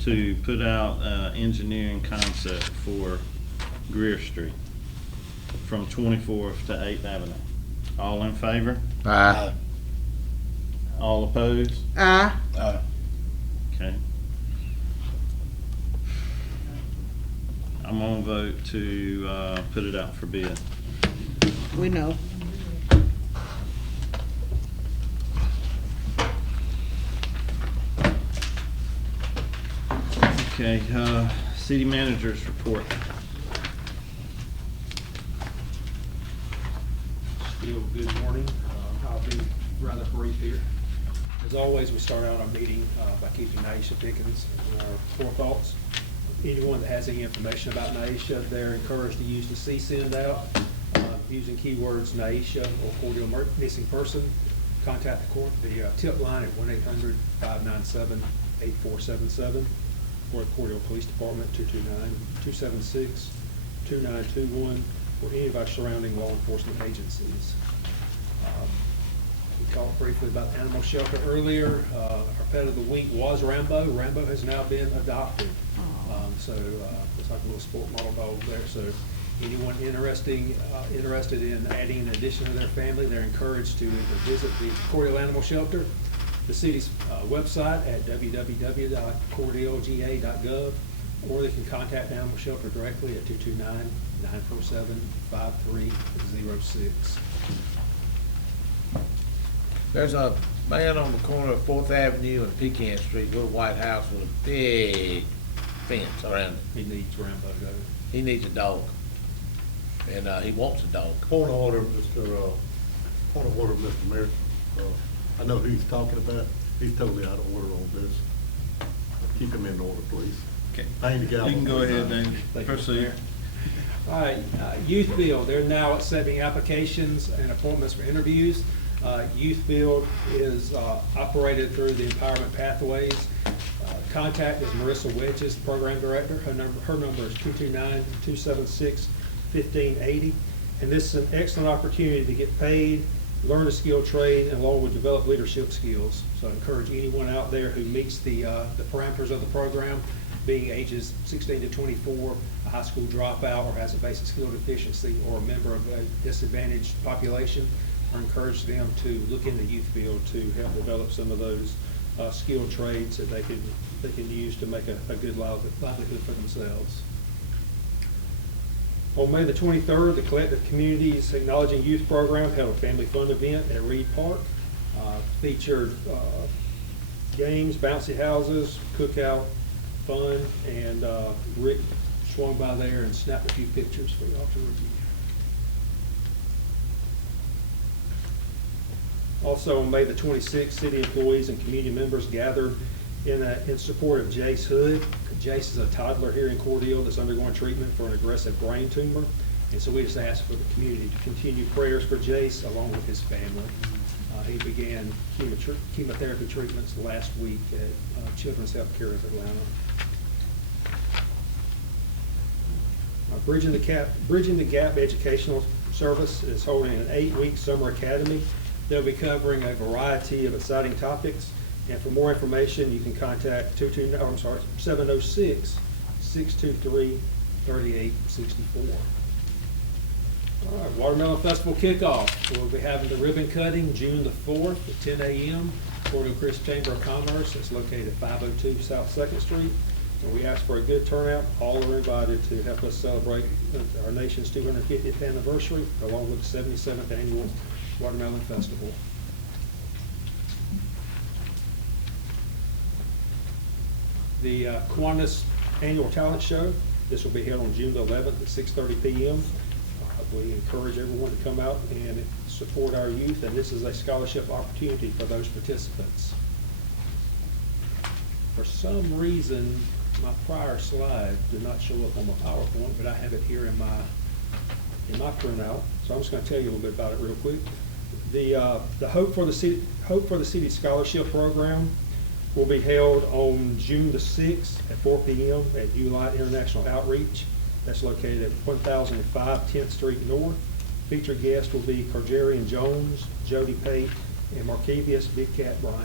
to put out engineering concept for Greer Street from 24th to 8th Avenue. All in favor? Aye. All opposed? Aye. Okay. I'm gonna vote to put it out for bid. We know. Okay, city managers report. Still, good morning. I'll be rather brief here. As always, we start out our meeting by keeping Naisha Pickens in our forethoughts. Anyone that has any information about Naisha, they're encouraged to use the CSend out using keywords Naisha or Cordele missing person. Contact the tip line at 1-800-597-8477 or the Cordele Police Department 229-276-2921 or any of our surrounding law enforcement agencies. We talked briefly about the animal shelter earlier. Our pet of the week was Rambo. Rambo has now been adopted. So it's like a little sport model dog there. So anyone interested in adding an addition to their family, they're encouraged to visit the Cordele Animal Shelter, the city's website at www.cordelega.gov, or they can contact the animal shelter directly at 229-947-5306. There's a man on the corner of 4th Avenue and Pecan Street, little white house with a big fence around it. He needs Rambo though. He needs a dog. And, he wants a dog. Point of order, Mr. Mayor. I know who he's talking about. He's totally out of order on this. Keep him in order, please. Okay. I ain't the guy. You can go ahead and Thank you, Mr. proceed. Mayor. All right, Youth Build, they're now accepting applications and appointments for interviews. Youth Build is operated through the Empowerment Pathways. Contact is Marissa Wedges, Program Director. Her number is 229-276-1580. And this is an excellent opportunity to get paid, learn a skilled trade, and along with develop leadership skills. So I encourage anyone out there who meets the parameters of the program, being ages 16 to 24, a high school dropout, or has a basic skill deficiency, or a member of a disadvantaged population, I encourage them to look into Youth Build to help develop some of those skilled trades that they can use to make a good livelihood for themselves. On May the 23rd, the Collective Communities Acknowledging Youth Program held a family fun event at Reed Park. Featured games, bouncy houses, cookout, fun, and Rick swung by there and snapped a few pictures for y'all to review. Also on May the 26th, city employees and community members gathered in support of Jace Hood. Jace is a toddler here in Cordele that's undergoing treatment for an aggressive brain tumor. And so we just ask for the community to continue prayers for Jace along with his family. He began chemotherapy treatments last week at Children's Healthcare of Atlanta. Bridging the Gap Educational Service is holding an 8-week summer academy. They'll be covering a variety of exciting topics. And for more information, you can contact 706-623-3864. All right, Watermelon Festival kickoff. We'll be having the ribbon cutting June the 4th at 10 a.m. Cordele Crisp Chamber of Commerce. It's located at 502 South Second Street. And we ask for a good turnout. All are invited to help us celebrate our nation's 250th anniversary, along with the 77th Annual Watermelon Festival. The Kiwanis Annual Talent Show, this will be held on June the 11th at 6:30 p.m. We encourage everyone to come out and support our youth, and this is a scholarship opportunity for those participants. For some reason, my prior slide did not show up on my PowerPoint, but I have it here in my printout, so I'm just going to tell you a little bit about it real quick. The Hope for the City Scholarship Program will be held on June the 6th at 4 p.m. at Ulight International Outreach. That's located at 1005 10th Street North. Featured guests will be Cordele Jones, Jody Pate, and Markevius Big Cat Bryant.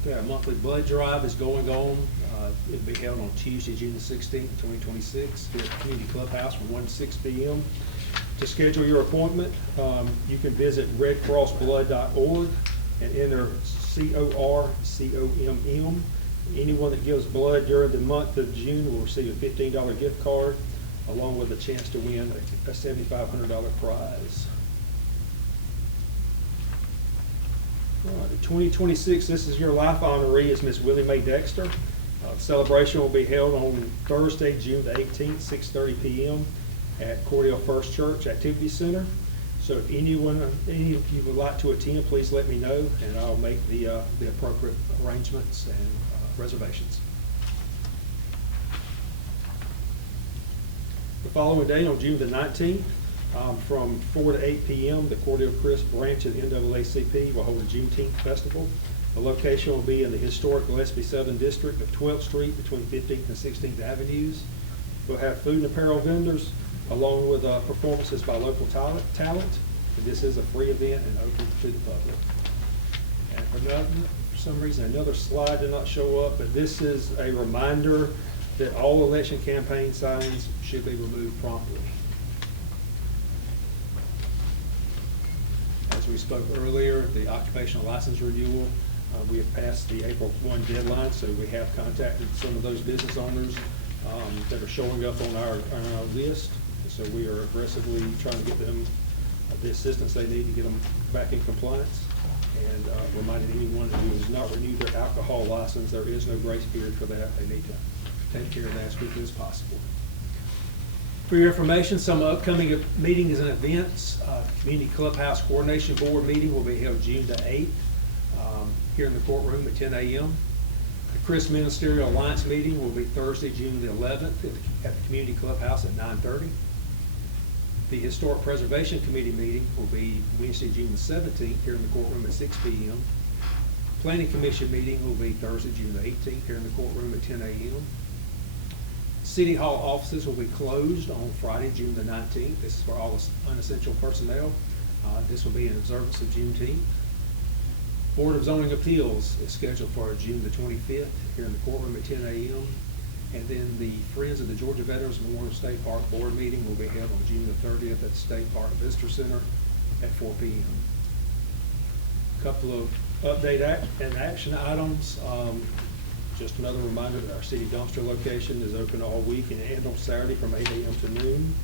Okay, our monthly blood drive is going on. It'll be held on Tuesday, June the 16th, 2026, here at the Community Clubhouse from 1 to 6 p.m. To schedule your appointment, you can visit redcrossblood.org and enter CORCOMM. Anyone that gives blood during the month of June will receive a $15 gift card, along with a chance to win a $7,500 prize. All right, 2026, this is your life honoree, is Miss Willie Mae Dexter. Celebration will be held on Thursday, June the 18th, 6:30 p.m. at Cordele First Church Activity Center. So if any of you would like to attend, please let me know, and I'll make the appropriate arrangements and reservations. The following day, on June the 19th, from 4 to 8 p.m., the Cordele Crisp branch of the NAACP will hold a Juneteenth festival. The location will be in the historic Gillespie Southern District of 12th Street between 15th and 16th Avenues. We'll have food and apparel vendors, along with performances by local talent. And this is a free event and open to the public. And for some reason, another slide did not show up, but this is a reminder that all election campaign signs should be removed promptly. As we spoke earlier, the occupational license renewal, we have passed the April 1 deadline, so we have contacted some of those business owners that are showing up on our list. So we are aggressively trying to get them the assistance they need to get them back in compliance. And reminding anyone who has not renewed their alcohol license, there is no grace period for that. They need to take care of that as quickly as possible. For your information, some upcoming meetings and events. Community Clubhouse Coordination Board meeting will be held June the 8th here in the courtroom at 10 a.m. The Chris Ministerial Alliance meeting will be Thursday, June the 11th at the Community Clubhouse at 9:30. The Historic Preservation Committee meeting will be Wednesday, June the 17th here in the courtroom at 6 p.m. Planning Commission meeting will be Thursday, June the 18th here in the courtroom at 10 a.m. City Hall offices will be closed on Friday, June the 19th. This is for all unessential personnel. This will be in observance of Juneteenth. Board of Zoning Appeals is scheduled for June the 25th here in the courtroom at 10 a.m. And then the Friends of the Georgia Veterans Memorial State Park Board meeting will be held on June the 30th at the State Park Visitor Center at 4 p.m. A couple of update and action items. Just another reminder that our city dumpster location is open all week and on Saturday from 8 a.m. to noon.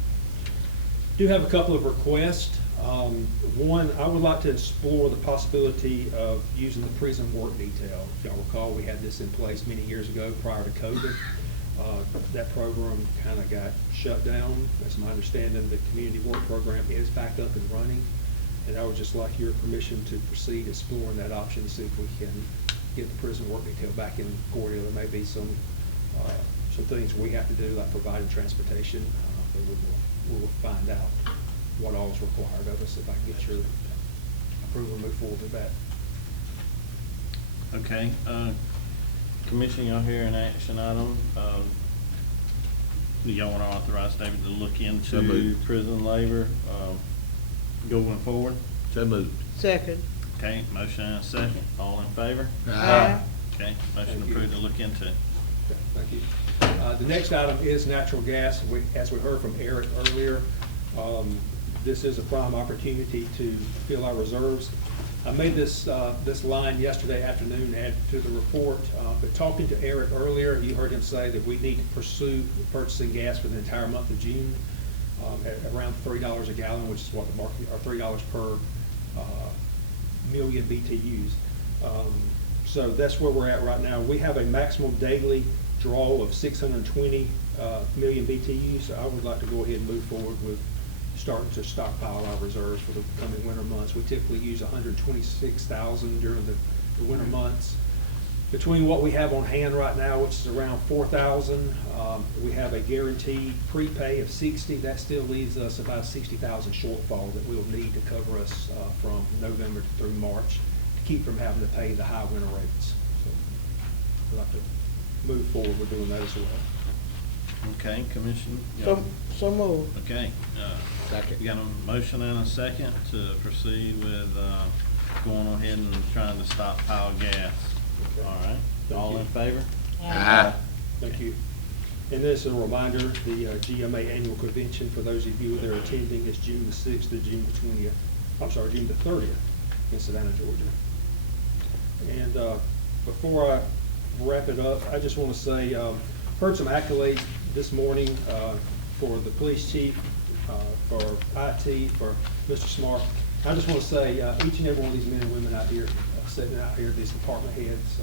Do have a couple of requests. One, I would like to explore the possibility of using the prison work detail. If y'all recall, we had this in place many years ago prior to COVID. That program kind of got shut down. That's my understanding. The community work program is back up and running. And I would just like your permission to proceed exploring that option to see if we can get the prison work detail back in Cordele. There may be some things we have to do, like providing transportation, but we will find out what all is required of us if I can get your approval to move forward with that. Okay. Commission, y'all hear an action item? Do y'all want to authorize David to look into prison labor going forward? So moved. Second. Okay, motion and a second. All in favor? Aye. Okay, motion Thank approved you. to look into it. Okay, thank you. The next item is natural gas. As we heard from Eric earlier, this is a prime opportunity to fill our reserves. I made this line yesterday afternoon, added to the report, but talking to Eric earlier, you heard him say that we need to pursue purchasing gas for the entire month of June at around $3 a gallon, which is what the market, or $3 per million BTUs. So that's where we're at right now. We have a maximum daily draw of 620 million BTUs. So I would like to go ahead and move forward with starting to stockpile our reserves for the coming winter months. We typically use 126,000 during the winter months. Between what we have on hand right now, which is around 4,000, we have a guaranteed prepay of 60. That still leaves us about 60,000 shortfall that we'll need to cover us from November through March to keep from having to pay the high winter rates. So we'd like to move forward with doing that as well. Okay, Commission? So move. Okay. Second. You got a motion and a second to proceed with going ahead and trying to stockpile gas. Okay. All right. Thank All you. in favor? Aye. Thank you. And this is a reminder, the GMA annual convention, for those of you that are attending, is June the 6th to June the 20th, I'm sorry, June the 30th in Savannah, Georgia. And before I wrap it up, I just want to say, heard some accolades this morning for the police chief, for IT, for Mr. Smart. I just want to say each and every one of these men and women out here, sitting out here, these department heads,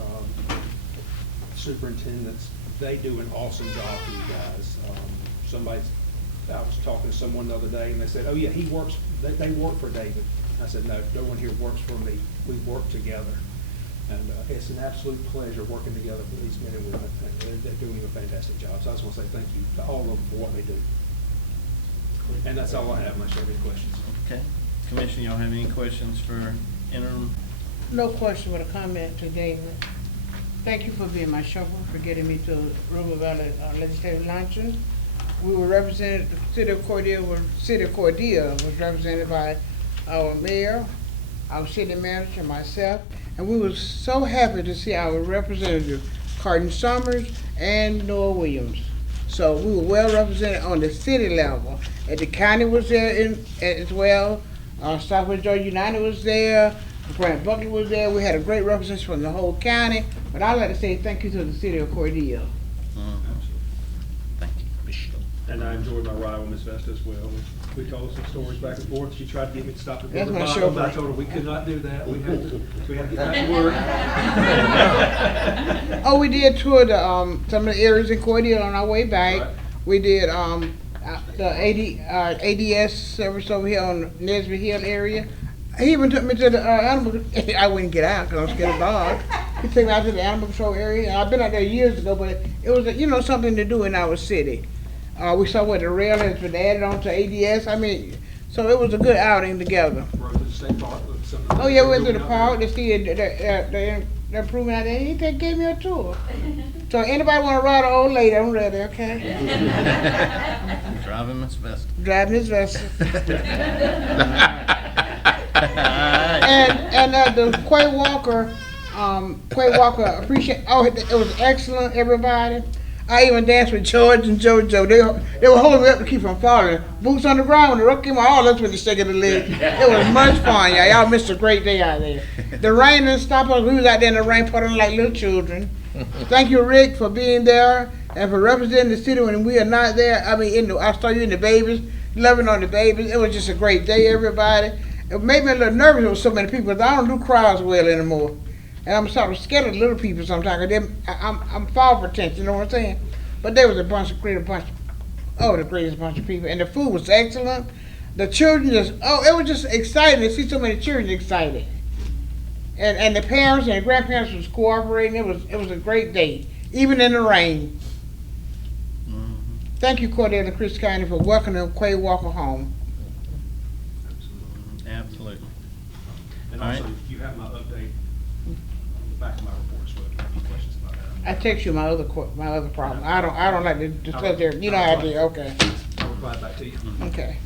superintendents, they do an awesome job for you guys. I was talking to someone the other day and they said, oh yeah, they work for David. I said, no one here works for me. We work together. And it's an absolute pleasure working together with these men and women. And they're doing a fantastic job. So I just want to say thank you to all of them for what they do. And that's all I have, unless you have any questions. Okay. Commission, y'all have any questions for interim? No question but a comment to David. Thank you for being my chauffeur, for getting me to River Valley Legislative Luncheon. We were represented, the City of Cordele was represented by our mayor, our city manager, myself, and we were so happy to see our representative, Carden Summers and Noah Williams. So we were well represented on the city level. And the county was there as well. Southwest Georgia United was there. Grant Buckley was there. We had a great representation from the whole county. But I'd like to say thank you to the City of Cordele. Thank you. And I enjoyed my ride with Ms. Vesta as well. We told some stories back and forth. She tried to get me to stop at That's the my bottom. chauffeur. I told her we could not do that. We had to get back to work. Oh, we did tour the some of the areas in Cordele on our way back. Right. We did the ADS service over here on Nesbitt Hill area. He even took me to the animal. I wouldn't get out because I'm scared of dogs. He took me out to the animal control area. I've been out there years ago, but it was something to do in our city. We saw where the rail has been added onto ADS. I mean, so it was a good outing together. Rode to the state park. Oh yeah, we went to the park to see the improvement out there. He gave me a tour. So anybody want to ride an old lady, I'm ready, okay? Driving Miss Vesta. Driving his vessel. And the Quay Walker appreciate. Oh, it was excellent, everybody. I even danced with George and JoJo. They were holding me up to keep from falling. Boots on the ground when the rock came out. Oh, that's when they shaking the leg. It was much fun, y'all. Y'all missed a great day out there. The rain didn't stop us. We was out there in the rain, puddling like little children. Thank you, Rick, for being there and for representing the city when we are not there. I mean, I saw you and the babies, loving on the babies. It was just a great day, everybody. It made me a little nervous with so many people, because I don't do crowds well anymore. And I'm sort of scared of little people sometimes. I'm fall for attention, you know what I'm saying? But there was the greatest bunch of people. And the food was excellent. The children it was just exciting to see so many children excited. And the parents and the grandparents was cooperating. It was a great day, even in the rain. Mm-hmm. Thank you, Cordele and Chris County, for welcoming Quay Walker home. Absolutely. And All also, right. you have my update on the back of my report as well. If you have any questions about that. I text you my other problem. I don't like to discuss there. You know how I do. Okay. I'll reply back to you. Okay.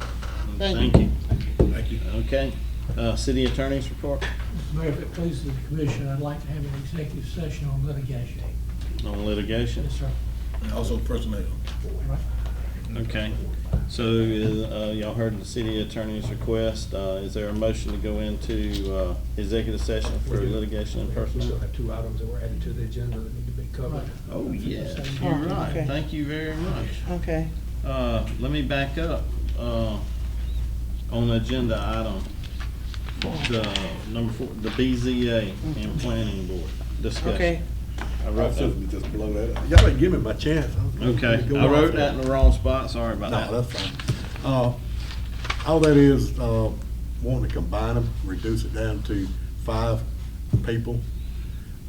Thank Thank you. you. Thank you. Okay. City Attorney's report. Mr. Mayor, if it pleases the commission, I'd like to have an executive session on litigation. On litigation. Yes, sir. Also personnel. Right. Okay, so, y'all heard the city attorney's request, is there a motion to go into, executive session for litigation and We personnel? still have 2 items that were added to the agenda that need to be covered. Oh, yes, Oh, you're right, okay. thank you very much. Okay. Let me back up, on the agenda item, the number 4, the BZA and planning board discussion. Okay. I I wrote was that. just just blow that up. Y'all didn't give me my chance. Okay, Go I off wrote there. that in the wrong spot, sorry about that. No, that's fine. All that is, wanting to combine them, reduce it down to 5 people,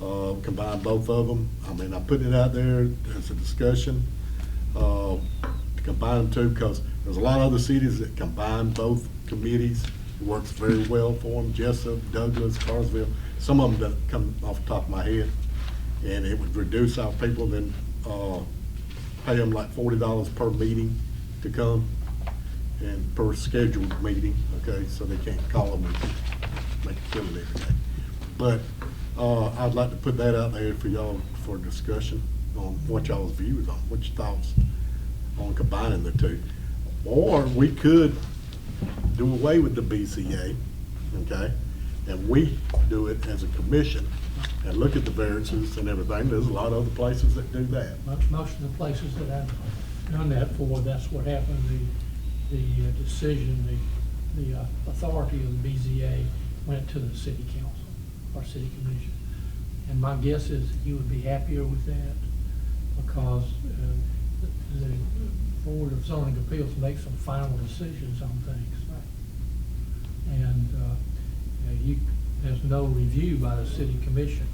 combine both of them. I mean, I'm putting it out there as a discussion, to combine them too, because there's a lot of other cities that combine both committees. It works very well for them, Jessup, Douglas, Carsville, some of them that come off the top of my head. And it would reduce our people, then, pay them like $40 per meeting to come and per scheduled meeting, okay, so they can't call them and make a killing every day. But, I'd like to put that out there for y'all for discussion on what y'all's views on, what's your thoughts on combining the two. Or we could do away with the BCA, okay, and we do it as a commission and look at the variances and everything. There's a lot of other places that do that. Most of the places that I've done that for, that's what happened. The decision, the authority of the BZA went to the city council or city commission. And my guess is you would be happier with that because the Board of Zoning Appeals makes some final decisions on things. And there's no review by the city commission.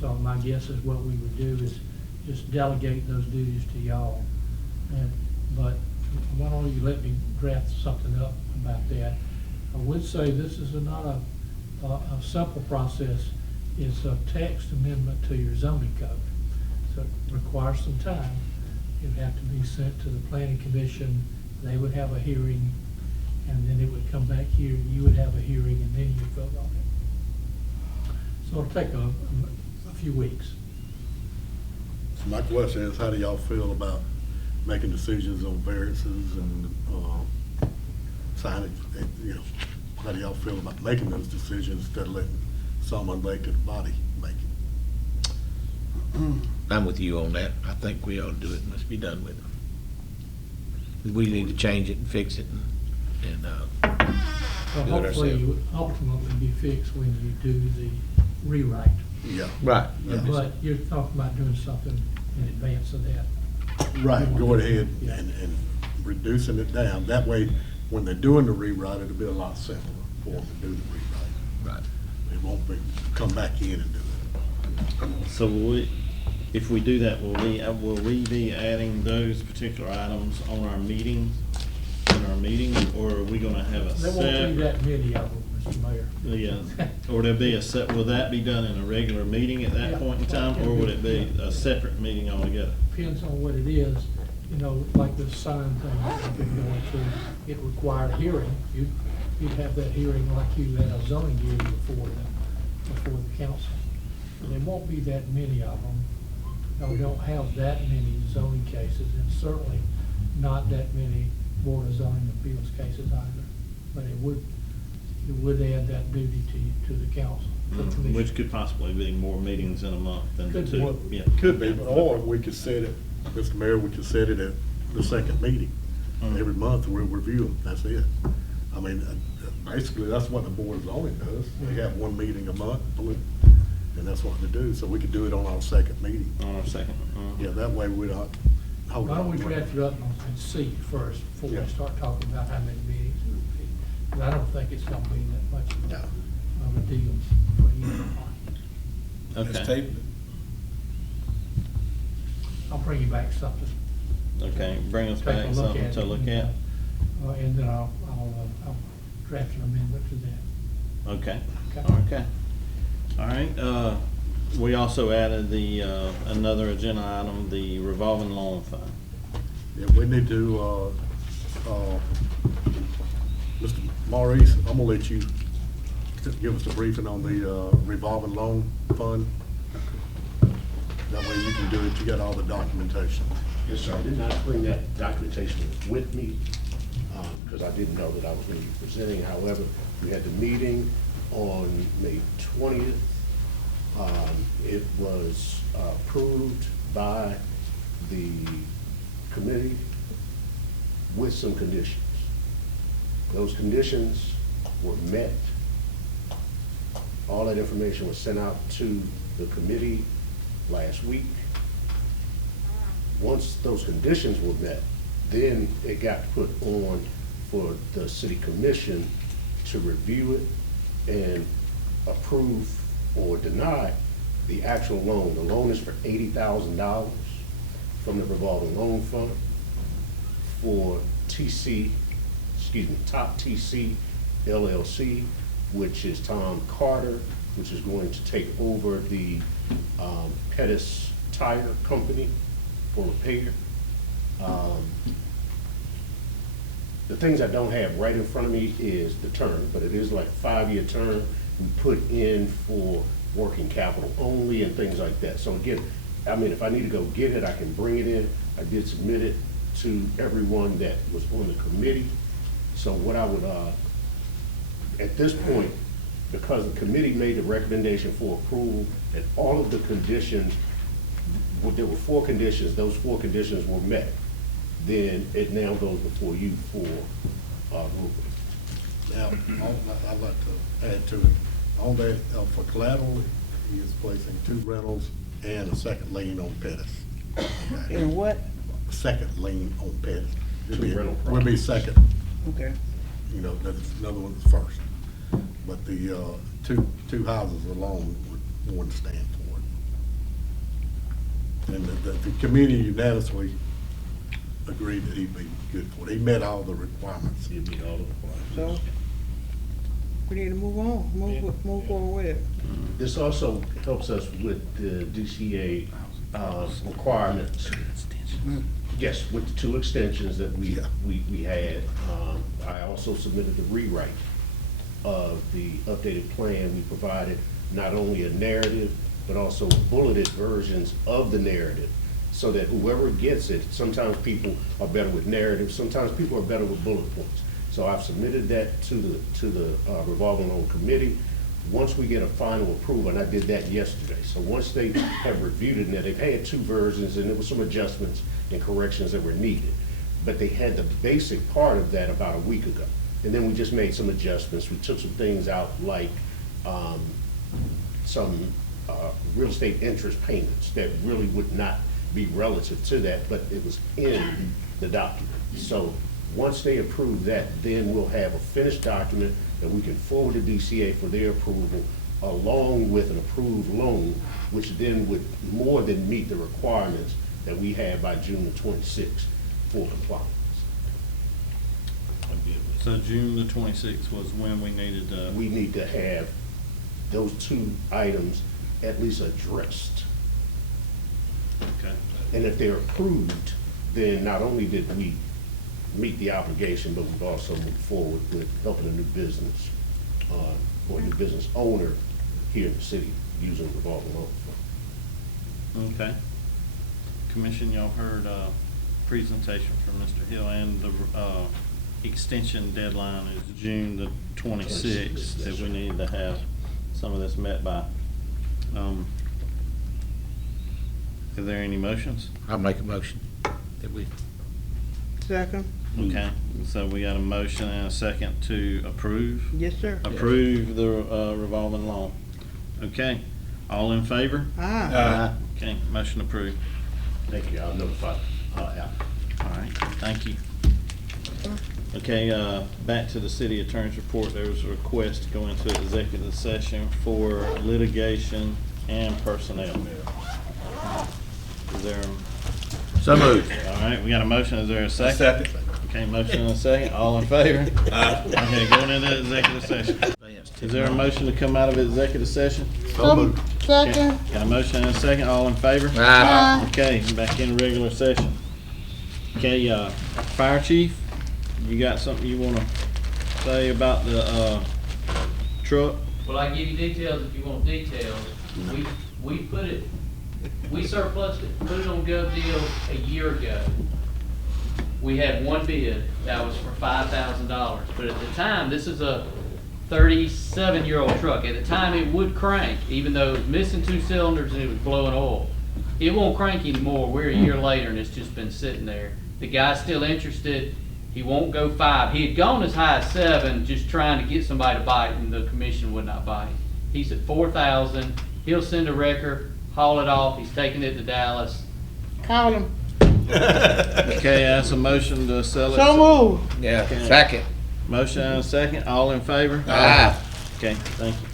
So my guess is what we would do is just delegate those duties to y'all. But why don't you let me draft something up about that? I would say this is not a simple process. It's a text amendment to your zoning code. So it requires some time. It would have to be sent to the planning commission. They would have a hearing, and then it would come back here, you would have a hearing, and then you would vote on it. So it'll take a few weeks. So my question is, how do y'all feel about making decisions on variances and, signage? And, you know, how do y'all feel about making those decisions instead of letting some unelected body make it? I'm with you on that. I think we ought to do it and let's be done with it. We need to change it and fix it and Well, do it hopefully ourselves. it would ultimately be fixed when you do the rewrite. Yeah. Right. But you're talking about doing something in advance of that. Right, go ahead Yeah. and reducing it down. That way, when they're doing the rewrite, it'll be a lot simpler for them to do the rewrite. Right. It won't be, come back in and do it. So if we do that, will we be adding those particular items on our meeting, or are we gonna have a There won't be separate? that many of them, Mr. Mayor. Yeah, or there'll be will that be done in a regular meeting at that Yeah. point in time, or would it be a separate meeting altogether? Depends on what it is, you know, like this sign thing that we've been going through, it required a hearing. You'd have that hearing like you had a zoning hearing before the council. There won't be that many of them. No, we don't have that many zoning cases, and certainly not that many Board of Zoning Appeals cases either. But it would add that duty to the council. to the commission. Which could possibly be more meetings in a month than the Could two. Well, Yeah. could be, but or we could set it, Mr. Mayor, we could set it at the second meeting. Every month, we'll review them, that's it. I mean, basically, that's what the Board of Zoning does. They have one meeting a month, and that's what they do. So we could do it on our second meeting. On our second. Yeah, that way we're not, hold Why don't we on. draft it up and see first before Yeah. we start talking about how many meetings it would be? 'Cause I don't think it's gonna be that much of a deal for you. Okay. I'll bring you back something. Okay, bring us Take a back look something at to it look and, at. And then I'll draft an amendment to that. Okay, Okay. okay. All right, we also added the, another agenda item, the revolving loan fund. Yeah, we need to, Mr. Maurice, I'm gonna let you give us a briefing on the revolving loan fund. That way you can do it, you got all the documentation. Yes, sir. I did not bring that documentation with me, because I didn't know that I was going to be presenting. However, we had the meeting on May 20th. It was approved by the committee with some conditions. Those conditions were met. All that information was sent out to the committee last week. Once those conditions were met, then it got put on for the city commission to review it and approve or deny the actual loan. The loan is for $80,000 from the revolving loan fund for Top TC LLC, which is Tom Carter, which is going to take over the Pettis Tire Company for repair. The things I don't have right in front of me is the term, but it is like a 5-year term. We put in for working capital only and things like that. So again, I mean, if I need to go get it, I can bring it in. I did submit it to everyone that was on the committee. So what I would, at this point, because the committee made the recommendation for approval and all of the conditions, there were 4 conditions, those 4 conditions were met, then it now goes before you for approval. Now, I'd like to add to it, on that, for collateral, he is placing 2 rentals and a second lien on Pettis. And what? Second lien on Pettis. 2 rental Would be properties. second. Okay. You know, there's another one is first. But the two houses alone would one stand for it. And the committee unanimously agreed that he'd be good for it. He met all the requirements. He'd meet all the requirements. So, we need to move on, move forward with it. This also helps us with the DCA requirements. Yes, with the 2 extensions that we had. I also submitted the rewrite of the updated plan. We provided not only a narrative, but also bulleted versions of the narrative, so that whoever gets it, sometimes people are better with narratives, sometimes people are better with bullet points. So I've submitted that to the revolving loan committee. Once we get a final approval, and I did that yesterday, so once they have reviewed it, now they've had 2 versions, and there were some adjustments and corrections that were needed, but they had the basic part of that about a week ago. And then we just made some adjustments. We took some things out, like some real estate interest payments that really would not be relative to that, but it was in the document. So once they approve that, then we'll have a finished document that we can forward to DCA for their approval, along with an approved loan, which then would more than meet the requirements that we have by June the 26th for compliance. So June the 26th was when we needed to. We need to have those 2 items at least addressed. Okay. And if they're approved, then not only did we meet the obligation, but we've also moved forward with helping a new business, or a new business owner here in the city using revolving loan fund. Okay. Commission, y'all heard a presentation from Mr. Hill, and the extension deadline is June the 26th, that we need to have some of this met by. Is there any motions? I'll make a motion that we. Second? Okay, so we got a motion and a second to approve? Yes, sir. Approve the revolving loan. Okay, all in favor? Aye. Okay, motion approved. Thank you, I'll notify Al. All right, thank you. Okay, back to the city attorney's report. There was a request to go into executive session for litigation and personnel. Is there? So moved. All right, we got a motion. Is there a second? Second. Okay, motion and a second. All in favor? Okay, going into executive session. Is there a motion to come out of executive session? So moved. Second. Got a motion and a second. All in favor? Aye. Okay, back in regular session. Okay, fire chief, you got something you wanna say about the, truck? Well, I give you details if you want details. We put it We surplused it, put it on Gov Deals a year ago. We had one bid that was for $5,000, but at the time, this is a 37-year-old truck. At the time, it would crank, even though it was missing 2 cylinders and it was blowing oil. It won't crank anymore. We're a year later and it's just been sitting there. The guy's still interested. He won't go 5. He had gone as high as 7, just trying to get somebody to buy it, and the commission would not buy it. He's at 4,000. He'll send a wrecker, haul it off. He's taking it to Dallas. Call him. Okay, that's a motion to sell it. So move. Yeah, Okay. second. Motion and a second, all in favor? Aye. Okay, thank you.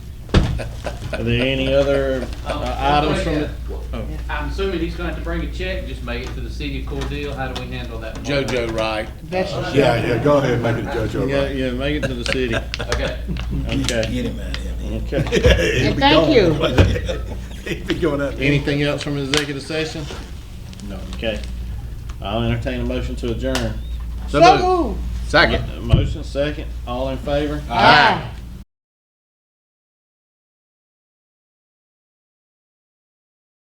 Are there any other items from the? Oh. I'm assuming he's going to have to bring a check, just make it to the city of Cordele. How do we handle that? JoJo Wright. That's Yeah, go ahead and make it JoJo. Yeah, right. yeah, make it to the city. Okay. Okay. Get him out of here, man. Okay. He'll be Thank gone. you. He'll be going out. Anything else from executive session? No. Okay. I'll entertain a motion to adjourn. So move. Second. Motion, second, all in favor? Aye.